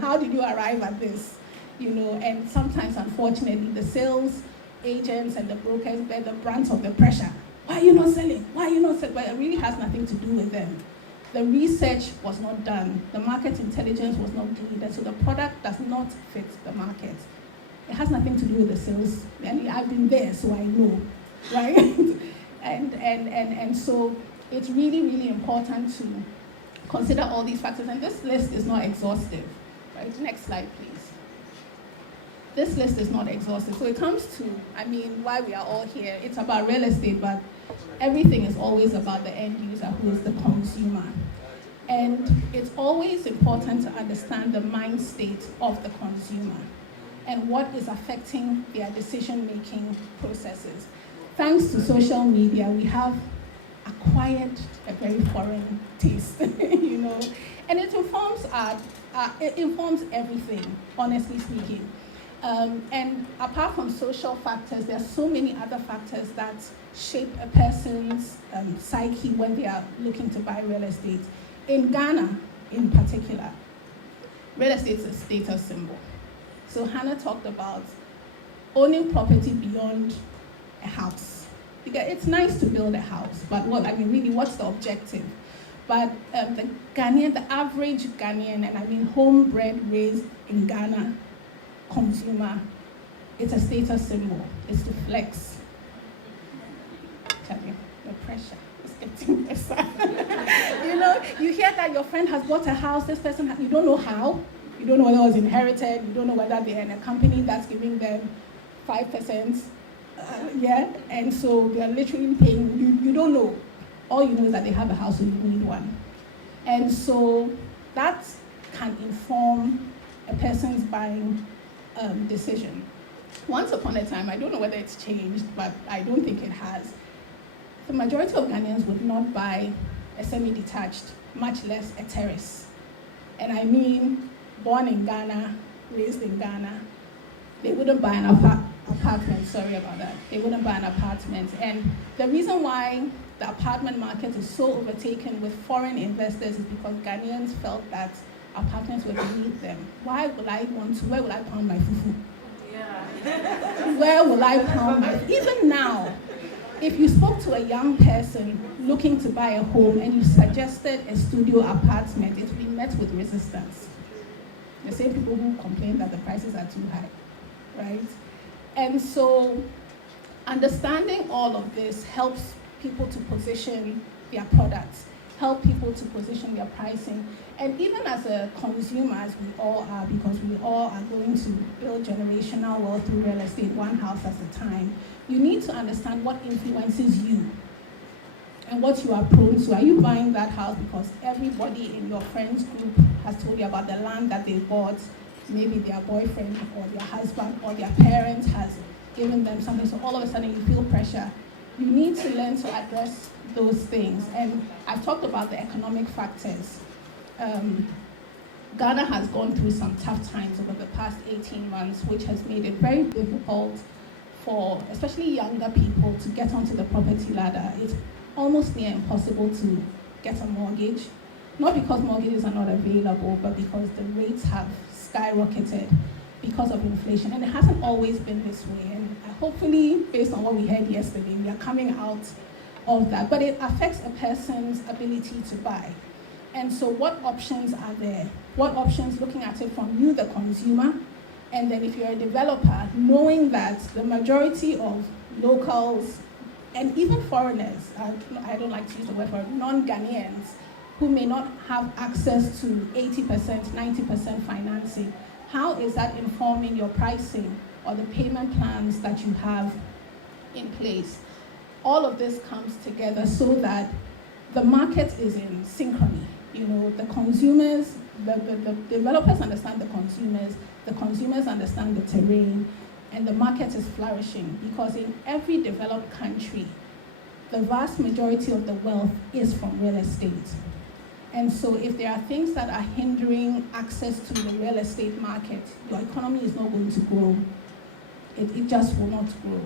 How did you arrive at this? And sometimes, unfortunately, the sales agents and the brokers bear the brunt of the pressure. Why are you not selling? Why are you not selling? But it really has nothing to do with them. The research was not done. The market intelligence was not done. So the product does not fit the market. It has nothing to do with the sales. And I've been there, so I know, right? and so it's really, really important to consider all these factors. And this list is not exhaustive, right? Next slide, please. This list is not exhaustive. So it comes to, why we are all here. It's about real estate, but everything is always about the end user, who is the consumer. And it's always important to understand the mind state of the consumer and what is affecting their decision-making processes. Thanks to social media, we have acquired a very foreign taste, and it informs everything, honestly speaking. And apart from social factors, there are so many other factors that shape a person's psyche when they are looking to buy real estate. In Ghana, in particular, real estate is a status symbol. So Hannah talked about owning property beyond a house. Because it's nice to build a house, but really, what's the objective? But the average Ghanaian, and I mean homebred, raised in Ghana, consumer, it's a status symbol. It's to flex. Tell you, the pressure is getting worse. You hear that your friend has bought a house, this person, you don't know how. You don't know whether it was inherited. You don't know whether they're in a company that's giving them 5%. And so they're literally paying, you don't know. All you know is that they have a house, so you need one. And so that can inform a person's buying decision. Once upon a time, I don't know whether it's changed, but I don't think it has. The majority of Ghanaians would not buy a semi-detached, much less a terrace. And I mean, born in Ghana, raised in Ghana, they wouldn't buy an apartment, sorry about that. They wouldn't buy an apartment. And the reason why the apartment market is so overtaken with foreign investors is because Ghanaians felt that apartments were beneath them. Where will I pound my fufu? Yeah. Where will I pound my fufu? Even now, if you spoke to a young person looking to buy a home and you suggested a studio apartment, it would be met with resistance. The same people who complain that the prices are too high, right? And so understanding all of this helps people to position their products, help people to position their pricing. And even as a consumer, as we all are, because we all are going to build generational wealth through real estate, one house at a time, you need to understand what influences you and what you are prone to. Are you buying that house because everybody in your friends group has told you about the land that they bought? Maybe their boyfriend or their husband or their parents has given them something, so all of a sudden you feel pressure. You need to learn to address those things. And I've talked about the economic factors. Ghana has gone through some tough times over the past 18 months, which has made it very difficult for especially younger people to get onto the property ladder. It's almost near impossible to get a mortgage, not because mortgages are not available, but because the rates have skyrocketed because of inflation. And it hasn't always been this way. And hopefully, based on what we heard yesterday, we are coming out of that. But it affects a person's ability to buy. And so what options are there? What options, looking at it from you, the consumer, and then if you're a developer, knowing that the majority of locals and even foreigners, I don't like to use the word for non-Ghanaians, who may not have access to 80%, 90% financing, how is that informing your pricing or the payment plans that you have in place? All of this comes together so that the market is in synchrony. The consumers, the developers understand the consumers understand the terrain, and the market is flourishing because in every developed country, the vast majority of the wealth is from real estate. And so if there are things that are hindering access to the real estate market, your economy is not going to grow. It just will not grow.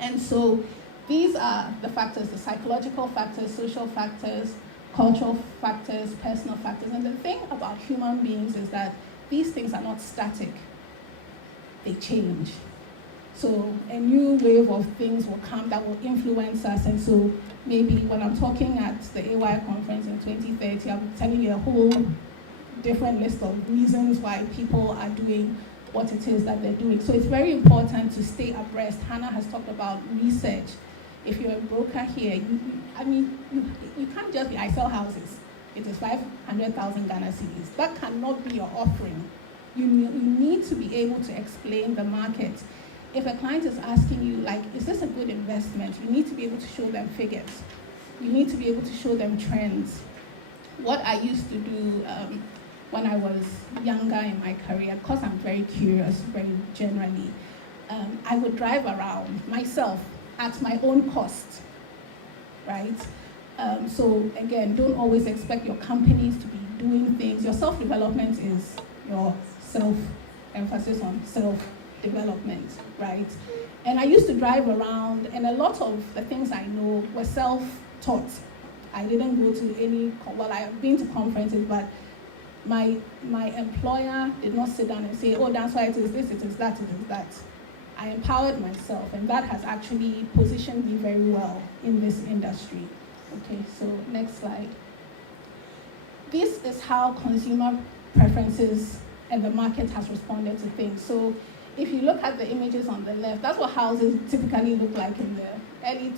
And so these are the factors, the psychological factors, social factors, cultural factors, personal factors. And the thing about human beings is that these things are not static. They change. So a new wave of things will come that will influence us. And so maybe when I'm talking at the AY conference in 2030, I'll be telling you a whole different list of reasons why people are doing what it is that they're doing. So it's very important to stay abreast. Hannah has talked about research. If you're a broker here, you can't just be, I sell houses. It is 500,000 Ghana cedis. That cannot be your offering. You need to be able to explain the market. If a client is asking you, is this a good investment? You need to be able to show them figures. You need to be able to show them trends. What I used to do when I was younger in my career, because I'm very curious, very generally, I would drive around myself at my own cost, right? So again, don't always expect your companies to be doing things. Your self-development is your emphasis on self development, right? And I used to drive around, and a lot of the things I know were self-taught. I didn't go to any, well, I have been to conferences, but my employer did not sit down and say, oh, that's why it is this, it is that, it is that. I empowered myself, and that has actually positioned me very well in this industry. Okay, so next slide. This is how consumer preferences and the market has responded to things. So if you look at the images on the left, that's what houses typically look like in the early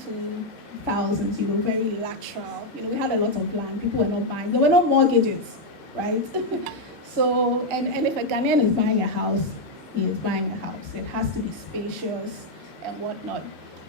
2000s, very lateral. We had a lot of land, people were not buying. There were no mortgages, right? So, and if a Ghanaian is buying a house, he is buying a house. It has to be spacious and whatnot.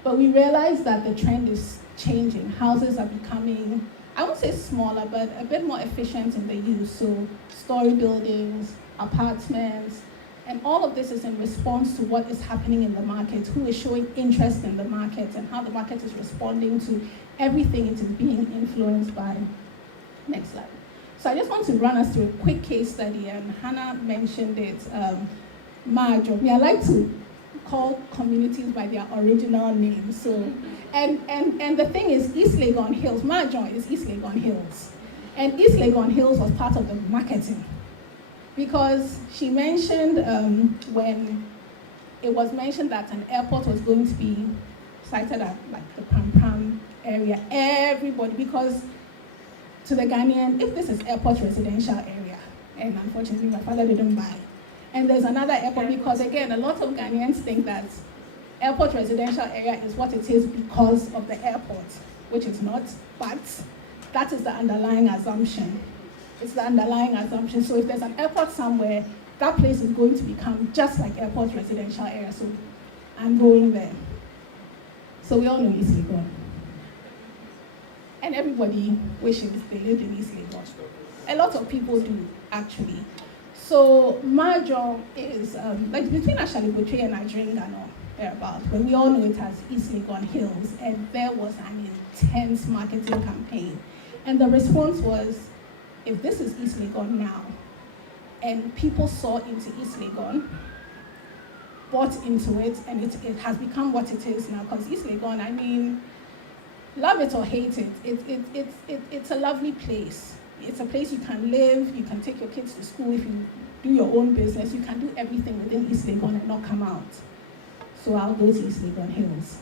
But we realized that the trend is changing. Houses are becoming, I won't say smaller, but a bit more efficient in the use. So story buildings, apartments, and all of this is in response to what is happening in the market, who is showing interest in the market, and how the market is responding to everything it is being influenced by. Next slide. So I just want to run us through a quick case study, and Hannah mentioned it, Mahjong. I like to call communities by their original names. So, and the thing is, East Legon Hills, Mahjong is East Legon Hills. And East Legon Hills was part of the marketing. Because she mentioned when it was mentioned that an airport was going to be sited at like the Pram Pram area, everybody, because to the Ghanaian, if this is airport residential area, and unfortunately my father didn't buy, and there's another airport, because again, a lot of Ghanaians think that airport residential area is what it is because of the airport, which is not, but that is the underlying assumption. It's the underlying assumption. So if there's an airport somewhere, that place is going to become just like airport residential area. So I'm going there. So we all know East Legon. And everybody wishes they lived in East Legon. A lot of people do, actually. So Mahjong is like between Ashali-Botwe and Adringano, thereabouts, but we all know it as East Legon Hills, and there was an intense marketing campaign. And the response was, if this is East Legon now, and people saw into East Legon, bought into it, and it has become what it is now, because East Legon, I mean, love it or hate it, it's a lovely place. It's a place you can live, you can take your kids to school, if you do your own business, you can do everything within East Legon and not come out. So I'll go to East Legon Hills.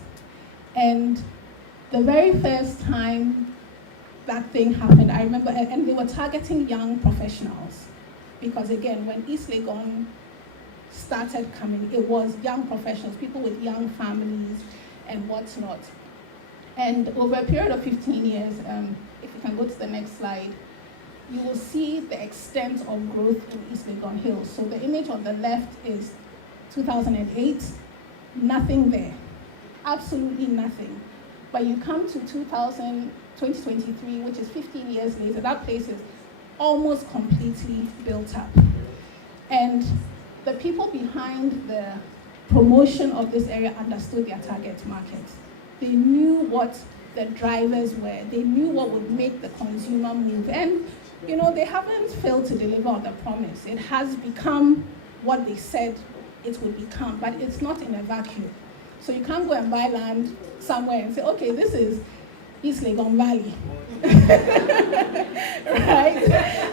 And the very first time that thing happened, I remember, and they were targeting young professionals. Because again, when East Legon started coming, it was young professionals, people with young families and what's not. And over a period of 15 years, if you can go to the next slide, you will see the extent of growth in East Legon Hills. So the image on the left is 2008, nothing there, absolutely nothing. But you come to 2023, which is 15 years later, that place is almost completely built up. And the people behind the promotion of this area understood their target market. They knew what the drivers were. They knew what would make the consumer move. And they haven't failed to deliver on the promise. It has become what they said it would become, but it's not in a vacuum. So you can't go and buy land somewhere and say, okay, this is East Legon Valley. Right?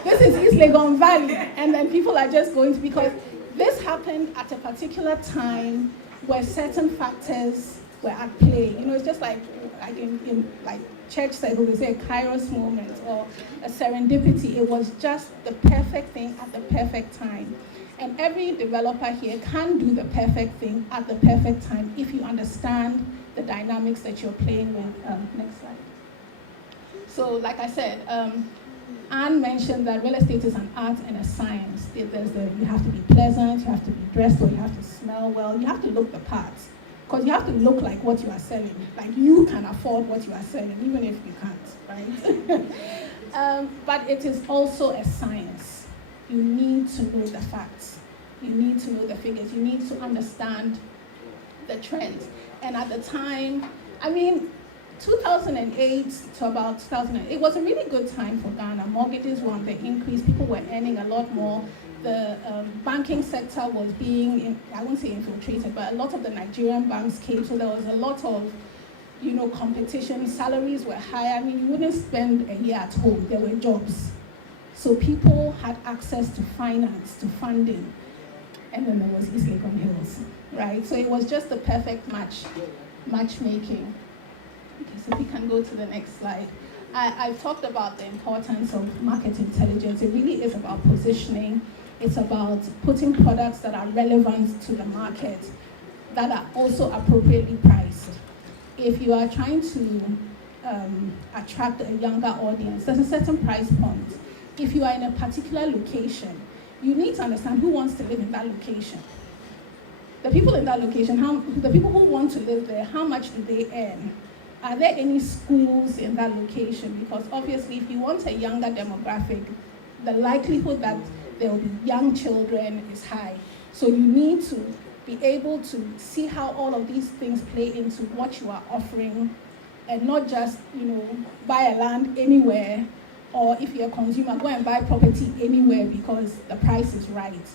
This is East Legon Valley. And then people are just going to, because this happened at a particular time where certain factors were at play. It's just like in church circles, they say a kairos moment or a serendipity. It was just the perfect thing at the perfect time. And every developer here can do the perfect thing at the perfect time if you understand the dynamics that you're playing with. Next slide. So like I said, Anne mentioned that real estate is an art and a science. You have to be pleasant, you have to be dressed well, you have to smell well, you have to look the part. Because you have to look like what you are selling. Like you can afford what you are selling, even if you can't, right? But it is also a science. You need to know the facts. You need to know the figures. You need to understand the trends. And at the time, 2008 to about 2008, it was a really good time for Ghana. Mortgages were on the increase. People were earning a lot more banking sector was being, I won't say infiltrated, but a lot of the Nigerian banks came, so there was a lot of, competition. Salaries were high. I mean, you wouldn't spend a year at home. There were jobs. So people had access to finance, to funding. And then there was East Legon Hills, right? So it was just the perfect matchmaking. Okay, so we can go to the next slide. I've talked about the importance of market intelligence. It really is about positioning. It's about putting products that are relevant to the market, that are also appropriately priced. If you are trying to attract a younger audience, there's a certain price point. If you are in a particular location, you need to understand who wants to live in that location. The people in that location, the people who want to live there, how much do they earn? Are there any schools in that location? Because obviously, if you want a younger demographic, the likelihood that there will be young children is high. So you need to be able to see how all of these things play into what you are offering, and not just, buy a land anywhere, or if you're a consumer, go and buy property anywhere because the price is right.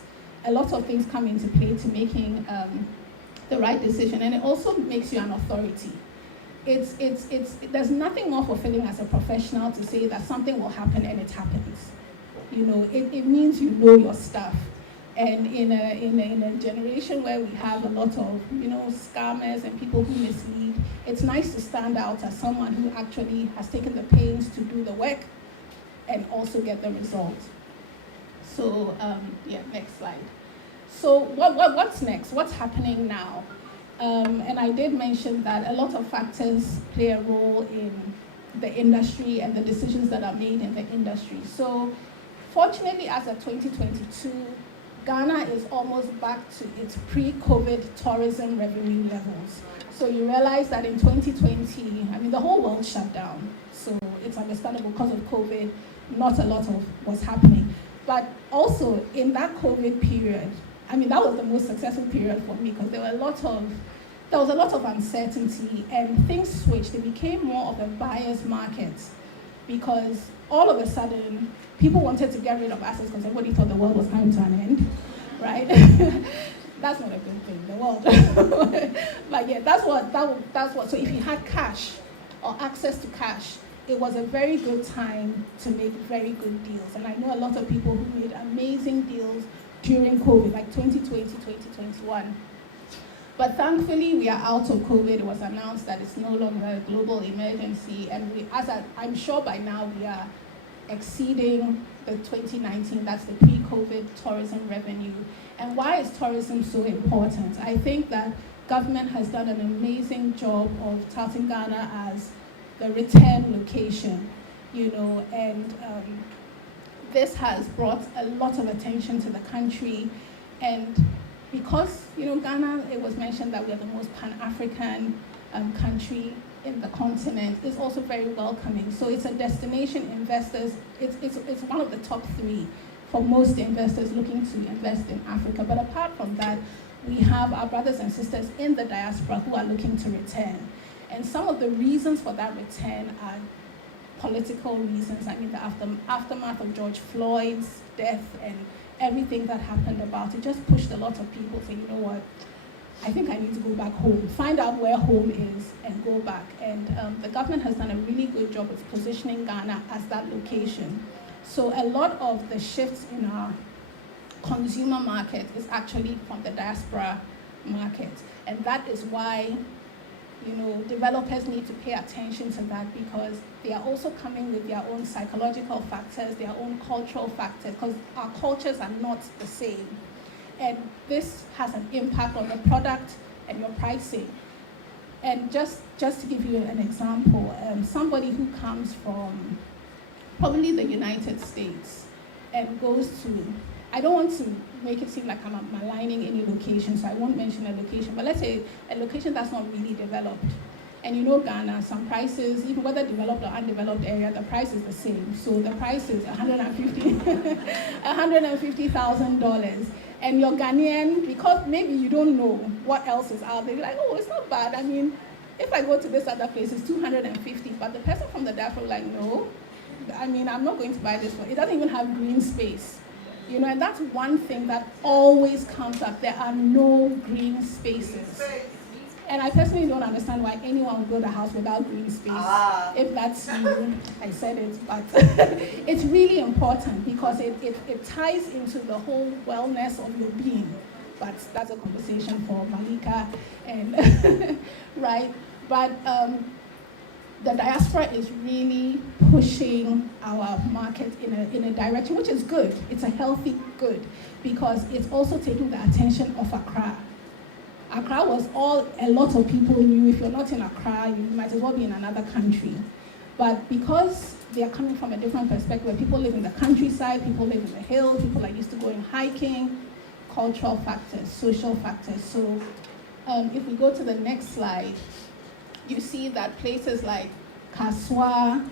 A lot of things come into play to making the right decision, and it also makes you an authority. There's nothing more fulfilling as a professional to say that something will happen and it happens. It means you know your stuff. And in a generation where we have a lot of, scammers and people who mislead, it's nice to stand out as someone who actually has taken the pains to do the work and also get the results. So, next slide. So what's next? What's happening now? And I did mention that a lot of factors play a role in the industry and the decisions that are made in the industry. So fortunately, as of 2022, Ghana is almost back to its pre-COVID tourism revenue levels. So you realize that in 2020, the whole world shut down. So it's understandable because of COVID, not a lot of was happening. But also in that COVID period, that was the most successful period for me because there was a lot of uncertainty and things switched. It became more of a buyer's market because all of a sudden, people wanted to get rid of assets because everybody thought the world was coming to an end, right? That's not a good thing, the world. But yeah, that's what. So if you had cash or access to cash, it was a very good time to make very good deals. And I know a lot of people who made amazing deals during COVID, like 2020, 2021. But thankfully, we are out of COVID. It was announced that it's no longer a global emergency. And I'm sure by now we are exceeding the 2019, that's the pre-COVID tourism revenue. And why is tourism so important? I think that government has done an amazing job of touting Ghana as the return location, and this has brought a lot of attention to the country. And because, Ghana, it was mentioned that we're the most Pan-African country in the continent, is also very welcoming. So it's a destination investors, it's one of the top 3 for most investors looking to invest in Africa. But apart from that, we have our brothers and sisters in the diaspora who are looking to return. And some of the reasons for that return are political reasons. The aftermath of George Floyd's death and everything that happened about it just pushed a lot of people to say, you know what, I think I need to go back home, find out where home is and go back. And the government has done a really good job of positioning Ghana as that location. So a lot of the shifts in our consumer market is actually from the diaspora market. And that is why, developers need to pay attention to that because they are also coming with their own psychological factors, their own cultural factors, because our cultures are not the same. And this has an impact on the product and your pricing. And just to give you an example, somebody who comes from probably the United States and goes to, I don't want to make it seem like I'm maligning any location, so I won't mention a location, but let's say a location that's not really developed. And Ghana, some prices, even whether developed or undeveloped area, the price is the same. So the price is $150,000. And you're Ghanaian, because maybe you don't know what else is out there, you're like, oh, it's not bad. If I go to this other place, it's 250. But the person from the diaspora like, no, I'm not going to buy this one. It doesn't even have green space. You know, and that's one thing that always comes up. There are no green spaces. And I personally don't understand why anyone would build a house without green space. If that's you, I said it, but it's really important because it ties into the whole wellness of your being. But that's a conversation for Malika, and right? But the diaspora is really pushing our market in a direction which is good. It's a healthy good because it's also taking the attention of Accra. Accra was a lot of people knew. If you're not in Accra, you might as well be in another country. But because they are coming from a different perspective, where people live in the countryside, people live in the hills, people are used to going hiking, cultural factors, social factors. So if we go to the next slide, you see that places like Kaswa,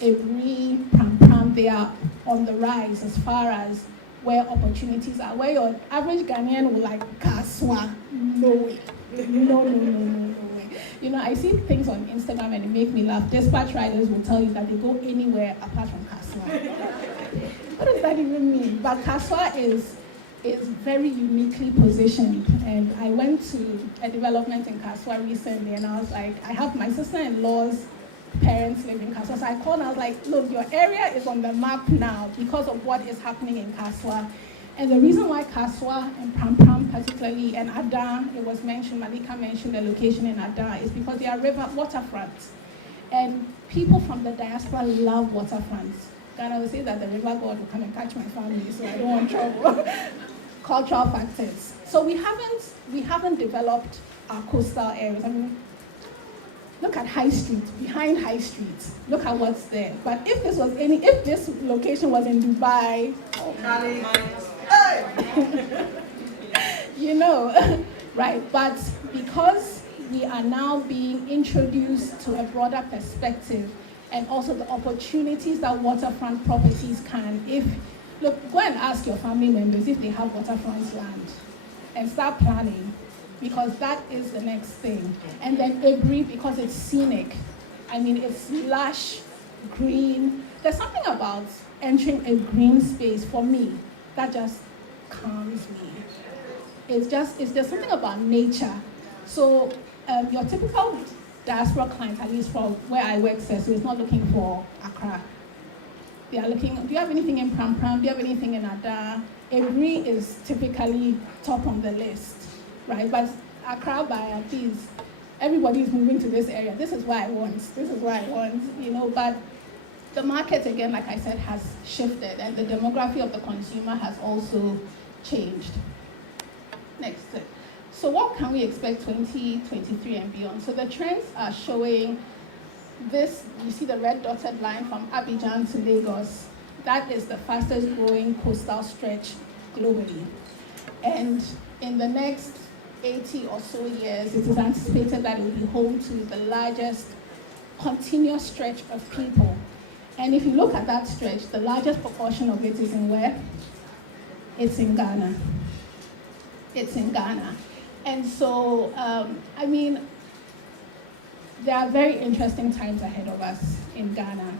Ebri, Pram, they are on the rise as far as where opportunities are, where your average Ghanaian will like Kaswa, no way, no way. You know, I see things on Instagram and it makes me laugh. Dispatch riders will tell you that they go anywhere apart from Kaswa. What does that even mean? But Kaswa is very uniquely positioned, and I went to a development in Kaswa recently, and I was like, I have my sister-in-law's parents live in Kaswa, so I called and I was like, look, your area is on the map now because of what is happening in Kaswa. And the reason why Kaswa and Pram particularly, and Ada, it was mentioned, Malika mentioned the location in Ada, is because they are waterfronts. And people from the diaspora love waterfronts. Ghana will say that the river god will come and catch my family, so I don't want trouble. Cultural factors. So we haven't developed our coastal areas. I mean, look at High Street, behind High Street. Look at what's there. But if this location was in Dubai, you know, right? But because we are now being introduced to a broader perspective and also the opportunities that waterfront properties can, look, go and ask your family members if they have waterfront land and start planning, because that is the next thing. And then Ebri, because it's scenic. I mean, it's lush, green. There's something about entering a green space for me that just calms me. It's just something about nature. So your typical diaspora client, at least from where I work, says, so it's not looking for Accra. They are looking, do you have anything in Pram? Do you have anything in Ada? Ebri is typically top on the list, right? But Accra, by at least, everybody is moving to this area. This is what I want, you know, but the market, again, like I said, has shifted, and the demography of the consumer has also changed. Next. So what can we expect 2023 and beyond? So the trends are showing this. You see the red dotted line from Abidjan to Lagos. That is the fastest growing coastal stretch globally. And in the next 80 or so years, it is anticipated that it will be home to the largest continuous stretch of people. And if you look at that stretch, the largest proportion of it is in where? It's in Ghana. It's in Ghana. And so, I mean, there are very interesting times ahead of us in Ghana,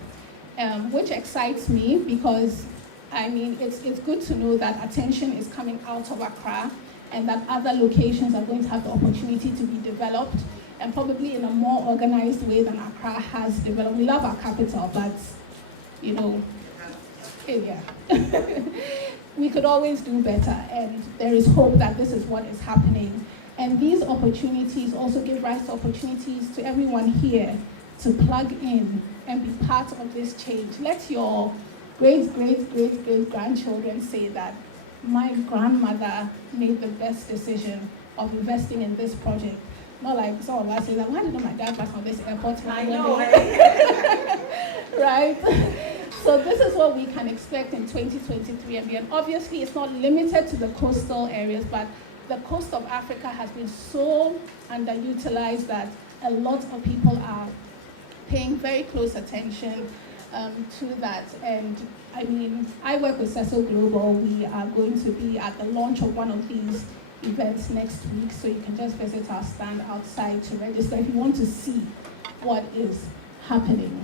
which excites me because, I mean, it's good to know that attention is coming out of Accra and that other locations are going to have the opportunity to be developed, and probably in a more organized way than Accra has developed. We love our capital, but, you know, yeah. We could always do better, and there is hope that this is what is happening. And these opportunities also give rise to opportunities to everyone here to plug in and be part of this change. Let your great-grandchildren say that my grandmother made the best decision of investing in this project. Not like some of us say that, why didn't my dad pass on this airport? I know, right? So this is what we can expect in 2023 and beyond. Obviously, it's not limited to the coastal areas, but the coast of Africa has been so underutilized that a lot of people are paying very close attention to that. And I mean, I work with Cecil Global. We are going to be at the launch of one of these events next week, so you can just visit our stand outside to register if you want to see what is happening.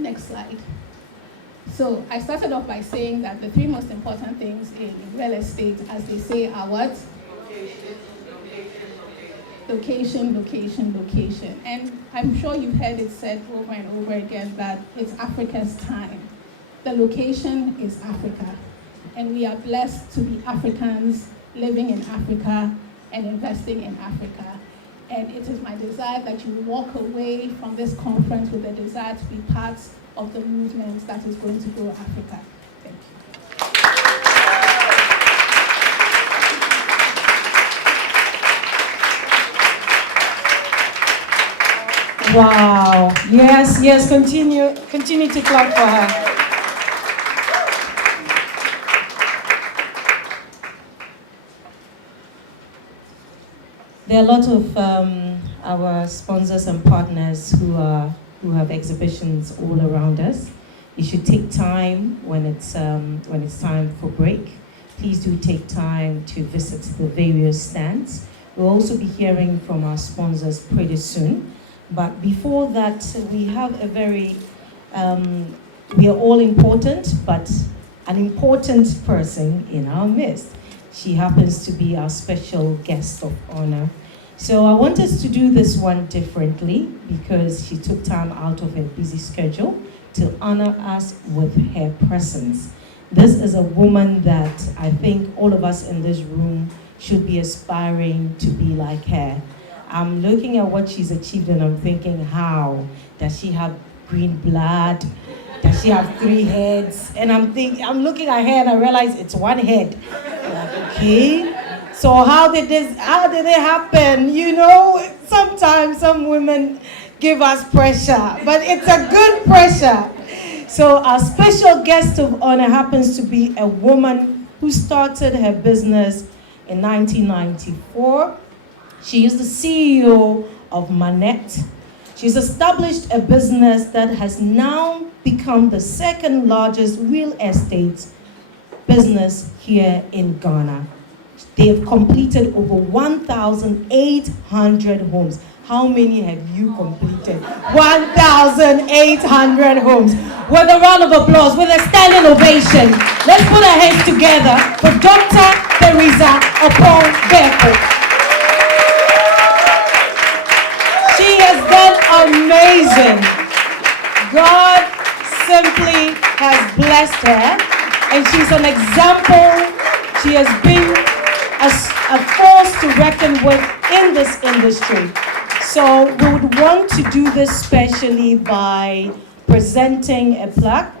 Next slide. So I started off by saying that the three most important things in real estate, as they say, are what? Location, location, location. And I'm sure you've heard it said over and over again that it's Africa's time. The location is Africa. And we are blessed to be Africans living in Africa and investing in Africa. And it is my desire that you walk away from this conference with a desire to be part of the movement that is going to grow Africa. Thank you. Wow. Yes, yes, continue to clap for her. There are a lot of our sponsors and partners who have exhibitions all around us. You should take time when it's time for break. Please do take time to visit the various stands. We'll also be hearing from our sponsors pretty soon. But before that, we have a very, we are all important, but an important person in our midst. She happens to be our special guest of honor. So I want us to do this one differently because she took time out of her busy schedule to honor us with her presence. This is a woman that I think all of us in this room should be aspiring to be like her. I'm looking at what she's achieved and I'm thinking, how? Does she have green blood? Does she have 3 heads? And I'm looking at her and I realize it's 1 head. Like, okay, so how did it happen? You know, sometimes some women give us pressure, but it's a good pressure. So our special guest of honor happens to be a woman who started her business in 1994. She is the CEO of Manette. She's established a business that has now become the 2nd largest real estate business here in Ghana. They have completed over 1,800 homes. How many have you completed? 1,800 homes. With a round of applause, with a standing ovation. Let's put our hands together for Dr. Teresa Opon-Beko. She has done amazing. God simply has blessed her, and she's an example. She has been a force to reckon with in this industry. So we would want to do this specially by presenting a plaque,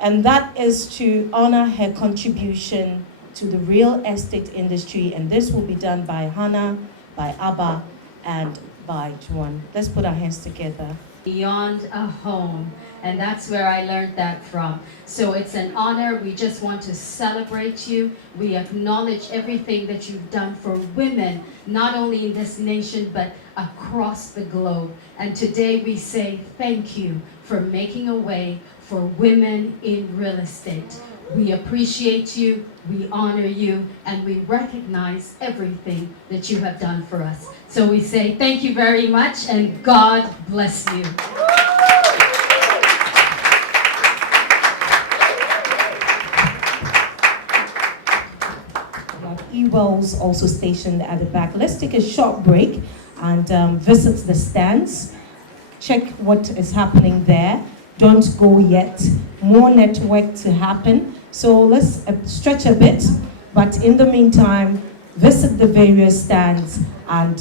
and that is to honor her contribution to the real estate industry, and this will be done by Hannah, by Abba, and by Juan. Let's put our hands together. Beyond a home, and that's where I learned that from. So it's an honor. We just want to celebrate you. We acknowledge everything that you've done for women, not only in this nation, but across the globe. And today we say thank you for making a way for women in real estate. We appreciate you, we honor you, and we recognize everything that you have done for us. So we say thank you very much, and God bless you. Ewells also stationed at the back. Let's take a short break and visit the stands. Check what is happening there. Don't go yet. More network to happen. So let's stretch a bit. But in the meantime, visit the various stands and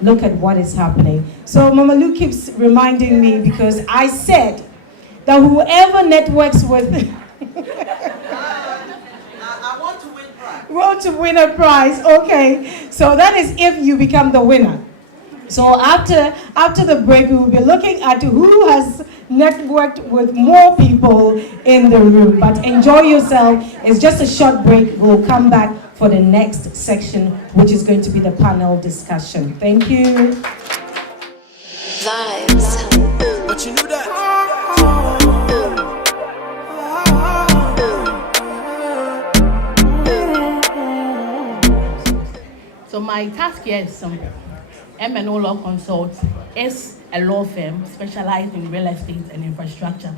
look at what is happening. So Mama Lou keeps reminding me because I said that whoever networks with I want to win prize. Want to win a prize. Okay. So that is if you become the winner. So after the break, we will be looking at who has networked with more people in the room. But enjoy yourself. It's just a short break. We'll come back for the next section, which is going to be the panel discussion. Thank you. Vibes. But you knew that. So my task here is simple. M&O Law Consult is a law firm specialized in real estate and infrastructure.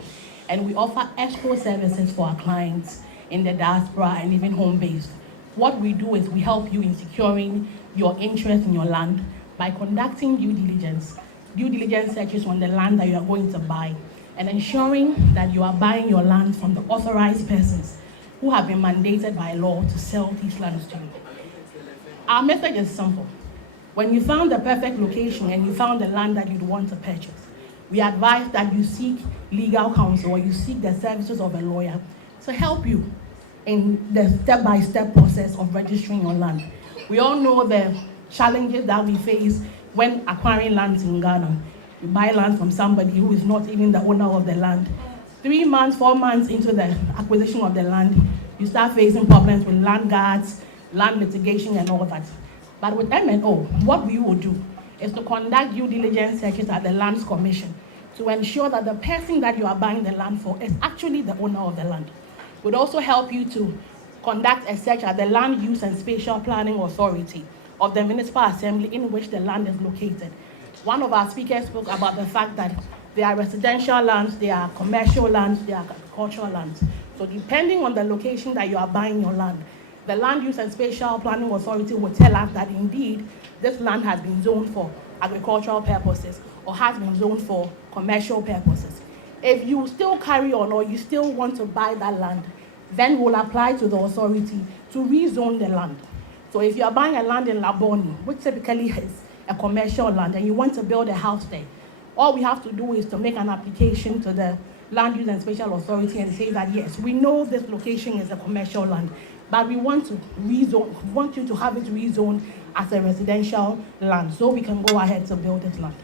And we offer escrow services for our clients in the diaspora and even home-based. What we do is we help you in securing your interest in your land by conducting due diligence searches on the land that you are going to buy, and ensuring that you are buying your land from the authorized persons who have been mandated by law to sell these lands to you. Our message is simple. When you found the perfect location and you found the land that you'd want to purchase, we advise that you seek legal counsel or you seek the services of a lawyer to help you in the step-by-step process of registering your land. We all know the challenges that we face when acquiring lands in Ghana. You buy land from somebody who is not even the owner of the land. 3 months, 4 months into the acquisition of the land, you start facing problems with land guards, land mitigation, and all that. But with M&O, what we will do is to conduct due diligence searches at the Lands Commission to ensure that the person that you are buying the land for is actually the owner of the land. We'd also help you to conduct a search at the Land Use and Spatial Planning Authority of the Municipal Assembly in which the land is located. One of our speakers spoke about the fact that there are residential lands, there are commercial lands, there are agricultural lands. So depending on the location that you are buying your land, the Land Use and Spatial Planning Authority will tell us that indeed this land has been zoned for agricultural purposes or has been zoned for commercial purposes. If you still carry on or you still want to buy that land, then we'll apply to the authority to rezone the land. So if you are buying a land in Laboni, which typically is a commercial land, and you want to build a house there, all we have to do is to make an application to the Land Use and Spatial Authority and say that, yes, we know this location is a commercial land, but we want to rezone, we want you to have it rezoned as a residential land so we can go ahead to build this land.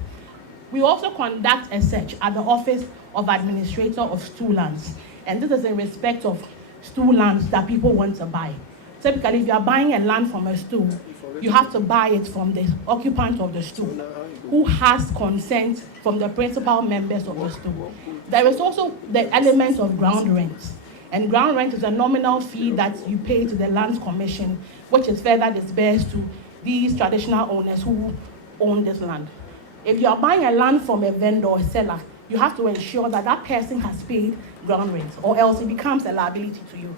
We also conduct a search at the Office of Administrator of Stool Lands, and this is in respect of stool lands that people want to buy. Typically, if you are buying a land from a stool, you have to buy it from the occupant of the stool, who has consent from the principal members of the stool. There is also the element of ground rent. And ground rent is a nominal fee that you pay to the Lands Commission, which is further disbursed to these traditional owners who own this land. If you are buying a land from a vendor or seller, you have to ensure that that person has paid ground rent, or else it becomes a liability to you.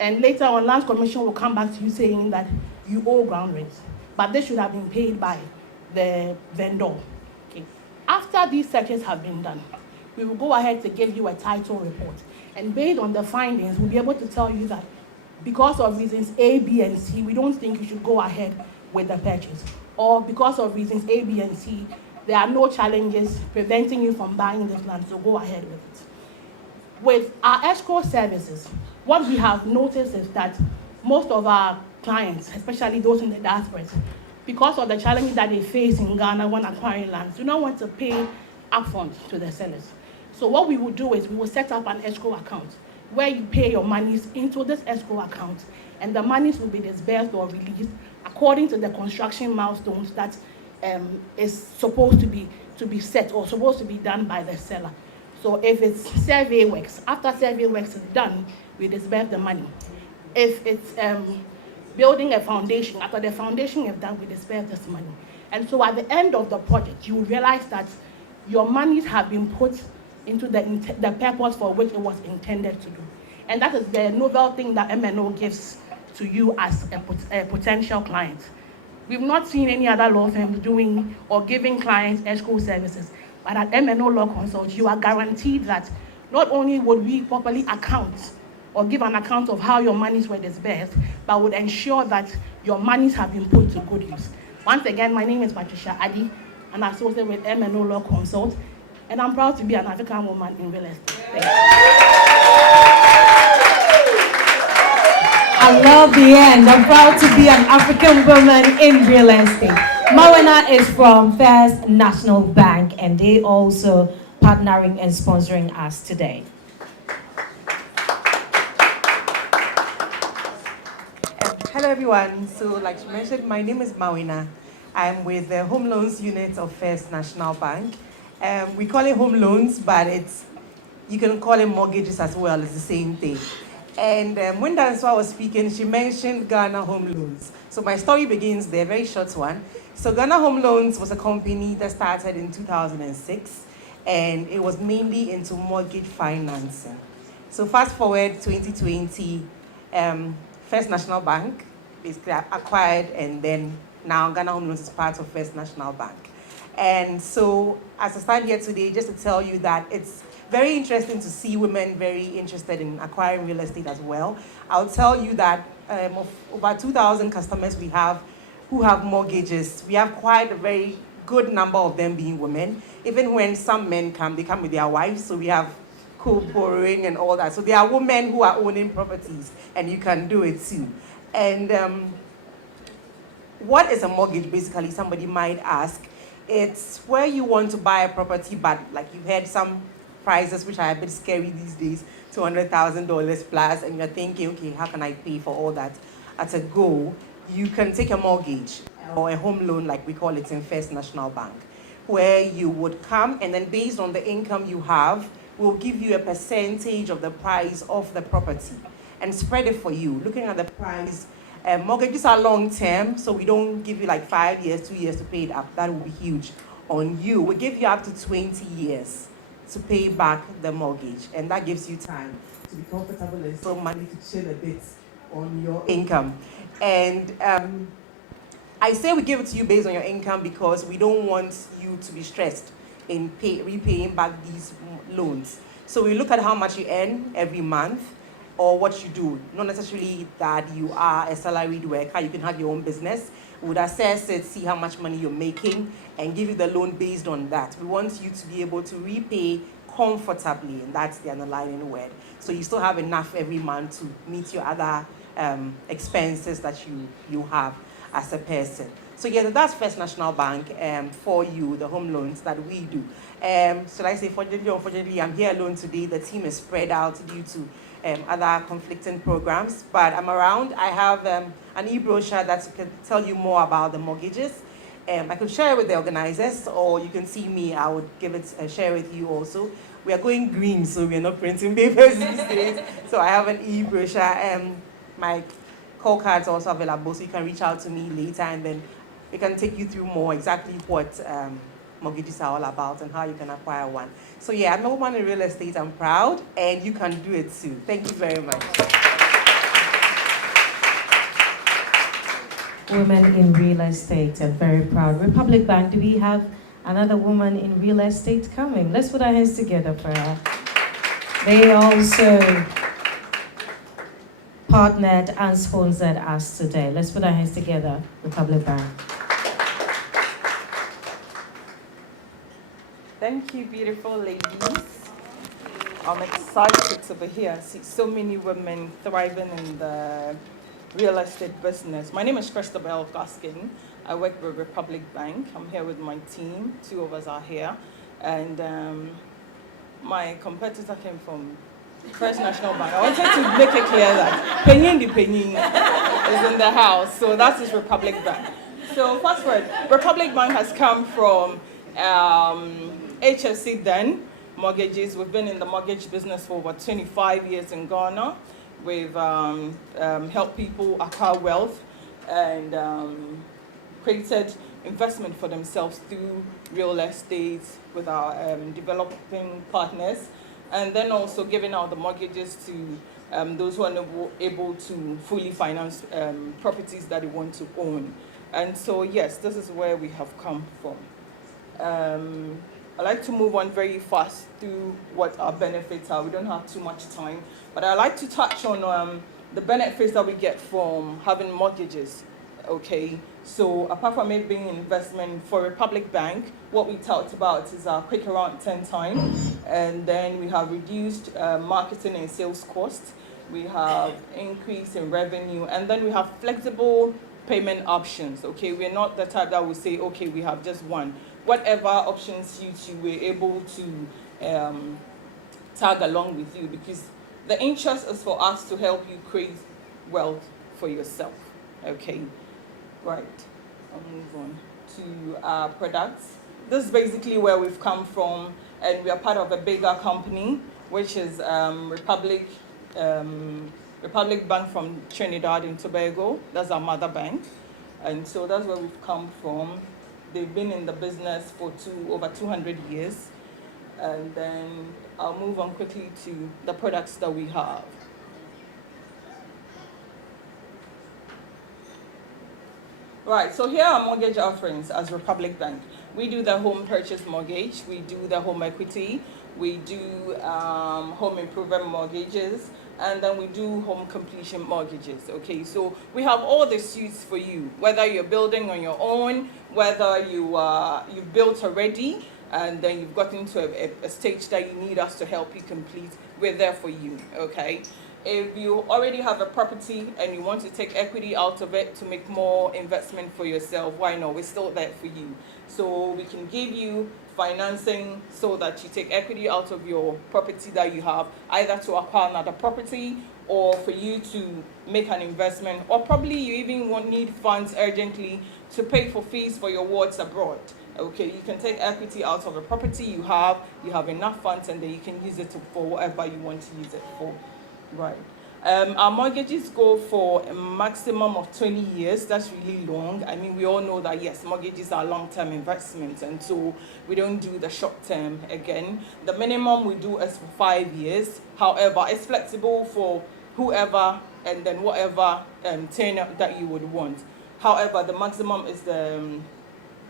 And later on, Lands Commission will come back to you saying that you owe ground rent, but this should have been paid by the vendor. Okay. After these searches have been done, we will go ahead to give you a title report. And based on the findings, we'll be able to tell you that because of reasons A, B, and C, we don't think you should go ahead with the purchase. Or because of reasons A, B, and C, there are no challenges preventing you from buying this land, so go ahead with it. With our escrow services, what we have noticed is that most of our clients, especially those in the diaspora, because of the challenges that they face in Ghana when acquiring lands, do not want to pay upfront to the sellers. So what we will do is we will set up an escrow account where you pay your monies into this escrow account, and the monies will be disbursed or released according to the construction milestones that is supposed to be set or supposed to be done by the seller. So if it's survey works, after survey works is done, we disburse the money. If it's building a foundation, after the foundation is done, we disburse this money. And so at the end of the project, you will realize that your monies have been put into the purpose for which it was intended to do. And that is the novel thing that M&O gives to you as a potential client. We've not seen any other law firms doing or giving clients escrow services, but at M&O Law Consult, you are guaranteed that not only would we properly account or give an account of how your monies were disbursed, but would ensure that your monies have been put to good use. Once again, my name is Patricia Adi, and I'm associated with M&O Law Consult, and I'm proud to be an African woman in real estate. Thank you. I love the end. I'm proud to be an African woman in real estate. Mawena is from First National Bank, and they also partnering and sponsoring us today. Hello everyone. So like she mentioned, my name is Mawena. I'm with the Home Loans Unit of First National Bank. We call it home loans, but you can call it mortgages as well. It's the same thing. And when Danswa was speaking, she mentioned Ghana Home Loans. So my story begins there, very short one. So Ghana Home Loans was a company that started in 2006. and it was mainly into mortgage financing. So fast forward 2020, First National Bank basically acquired, and then now Ghana Home Loans is part of First National Bank. And so as I stand here today, just to tell you that it's very interesting to see women very interested in acquiring real estate as well. I'll tell you that of over 2,000 customers we have who have mortgages, we have quite a very good number of them being women. Even when some men come, they come with their wives, so we have co-borrowing and all that. So there are women who are owning properties, and you can do it too. And what is a mortgage, basically, somebody might ask. It's where you want to buy a property, but like you've heard some prices which are a bit scary these days, $200,000 plus, and you're thinking, okay, how can I pay for all that at a go? You can take a mortgage or a home loan, like we call it in First National Bank, where you would come, and then based on the income you have, we'll give you a percentage of the price of the property and spread it for you, looking at the price. Mortgages are long term, so we don't give you like 5 years, 2 years to pay it up. That will be huge on you. We give you up to 20 years to pay back the mortgage, and that gives you time to be comfortable and some money to chill a bit on your income. And I say we give it to you based on your income because we don't want you to be stressed in repaying back these loans. So we look at how much you earn every month, or what you do. Not necessarily that you are a salaried worker, you can have your own business. We would assess it, see how much money you're making, and give you the loan based on that. We want you to be able to repay comfortably, and that's the underlying word. So you still have enough every month to meet your other expenses that you have as a person. So yeah, that's First National Bank for you, the home loans that we do. Should I say fortunately or unfortunately, I'm here alone today. The team is spread out due to other conflicting programs, but I'm around. I have an e-brochure that can tell you more about the mortgages. I could share it with the organizers, or you can see me, I would give it share with you also. We are going green, so we are not printing papers these days. So I have an e-brochure. My call cards are also available, so you can reach out to me later, and then we can take you through more exactly what mortgages are all about and how you can acquire one. So yeah, I'm a woman in real estate. I'm proud, and you can do it too. Thank you very much. Women in real estate, I'm very proud. Republic Bank, do we have another woman in real estate coming? Let's put our hands together for her. They also partnered and sponsored us today. Let's put our hands together, Republic Bank. Thank you, beautiful ladies. I'm excited to be here. I see so many women thriving in the real estate business. My name is Christabel Goskin. I work with Republic Bank. I'm here with my team. 2 of us are here. And my competitor came from First National Bank. I wanted to make it clear that Penyin is in the house. So that is Republic Bank. So fast forward, Republic Bank has come from HFC then, mortgages. We've been in the mortgage business for over 25 years in Ghana. We've helped people acquire wealth and created investment for themselves through real estate with our developing partners, and then also giving out the mortgages to those who are not able to fully finance properties that they want to own. And so, yes, this is where we have come from. I like to move on very fast through what our benefits are. We don't have too much time, but I like to touch on the benefits that we get from having mortgages. Okay, so apart from it being an investment for Republic Bank, what we talked about is our quick around 10 time, and then we have reduced marketing and sales costs. We have increase in revenue, and then we have flexible payment options. Okay, we're not the type that will say, okay, we have just one. Whatever option suits you, we're able to tag along with you, because the interest is for us to help you create wealth for yourself. Okay, right. I'll move on to our products. This is basically where we've come from, and we are part of a bigger company, which is Republic Bank from Trinidad and Tobago. That's our mother bank, and so that's where we've come from. They've been in the business for over 200 years, and then I'll move on quickly to the products that we have. Right, so here are mortgage offerings as Republic Bank. We do the home purchase mortgage, we do the home equity, we do home improvement mortgages, and then we do home completion mortgages, okay? So we have all the suites for you, whether you're building on your own, whether you've built already, and then you've gotten to a stage that you need us to help you complete, we're there for you, okay? If you already have a property and you want to take equity out of it to make more investment for yourself, why not? We're still there for you. So we can give you financing so that you take equity out of your property that you have, either to acquire another property or for you to make an investment, or probably you even need funds urgently to pay for fees for your wards abroad. Okay, you can take equity out of a property you have enough funds, and then you can use it for whatever you want to use it for. Right. Our mortgages go for a maximum of 20 years. That's really long. I mean, we all know that, yes, mortgages are long-term investments, and so we don't do the short-term again. The minimum we do is for 5 years. However, it's flexible for whoever and then whatever tenure that you would want. However, the maximum is the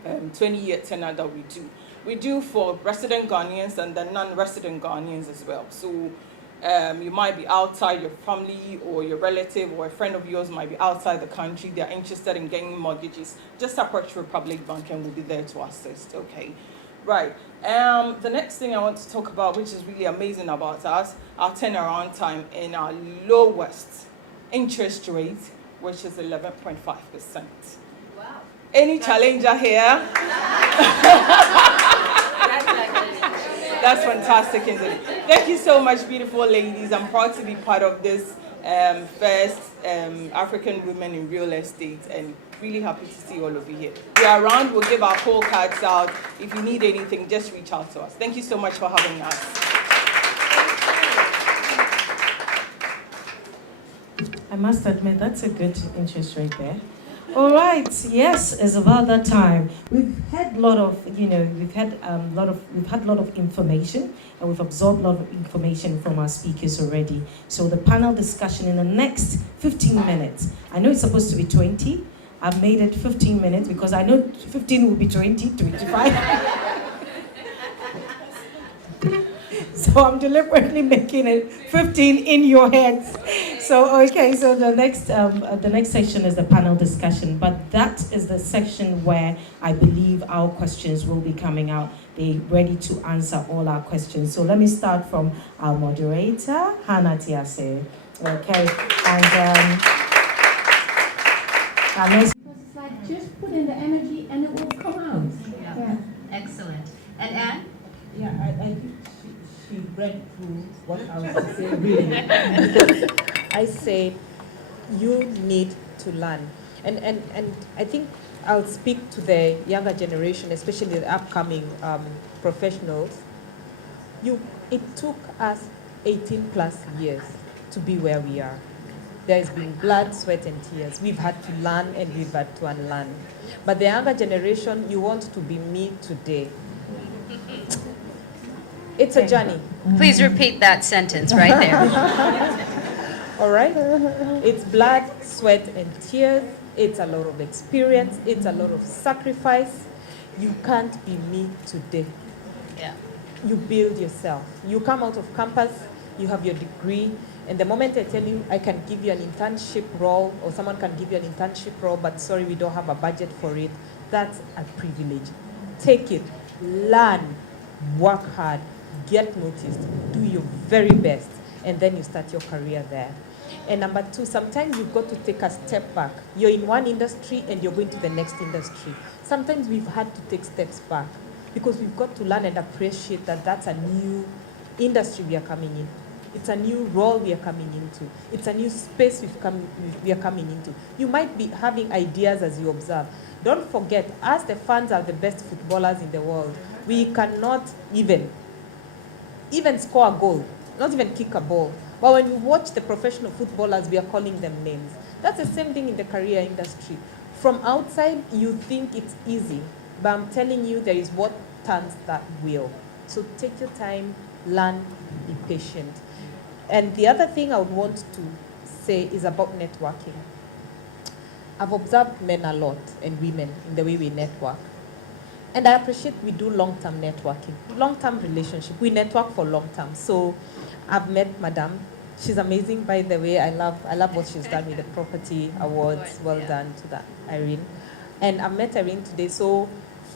20-year tenure that we do. We do for resident Ghanaians and the non-resident Ghanaians as well. So you might be outside, your family or your relative or a friend of yours might be outside the country, they're interested in getting mortgages, just approach Republic Bank and we'll be there to assist, okay? Right, the next thing I want to talk about, which is really amazing about us, our turnaround time and our lowest interest rate, which is 11.5%. Wow. Any challenger here? That's fantastic, isn't it? Thank you so much, beautiful ladies. I'm proud to be part of this first African Women in Real Estate, and really happy to see all of you here. We are around, we'll give our call cards out. If you need anything, just reach out to us. Thank you so much for having us. I must admit, that's a good interest rate there. All right, yes, it's about that time. We've had a lot of, we've had a lot of information, and we've absorbed a lot of information from our speakers already. So the panel discussion in the next 15 minutes. I know it's supposed to be 20. I've made it 15 minutes because I know 15 will be 20, 25. So I'm deliberately making it 15 in your heads. So, okay, so the next section is the panel discussion, but that is the section where I believe our questions will be coming out. They're ready to answer all our questions. So let me start from our moderator, Hannah Tiase. Okay, and because it's like, just put in the energy and it will come out. Yeah. Excellent. And Anne? Yeah, I think she read through what I was saying, really. I said, you need to learn. And I think I'll speak to the younger generation, especially the upcoming professionals. It took us 18 plus years to be where we are. There's been blood, sweat, and tears. We've had to learn and we've had to unlearn. But the younger generation, you want to be me today. It's a journey. Please repeat that sentence right there. All right? It's blood, sweat, and tears. It's a lot of experience. It's a lot of sacrifice. You can't be me today. Yeah. You build yourself. You come out of campus, you have your degree, and the moment I tell you I can give you an internship role, or someone can give you an internship role, but sorry, we don't have a budget for it, that's a privilege. Take it, learn, work hard, get noticed, do your very best, and then you start your career there. And number two, sometimes you've got to take a step back. You're in one industry and you're going to the next industry. Sometimes we've had to take steps back because we've got to learn and appreciate that that's a new industry we are coming in. It's a new role we are coming into. It's a new space we are coming into. You might be having ideas as you observe. Don't forget, us the fans are the best footballers in the world. We cannot even score a goal, not even kick a ball. But when you watch the professional footballers, we are calling them names. That's the same thing in the career industry. From outside, you think it's easy, but I'm telling you, there is what turns that wheel. So take your time, learn, be patient. And the other thing I would want to say is about networking. I've observed men a lot and women in the way we network. And I appreciate we do long-term networking, long-term relationship. We network for long-term. So I've met Madame. She's amazing, by the way. I love what she's done with the property awards. Well done to that, Irene. And I met Irene today. So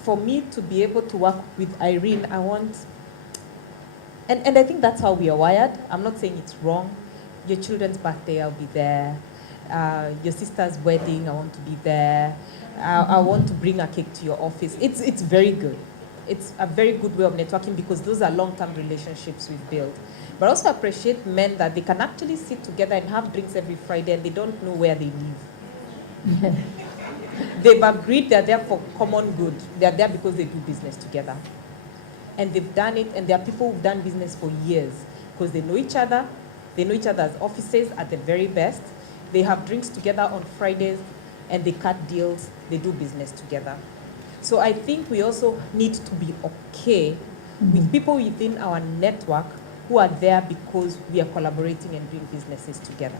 for me to be able to work with Irene, I want, and I think that's how we are wired. I'm not saying it's wrong. Your children's birthday, I'll be there. Your sister's wedding, I want to be there. I want to bring a cake to your office. It's very good. It's a very good way of networking because those are long-term relationships we've built. But I also appreciate men that they can actually sit together and have drinks every Friday and they don't know where they live. They've agreed they're there for common good. They're there because they do business together. And they've done it, and there are people who've done business for years because they know each other. They know each other's offices at the very best. They have drinks together on Fridays, and they cut deals. They do business together. So I think we also need to be okay with people within our network who are there because we are collaborating and doing businesses together.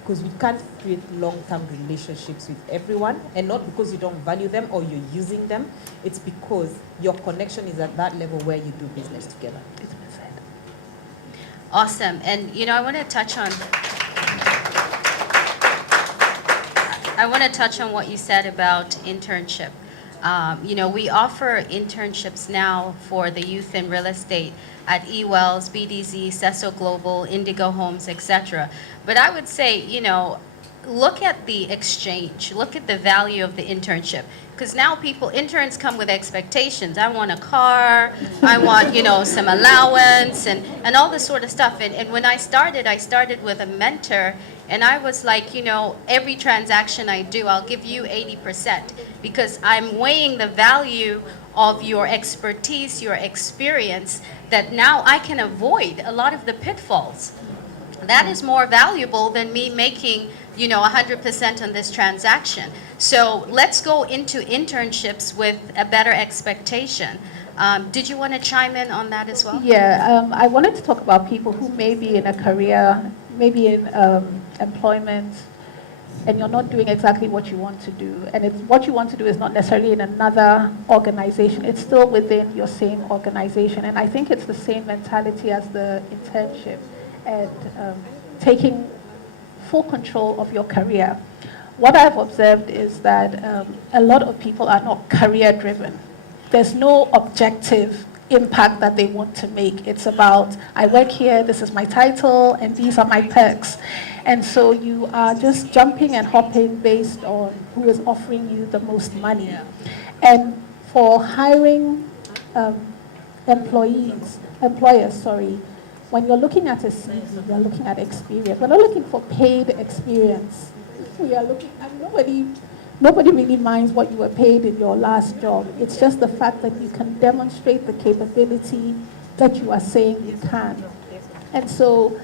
Because we can't create long-term relationships with everyone, and not because you don't value them or you're using them. It's because your connection is at that level where you do business together. Awesome. And I want to touch on what you said about internship. We offer internships now for the youth in real estate at eWells, BDZ, Cesso Global, Indigo Homes, etc. But I would say, look at the exchange, look at the value of the internship. Because now interns come with expectations. I want a car, I want, some allowance and all this sort of stuff. And when I started with a mentor, and I was like, every transaction I do, I'll give you 80% because I'm weighing the value of your expertise, your experience, that now I can avoid a lot of the pitfalls. That is more valuable than me making, 100% on this transaction. So let's go into internships with a better expectation. Did you want to chime in on that as well? Yeah, I wanted to talk about people who may be in a career, maybe in employment, and you're not doing exactly what you want to do. And what you want to do is not necessarily in another organization. It's still within your same organization. And I think it's the same mentality as the internship and taking full control of your career. What I've observed is that a lot of people are not career driven. There's no objective impact that they want to make. It's about, I work here, this is my title, and these are my perks. And so you are just jumping and hopping based on who is offering you the most money. Yeah. And for hiring employers, when you're looking at a CV, you're looking at experience. We're not looking for paid experience. We are looking at nobody really minds what you were paid in your last job. It's just the fact that you can demonstrate the capability that you are saying you can. And so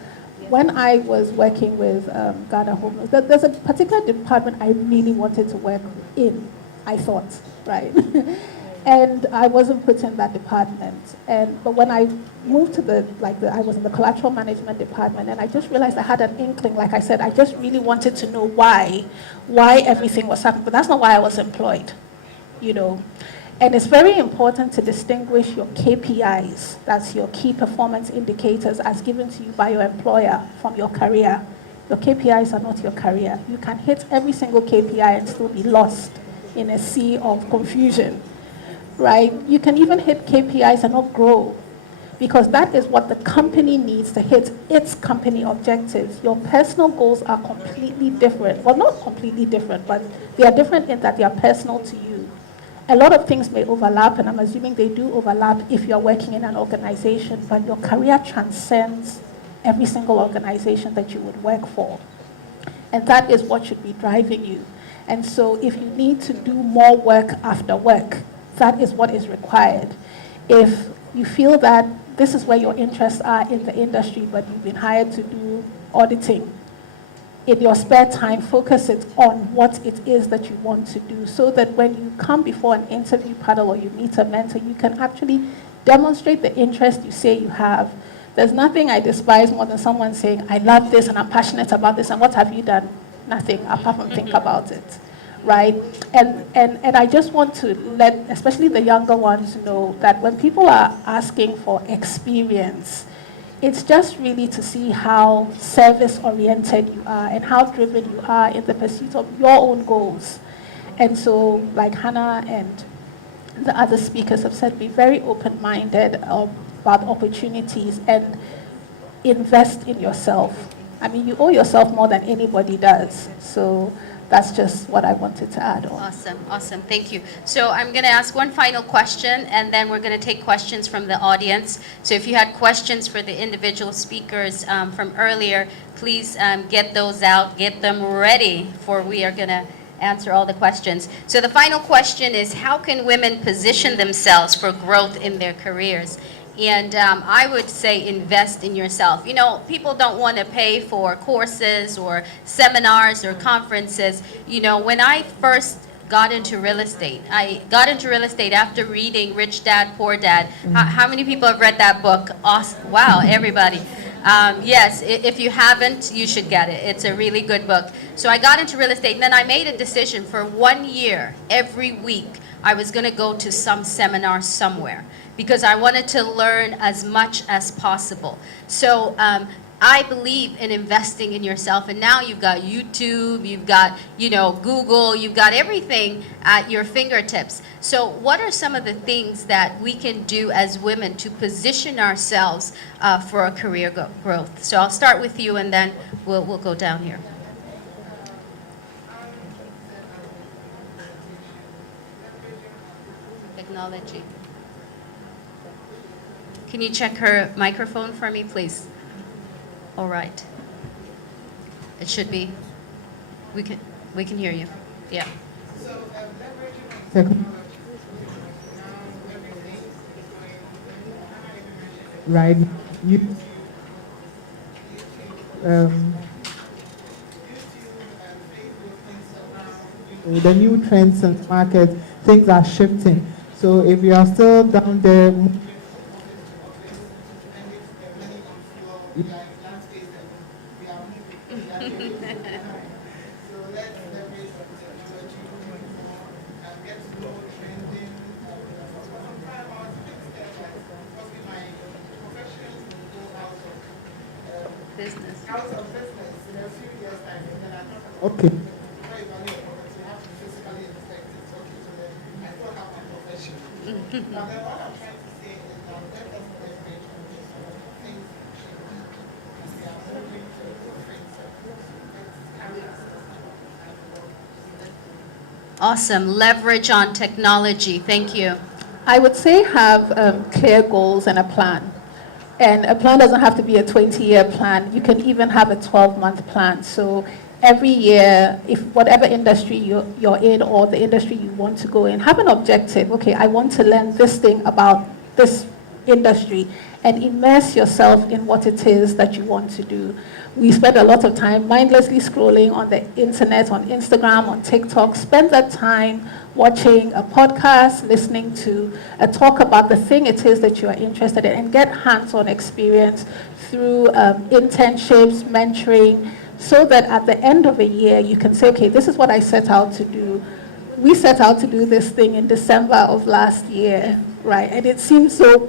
when I was working with Ghana Home Loans, there's a particular department I really wanted to work in, I thought, right? And I wasn't put in that department. But when I moved to I was in the collateral management department, and I just realized I had an inkling, like I said, I just really wanted to know why everything was happening. But that's not why I was employed, And it's very important to distinguish your KPIs, that's your key performance indicators, as given to you by your employer from your career. Your KPIs are not your career. You can hit every single KPI and still be lost in a sea of confusion. Right? You can even hit KPIs and not grow, because that is what the company needs to hit its company objectives. Your personal goals are completely different. Well, not completely different, but they are different in that they are personal to you. A lot of things may overlap, and I'm assuming they do overlap if you're working in an organization, but your career transcends every single organization that you would work for. And that is what should be driving you. And so if you need to do more work after work, that is what is required. If you feel that this is where your interests are in the industry, but you've been hired to do auditing, in your spare time, focus it on what it is that you want to do, so that when you come before an interview panel or you meet a mentor, you can actually Demonstrate the interest you say you have. There's nothing I despise more than someone saying, I love this and I'm passionate about this, and what have you done? Nothing, apart from think about it, right? And I just want to let, especially the younger ones, know that when people are asking for experience, it's just really to see how service-oriented you are and how driven you are in the pursuit of your own goals. And so, like Hannah and the other speakers have said, be very open-minded about opportunities and invest in yourself. I mean, you owe yourself more than anybody does. So that's just what I wanted to add on. Awesome, awesome, thank you. So I'm going to ask one final question, and then we're going to take questions from the audience. So if you had questions for the individual speakers from earlier, please get those out, get them ready, for we are going to answer all the questions. So the final question is, how can women position themselves for growth in their careers? And I would say invest in yourself. You know, people don't want to pay for courses or seminars or conferences. You know, when I first got into real estate, I got into real estate after reading Rich Dad, Poor Dad. How many people have read that book? Awesome. Wow, everybody. Yes, if you haven't, you should get it. It's a really good book. So I got into real estate, and then I made a decision for 1 year, every week, I was going to go to some seminar somewhere, because I wanted to learn as much as possible. So I believe in investing in yourself, and now you've got YouTube, you've got, you know, Google, you've got everything at your fingertips. So what are some of the things that we can do as women to position ourselves for a career growth? So I'll start with you, and then we'll go down here. Technology. Can you check her microphone for me, please? All right. It should be. We can hear you. Yeah. Right. The new trends in the market, things are shifting. So if you are still down there, business. okay. Awesome. Leverage on technology. Thank you. I would say have clear goals and a plan. And a plan doesn't have to be a 20-year plan. You can even have a 12-month plan. So every year, if whatever industry you're in or the industry you want to go in, have an objective. Okay, I want to learn this thing about this industry, and immerse yourself in what it is that you want to do. We spend a lot of time mindlessly scrolling on the internet, on Instagram, on TikTok. Spend that time watching a podcast, listening to a talk about the thing it is that you are interested in, and get hands-on experience through internships, mentoring, so that at the end of a year you can say, okay, this is what I set out to do. We set out to do this thing in December of last year, right? And it seems so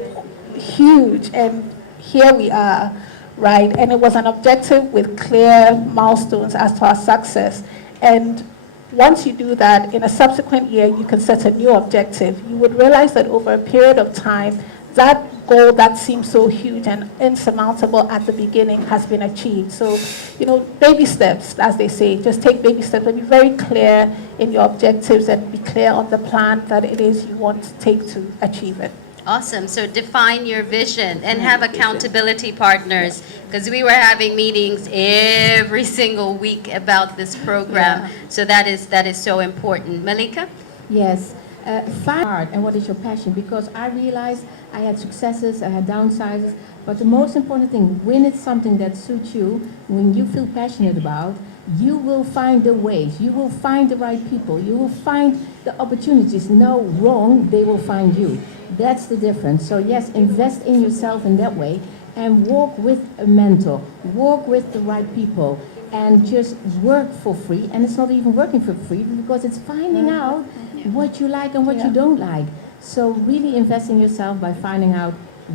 huge, and here we are, right? And it was an objective with clear milestones as to our success. And once you do that, in a subsequent year, you can set a new objective. You would realize that over a period of time, that goal that seemed so huge and insurmountable at the beginning has been achieved. So, you know, baby steps, as they say, just take baby steps and be very clear in your objectives and be clear on the plan that it is you want to take to achieve it. Awesome. So define your vision and have accountability partners, because we were having meetings every single week about this program. So that is so important. Malika? Yes. Find hard and what is your passion, because I realized I had successes, I had downsides, but the most important thing, when it's something that suits you, when you feel passionate about, you will find the ways, you will find the right people, you will find the opportunities. No wrong, they will find you. That's the difference. So yes, invest in yourself in that way and walk with a mentor, walk with the right people, and just work for free. And it's not even working for free because it's finding out what you like and what you don't like. So really invest in yourself by finding out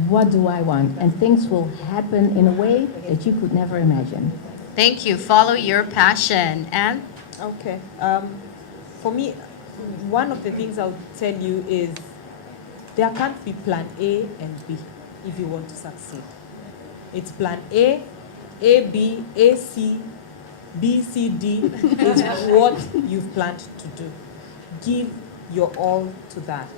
what do I want, and things will happen in a way that you could never imagine. Thank you. Follow your passion. And okay, for me, one of the things I'll tell you is there can't be plan A and B if you want to succeed. It's plan A, B, A, C, B, C, D is what you've planned to do. Give your all to that.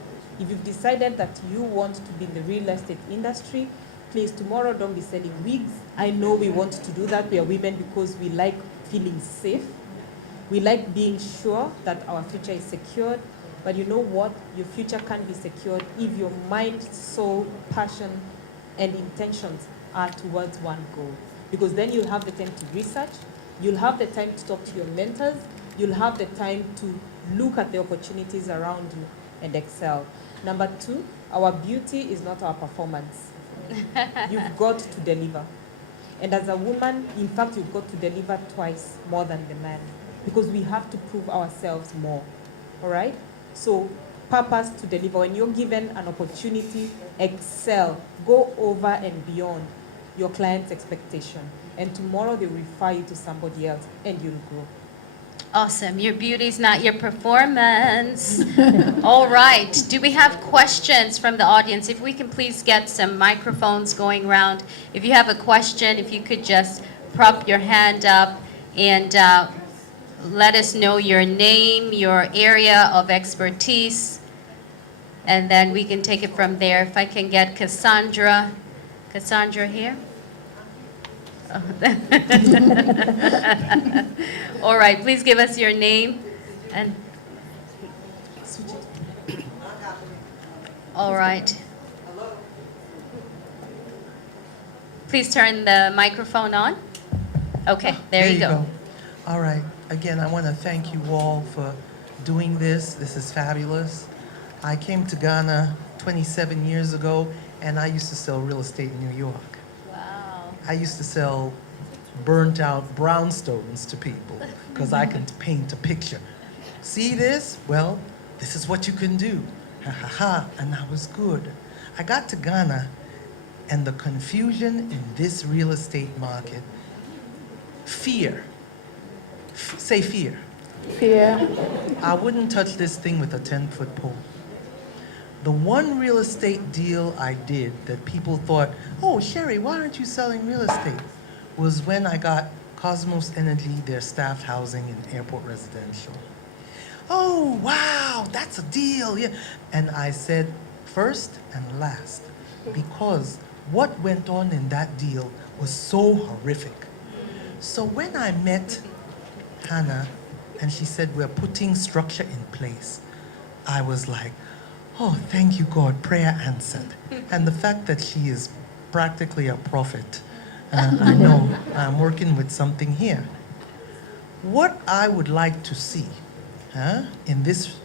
If you've decided that you want to be in the real estate industry, please, tomorrow don't be selling wigs. I know we want to do that. We are women because we like feeling safe. We like being sure that our future is secured. But you know what? Your future can't be secured if your mind, soul, passion, and intentions are towards one goal. Because then you'll have the time to research, you'll have the time to talk to your mentors, you'll have the time to look at the opportunities around you and excel. Number two, our beauty is not our performance. You've got to deliver. And as a woman, in fact, you've got to deliver twice more than the man because we have to prove ourselves more. All right? So, purpose to deliver. When you're given an opportunity, excel. Go over and beyond your client's expectation. And tomorrow they will refer you to somebody else and you'll grow. awesome. Your beauty's not your performance. All right. Do we have questions from the audience? If we can please get some microphones going around. If you have a question, if you could just prop your hand up and let us know your name, your area of expertise, and then we can take it from there. If I can get Cassandra here. Oh. All right, please give us your name and. All right. Please turn the microphone on. Okay, there you go. All right. Again, I want to thank you all for doing this. This is fabulous. I came to Ghana 27 years ago, and I used to sell real estate in New York. Wow. I used to sell burnt out brownstones to people because I can paint a picture. See this? Well, this is what you can do. Ha ha ha. And I was good. I got to Ghana, and the confusion in this real estate market, fear. Say fear. Fear. I wouldn't touch this thing with a 10-foot pole. The one real estate deal I did that people thought, oh, Sherry, why aren't you selling real estate? Was when I got Cosmos Energy, their staffed housing and airport residential. Oh, wow, that's a deal. Yeah. And I said first and last, because what went on in that deal was so horrific. So when I met Hannah, and she said, we're putting structure in place, I was like, oh, thank you, God, prayer answered. And the fact that she is practically a prophet, I know I'm working with something here. What I would like to see in this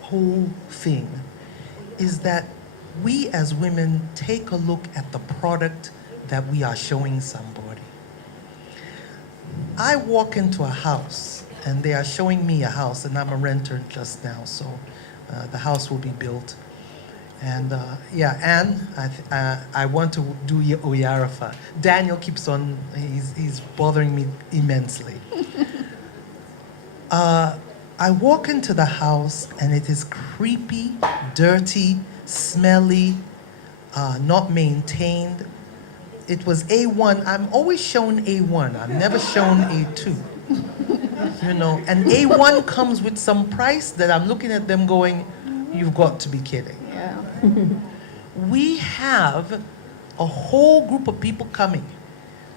whole thing is that we as women take a look at the product that we are showing somebody. I walk into a house and they are showing me a house, and I'm a renter just now, so the house will be built. And yeah, Anne, I want to do Oyarafa. Daniel keeps on, he's bothering me immensely. I walk into the house and it is creepy, dirty, smelly, not maintained. It was A1. I'm always shown A1. I'm never shown A2. You know, and A1 comes with some price that I'm looking at them going, you've got to be kidding. Yeah. We have a whole group of people coming.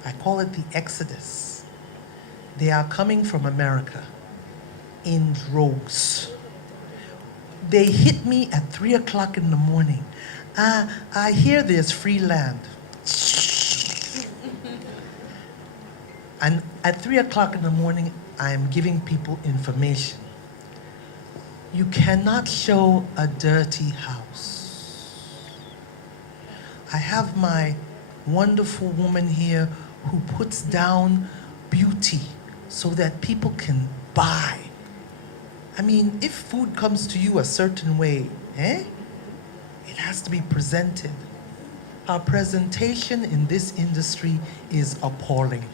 I call it the Exodus. They are coming from America in droves. They hit me at 3 o'clock in the morning. I hear there's free land. And at 3 o'clock in the morning, I am giving people information. You cannot show a dirty house. I have my wonderful woman here who puts down beauty so that people can buy. I mean, if food comes to you a certain way, it has to be presented. Our presentation in this industry is appalling.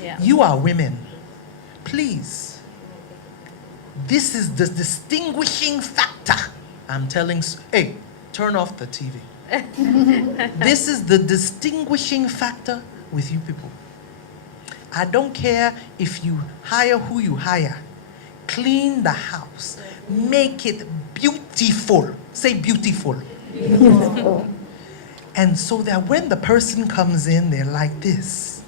Yeah. You are women. Please. This is the distinguishing factor. I'm telling, hey, turn off the TV. This is the distinguishing factor with you people. I don't care if you hire who you hire. Clean the house. Make it beautiful. Say beautiful. Beautiful. And so that when the person comes in, they're like this.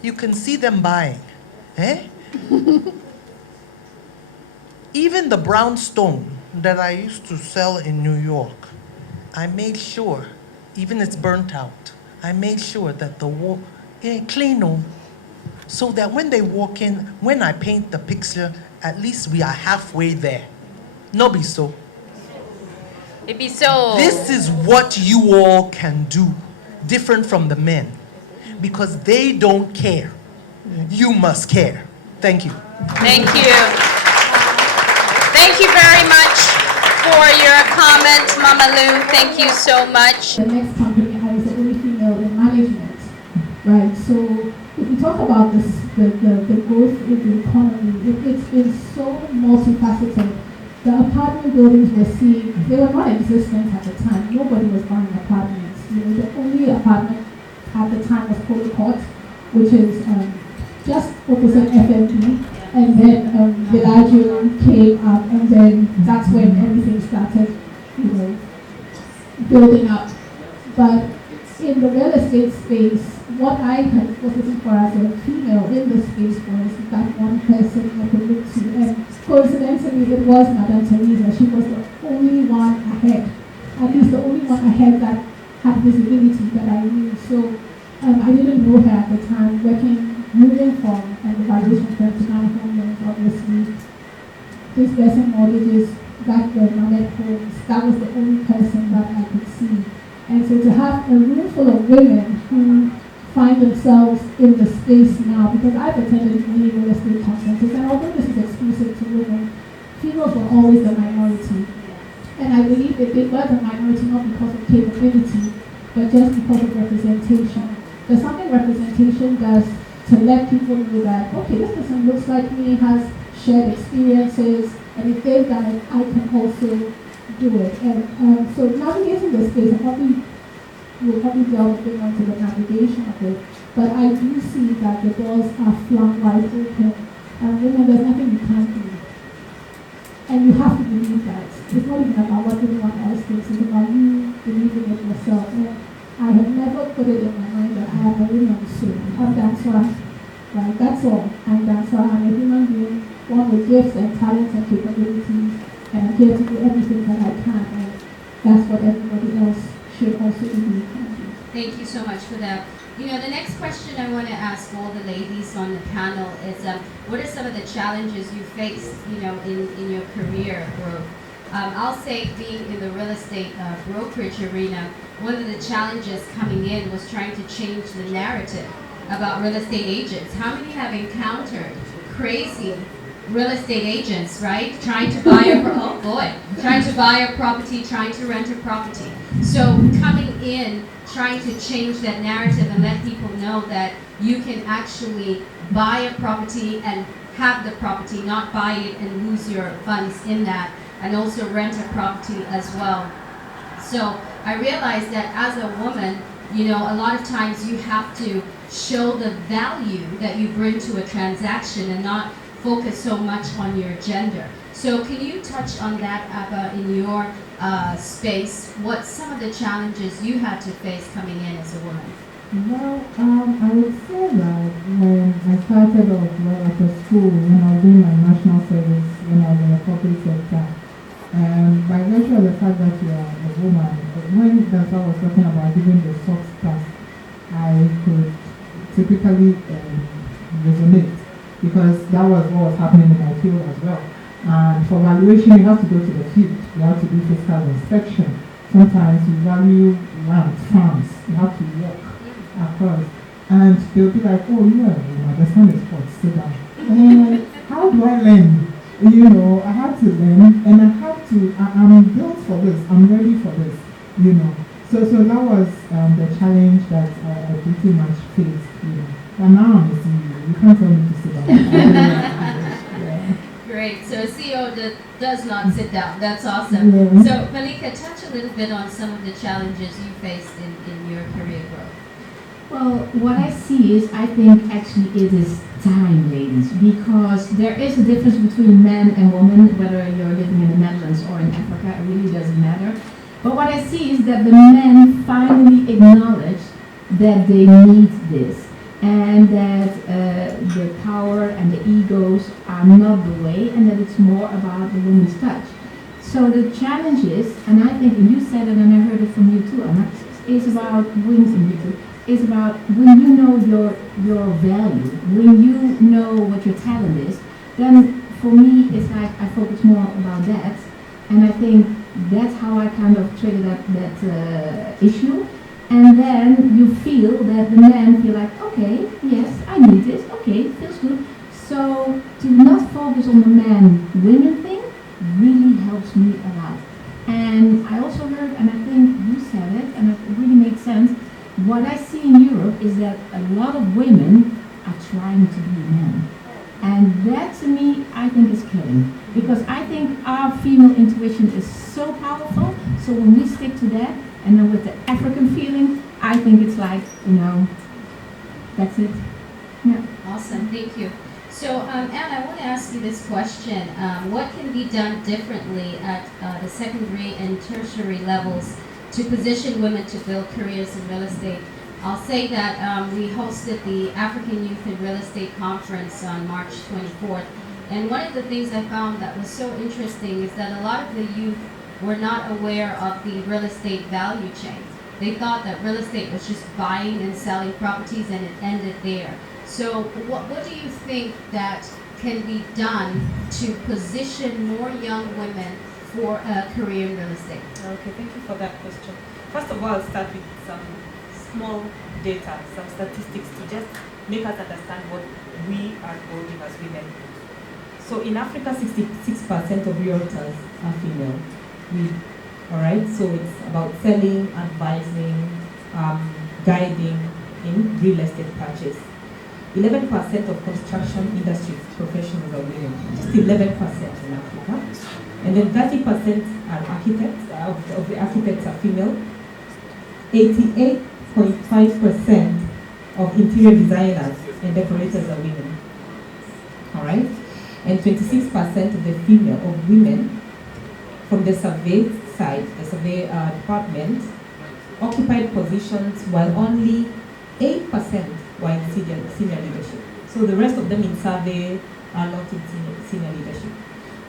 You can see them buying. Even the brownstone that I used to sell in New York, I made sure, even it's burnt out, I made sure that the wall, clean, so that when they walk in, when I paint the picture, at least we are halfway there. No be so. It be so. This is what you all can do, different from the men, because they don't care. You must care. Thank you. Thank you. Thank you very much for your comment, Mama Lou. Thank you so much. The next company has the only female in management, right? So if we talk about this, the growth in the economy, it's been so multifaceted. The apartment buildings we're seeing, they were not existent at the time. Nobody was buying apartments. The only apartment at the time was Polo Court, which is just opposite FMP, and then Villaggio came up, and then that's when everything started, building up. But in the real estate space, what I was looking for as a female in the space was that one person I could look to, and coincidentally, it was Madame Teresa. She was the only one ahead, at least the only one ahead that had visibility that I knew. So I didn't know her at the time, moving from an evaluation firm to now home loans, obviously. Disbursing mortgages, back then, Mamet Homes, that was the only person that I could see. And so to have a room full of women who find themselves in the space now, because I've attended many real estate conferences, and although this is exclusive to women, females were always the minority. And I believe that they were the minority not because of capability, but just because of representation. There's something representation does to let people know that, okay, this person looks like me, has shared experiences, and if they've done it, I can also do it. And so navigating the space, we'll probably delve a bit into the navigation of it, but I do see that the doors are flung wide open, and women, there's nothing you can't do. And you have to believe that. It's not even about what anyone else thinks, it's about you believing it yourself. And I have never put it in my mind that I am a woman, so I'm dancer, right? That's all. I'm dancer. I'm a human being, one with gifts and talents and capabilities, and I'm here to do everything that I can. And that's what everybody else should also do. Thank you so much for that. The next question I want to ask all the ladies on the panel is, what are some of the challenges you faced, in your career growth? I'll say, being in the real estate brokerage arena, one of the challenges coming in was trying to change the narrative about real estate agents. How many have encountered crazy real estate agents, right? Trying to buy a property, trying to rent a property. So coming in, trying to change that narrative and let people know that you can actually buy a property and have the property, not buy it and lose your funds in that, and also rent a property as well. So I realized that as a woman, a lot of times you have to show the value that you bring to a transaction and not focus so much on your gender. So can you touch on that, Abba, in your space? What some of the challenges you had to face coming in as a woman? Well, I would say that when I started off after school, when I was doing my national service, when I was in the corporate sector, by virtue of the fact that you are a woman, when Dansa was talking about giving the soft stuff, I could typically resonate, because that was what was happening in my field as well. And for valuation, you have to go to the field. You have to do physical inspection. Sometimes you value land, farms. You have to walk across. And they'll be like, oh yeah, you understand the sport, sit down. How do I learn? You know, I have to learn, and I have to, I'm built for this, I'm ready for this, you know. So that was the challenge that I pretty much faced, you know. But now I'm a CEO, you can't tell me to sit down. Yeah. Great. So a CEO that does not sit down. That's awesome. Yeah. So Malika, touch a little bit on some of the challenges you faced in your career growth. Well, what I see is, I think actually it is time, ladies, because there is a difference between men and women, whether you're living in the Netherlands or in Africa, it really doesn't matter. But what I see is that the men finally acknowledge that they need this, and that the power and the egos are not the way, and that it's more about the woman's touch. So the challenge is, and I think, and you said it and I heard it from you too, Anna, is about wings in you too. Is about when you know your value, when you know what your talent is, then for me it's like I focus more about that, and I think that's how I kind of traded that issue, and then you feel that the men feel like, okay, yes, I need this, okay, feels good. So to not focus on the man-women thing really helps me a lot. And I also heard, and I think you said it, and it really makes sense. What I see in Europe is that a lot of women are trying to be men. And that to me, I think is killing. Because I think our female intuition is so powerful. So when we stick to that, and then with the African feeling, I think it's like, you know, that's it. Yeah. Awesome, thank you. So Anne, I want to ask you this question. What can be done differently at the secondary and tertiary levels to position women to build careers in real estate? I'll say that we hosted the African Youth in Real Estate Conference on March 24th. And one of the things I found that was so interesting is that a lot of the youth were not aware of the real estate value chain. They thought that real estate was just buying and selling properties and it ended there. So what do you think that can be done to position more young women for a career in real estate? Okay, thank you for that question. First of all, I'll start with some small data, some statistics to just make us understand what we are holding as women. So in Africa, 66% of realtors are female. All right, so it's about selling, advising, guiding in real estate purchase. 11% of construction industry professionals are women, just 11% in Africa. And then 30% are architects, of the architects are female. 88.5% of interior designers and decorators are women. All right? And 26% of the women from the survey side, the survey department, occupied positions while only 8% were in senior leadership. So the rest of them in survey are not in senior leadership.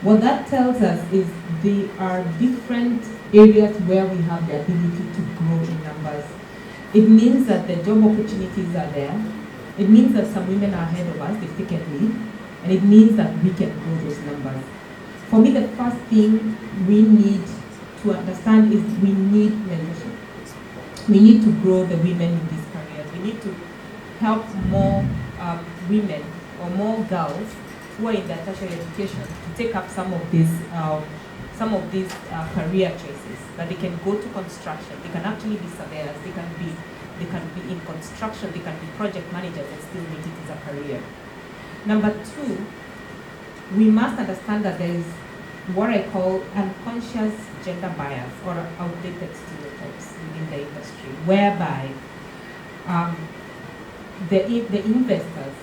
What that tells us is there are different areas where we have the ability to grow in numbers. It means that the job opportunities are there. It means that some women are ahead of us, they've taken lead, and it means that we can grow those numbers. For me, the first thing we need to understand is we need mentorship. We need to grow the women in these careers. We need to help more women or more girls who are in their tertiary education to take up some of these career choices, that they can go to construction, they can actually be surveyors, they can be in construction, they can be project managers and still make it as a career. Number two, we must understand that there is what I call unconscious gender bias or outdated stereotypes within the industry, whereby the investors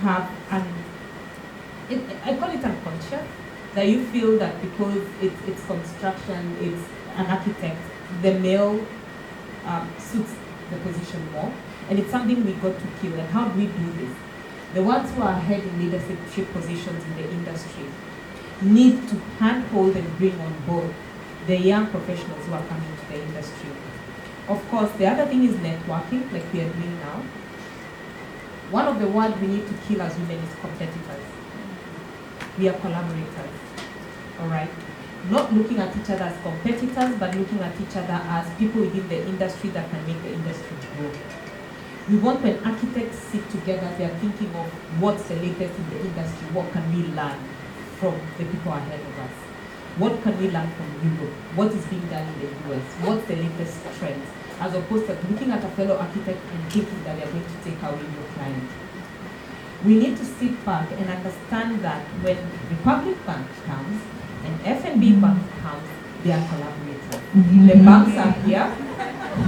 have I call it unconscious, that you feel that because it's construction, it's an architect, the male suits the position more, and it's something we got to kill. And how do we do this? The ones who are ahead in leadership positions in the industry need to handhold and bring on board the young professionals who are coming to the industry. Of course, the other thing is networking, like we are doing now. One of the words we need to kill as women is competitors. We are collaborators. all right? Not looking at each other as competitors, but looking at each other as people within the industry that can make the industry grow. We want when architects sit together, they are thinking of what's the latest in the industry, what can we learn from the people ahead of us? What can we learn from Europe? What is being done in the US? What's the latest trends? As opposed to looking at a fellow architect and thinking that they're going to take away your client. We need to sit back and understand that when Republic Bank comes and FNB Bank comes, they are collaborators. The banks are here,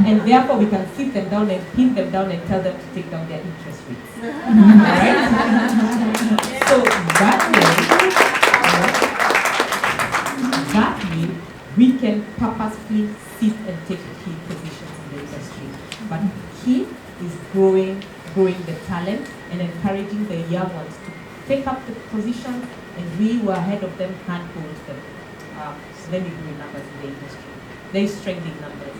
and therefore we can sit them down and pin them down and tell them to take down their interest rates. Alright? So that way, we can purposefully sit and take key positions in the industry. But key is growing the talent and encouraging the young ones to take up the positions, and we were ahead of them, handhold them. Let me grow numbers in the industry. There is strength in numbers.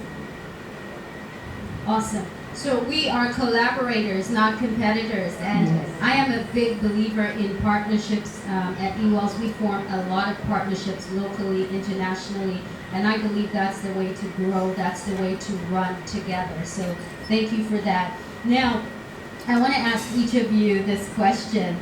Awesome. So we are collaborators, not competitors, and Yes. I am a big believer in partnerships. At eWells, we form a lot of partnerships locally, internationally, and I believe that's the way to grow, that's the way to run together. So thank you for that. Now, I want to ask each of you this question.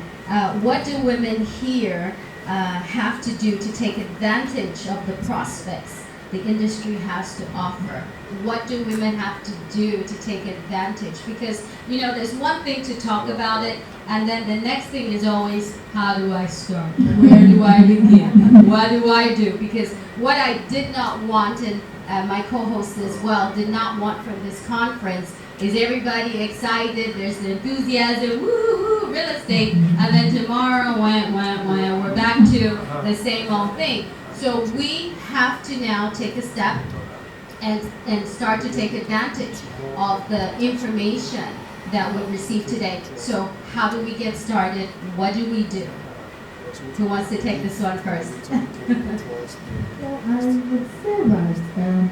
What do women here have to do to take advantage of the prospects the industry has to offer? What do women have to do to take advantage? Because, you know, there's one thing to talk about it, and then the next thing is always, how do I start? Where do I begin? What do I do? Because what I did not want, and my co-host as well, did not want from this conference is everybody excited, there's the enthusiasm, woo, real estate, and then tomorrow, we're back to the same old thing. So we have to now take a step and start to take advantage of the information that we received today. So how do we get started? What do we do? Who wants to take this one first? Well, I would say that,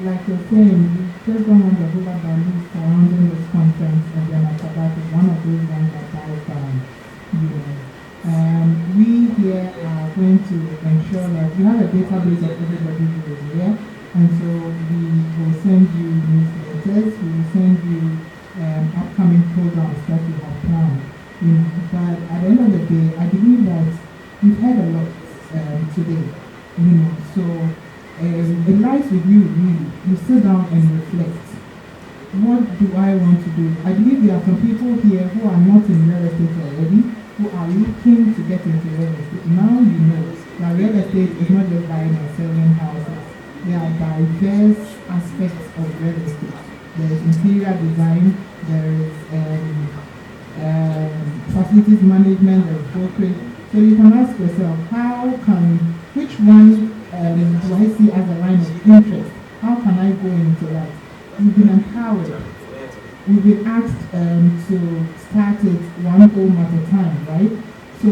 like you're saying, we just don't want the whole bodies surrounding this conference, and then after that is one of those ones that dies down. We here are going to ensure that we have a database of everybody who is here, and so we will send you newsletters, we will send you upcoming programs that we have planned. But at the end of the day, I believe that we've heard a lot today, so it lies with you really. You sit down and reflect. What do I want to do? I believe there are some people here who are not in real estate already, who are looking to get into real estate. Now you know that real estate is not just buying and selling houses. There are diverse aspects of real estate. There is interior design, there is facilities management, there is brokerage. So you can ask yourself, which one do I see as a line of interest? How can I go into that? You've been empowered. We've been asked to start it one home at a time, right? So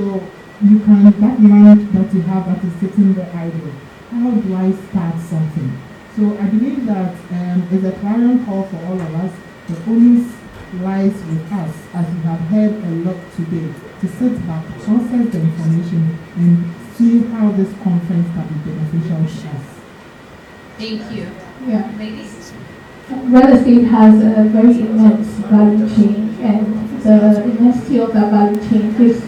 you can, that mind that you have that is sitting there idle, how do I start something? So I believe that it's a clarion call for all of us. The onus lies with us, as we have heard a lot today, to sit back, process the information, and see how this conference can be beneficial to us. Thank you. Yeah. Ladies? Real estate has a very immense value chain, and the immensity of that value chain gives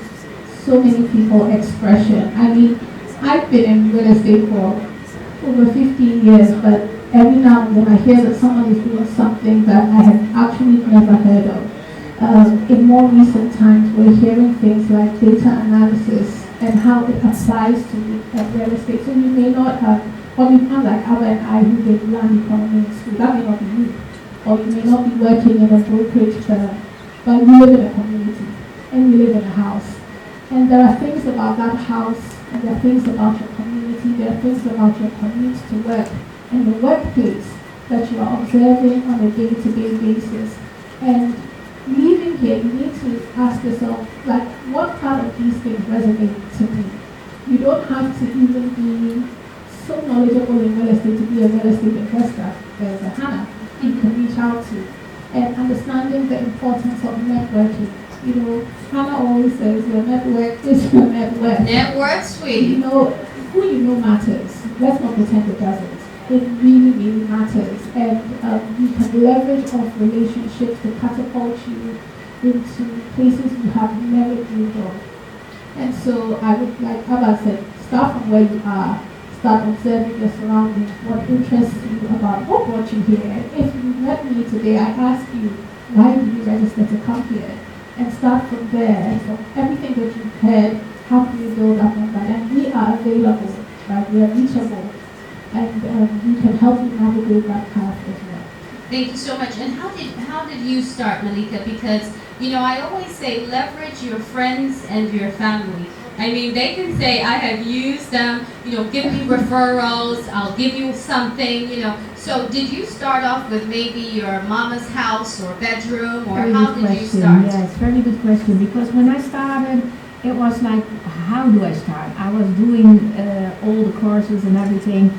so many people expression. I mean, I've been in real estate for over 15 years, but every now and then I hear that someone is doing something that I have actually never heard of. In more recent times, we're hearing things like data analysis and how it applies to real estate. So you may not have, or you can like Abba and I who did land economy in school, that may not be you. Or you may not be working in a brokerage firm, but you live in a community and you live in a house. And there are things about that house, and there are things about your community, there are things about your commute to work and the workplace that you are observing on a day-to-day basis. And leaving here, you need to ask yourself, like, what part of these things resonate to me? You don't have to even be so knowledgeable in real estate to be a real estate investor. There's a Hannah you can reach out to. And understanding the importance of networking. Hannah always says your network is your net worth. Network, sweetie. who you know matters. Let's not pretend it doesn't. It really, really matters. And you can leverage off relationships to catapult you into places you have never dreamed of. And so I would, like Abba said, start from where you are, start observing your surroundings, what interests you about what brought you here. And if you met me today, I ask you, why did you register to come here? And start from there, and from everything that you've heard, how can you build up on that? And we are available, right? We are reachable, and we can help you navigate that path as well. Thank you so much. And how did you start, Malika? Because, you know, I always say leverage your friends and your family. I mean, they can say, I have used them, you know, give me referrals, I'll give you something, you know. So did you start off with maybe your mama's house or bedroom, or Very how good did you question. start? Yes, very good question. Because when I started, it was like, how do I start? I was doing all the courses and everything,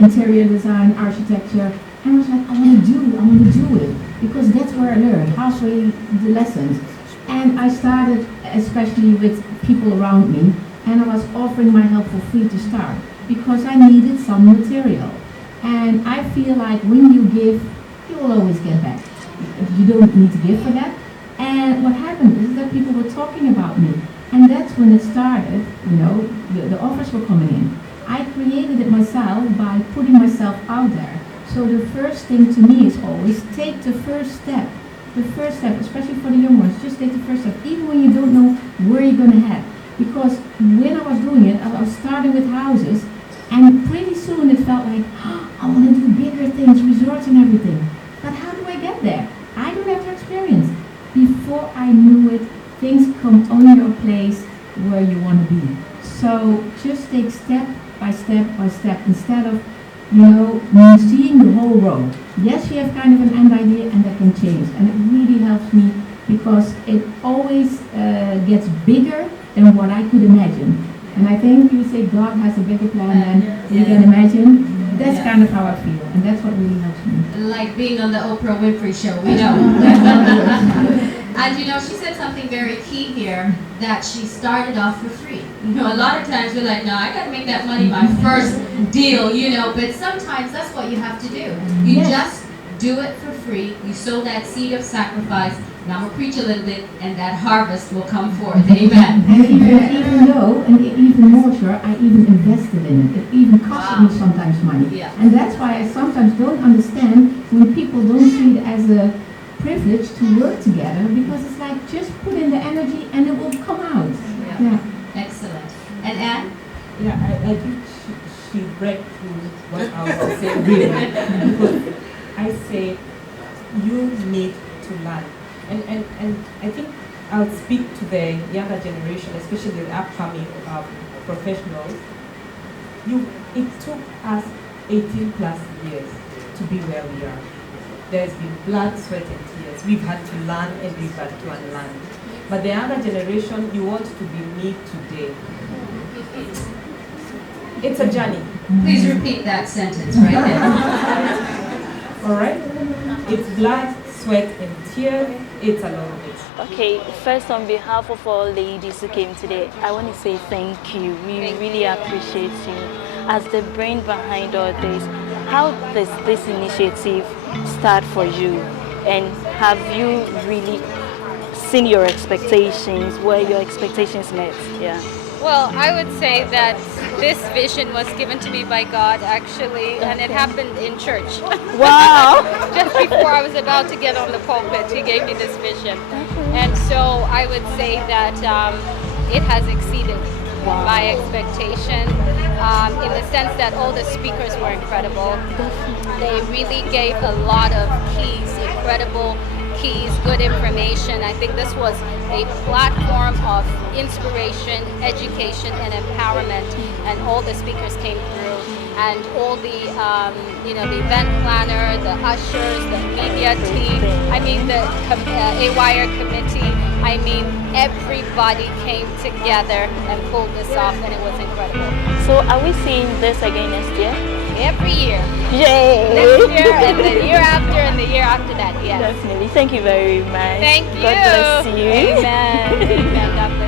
interior design, architecture, and I was like, I want to do it, because that's where I learned, halfway the lessons. And I started, especially with people around me, and I was offering my help for free to start, because I needed some material. And I feel like when you give, you will always get back. You don't need to give for that. And what happened is that people were talking about me. And that's when it started, you know, the offers were coming in. I created it myself by putting myself out there. So the first thing to me is always take the first step. The first step, especially for the young ones, just take the first step, even when you don't know where you're going to head. Because when I was doing it, I was starting with houses, and pretty soon it felt like, oh, I want to do bigger things, resorts and everything. But how do I get there? I don't have the experience. Before I knew it, things come on your place where you want to be. So just take step by step by step, instead of, you know, seeing the whole road. Yes, you have kind of an end idea, and that can change. And it really helps me, because it always gets bigger than what I could imagine. And I think you say God has a bigger plan than you can imagine. That's kind of how I feel, and that's what really helps me. Like being on the Oprah Winfrey Show, we know. And you know, she said something very key here, that she started off for free. You know, a lot of times we're like, no, I gotta make that money my first deal, you know, but sometimes that's what you have to do. You just do it for free, you sow that seed of sacrifice, and I'm gonna preach a little bit, and that harvest will come forth. Amen. And even though, and even more sure, I even invested in it. It even cost me sometimes money. Yeah. And that's why I sometimes don't understand when people don't see it as a privilege to work together, because it's like, just put in the energy and it will come out. Yeah. Excellent. And Anne? Yeah, I think she break through what I was saying, really. Because I say you need to learn. And I think I'll speak to the younger generation, especially the upcoming professionals. It took us 18 plus years to be where we are. There's been blood, sweat, and tears. We've had to learn, and we've had to unlearn. But the younger generation, you want to be me today. It's a journey. Please repeat that sentence right there. All right? It's blood, sweat, and tears. It's a long way. Okay, first on behalf of all ladies who came today, I want to say thank you. We really appreciate you as the brain behind all this. How does this initiative start for you? And have you really seen your expectations? Were your expectations met? Yeah. Well, I would say that this vision was given to me by God, actually, and it happened in church. Wow! Just before I was about to get on the pulpit, He gave me this vision. And so I would say that it has exceeded my expectation, in the sense that all the speakers were incredible. They really gave a lot of keys, incredible keys, good information. I think this was a platform of inspiration, education, and empowerment, and all the speakers came through, and all the the event planner, the ushers, the media team, I mean the AWire committee, I mean everybody came together and pulled this off, and it was incredible. So are we seeing this again next year? Every year. Yay! Next year and the year after and the year after that, yes. Definitely. Thank you very much. Thank you. God bless you. Amen. Amen. God bless you.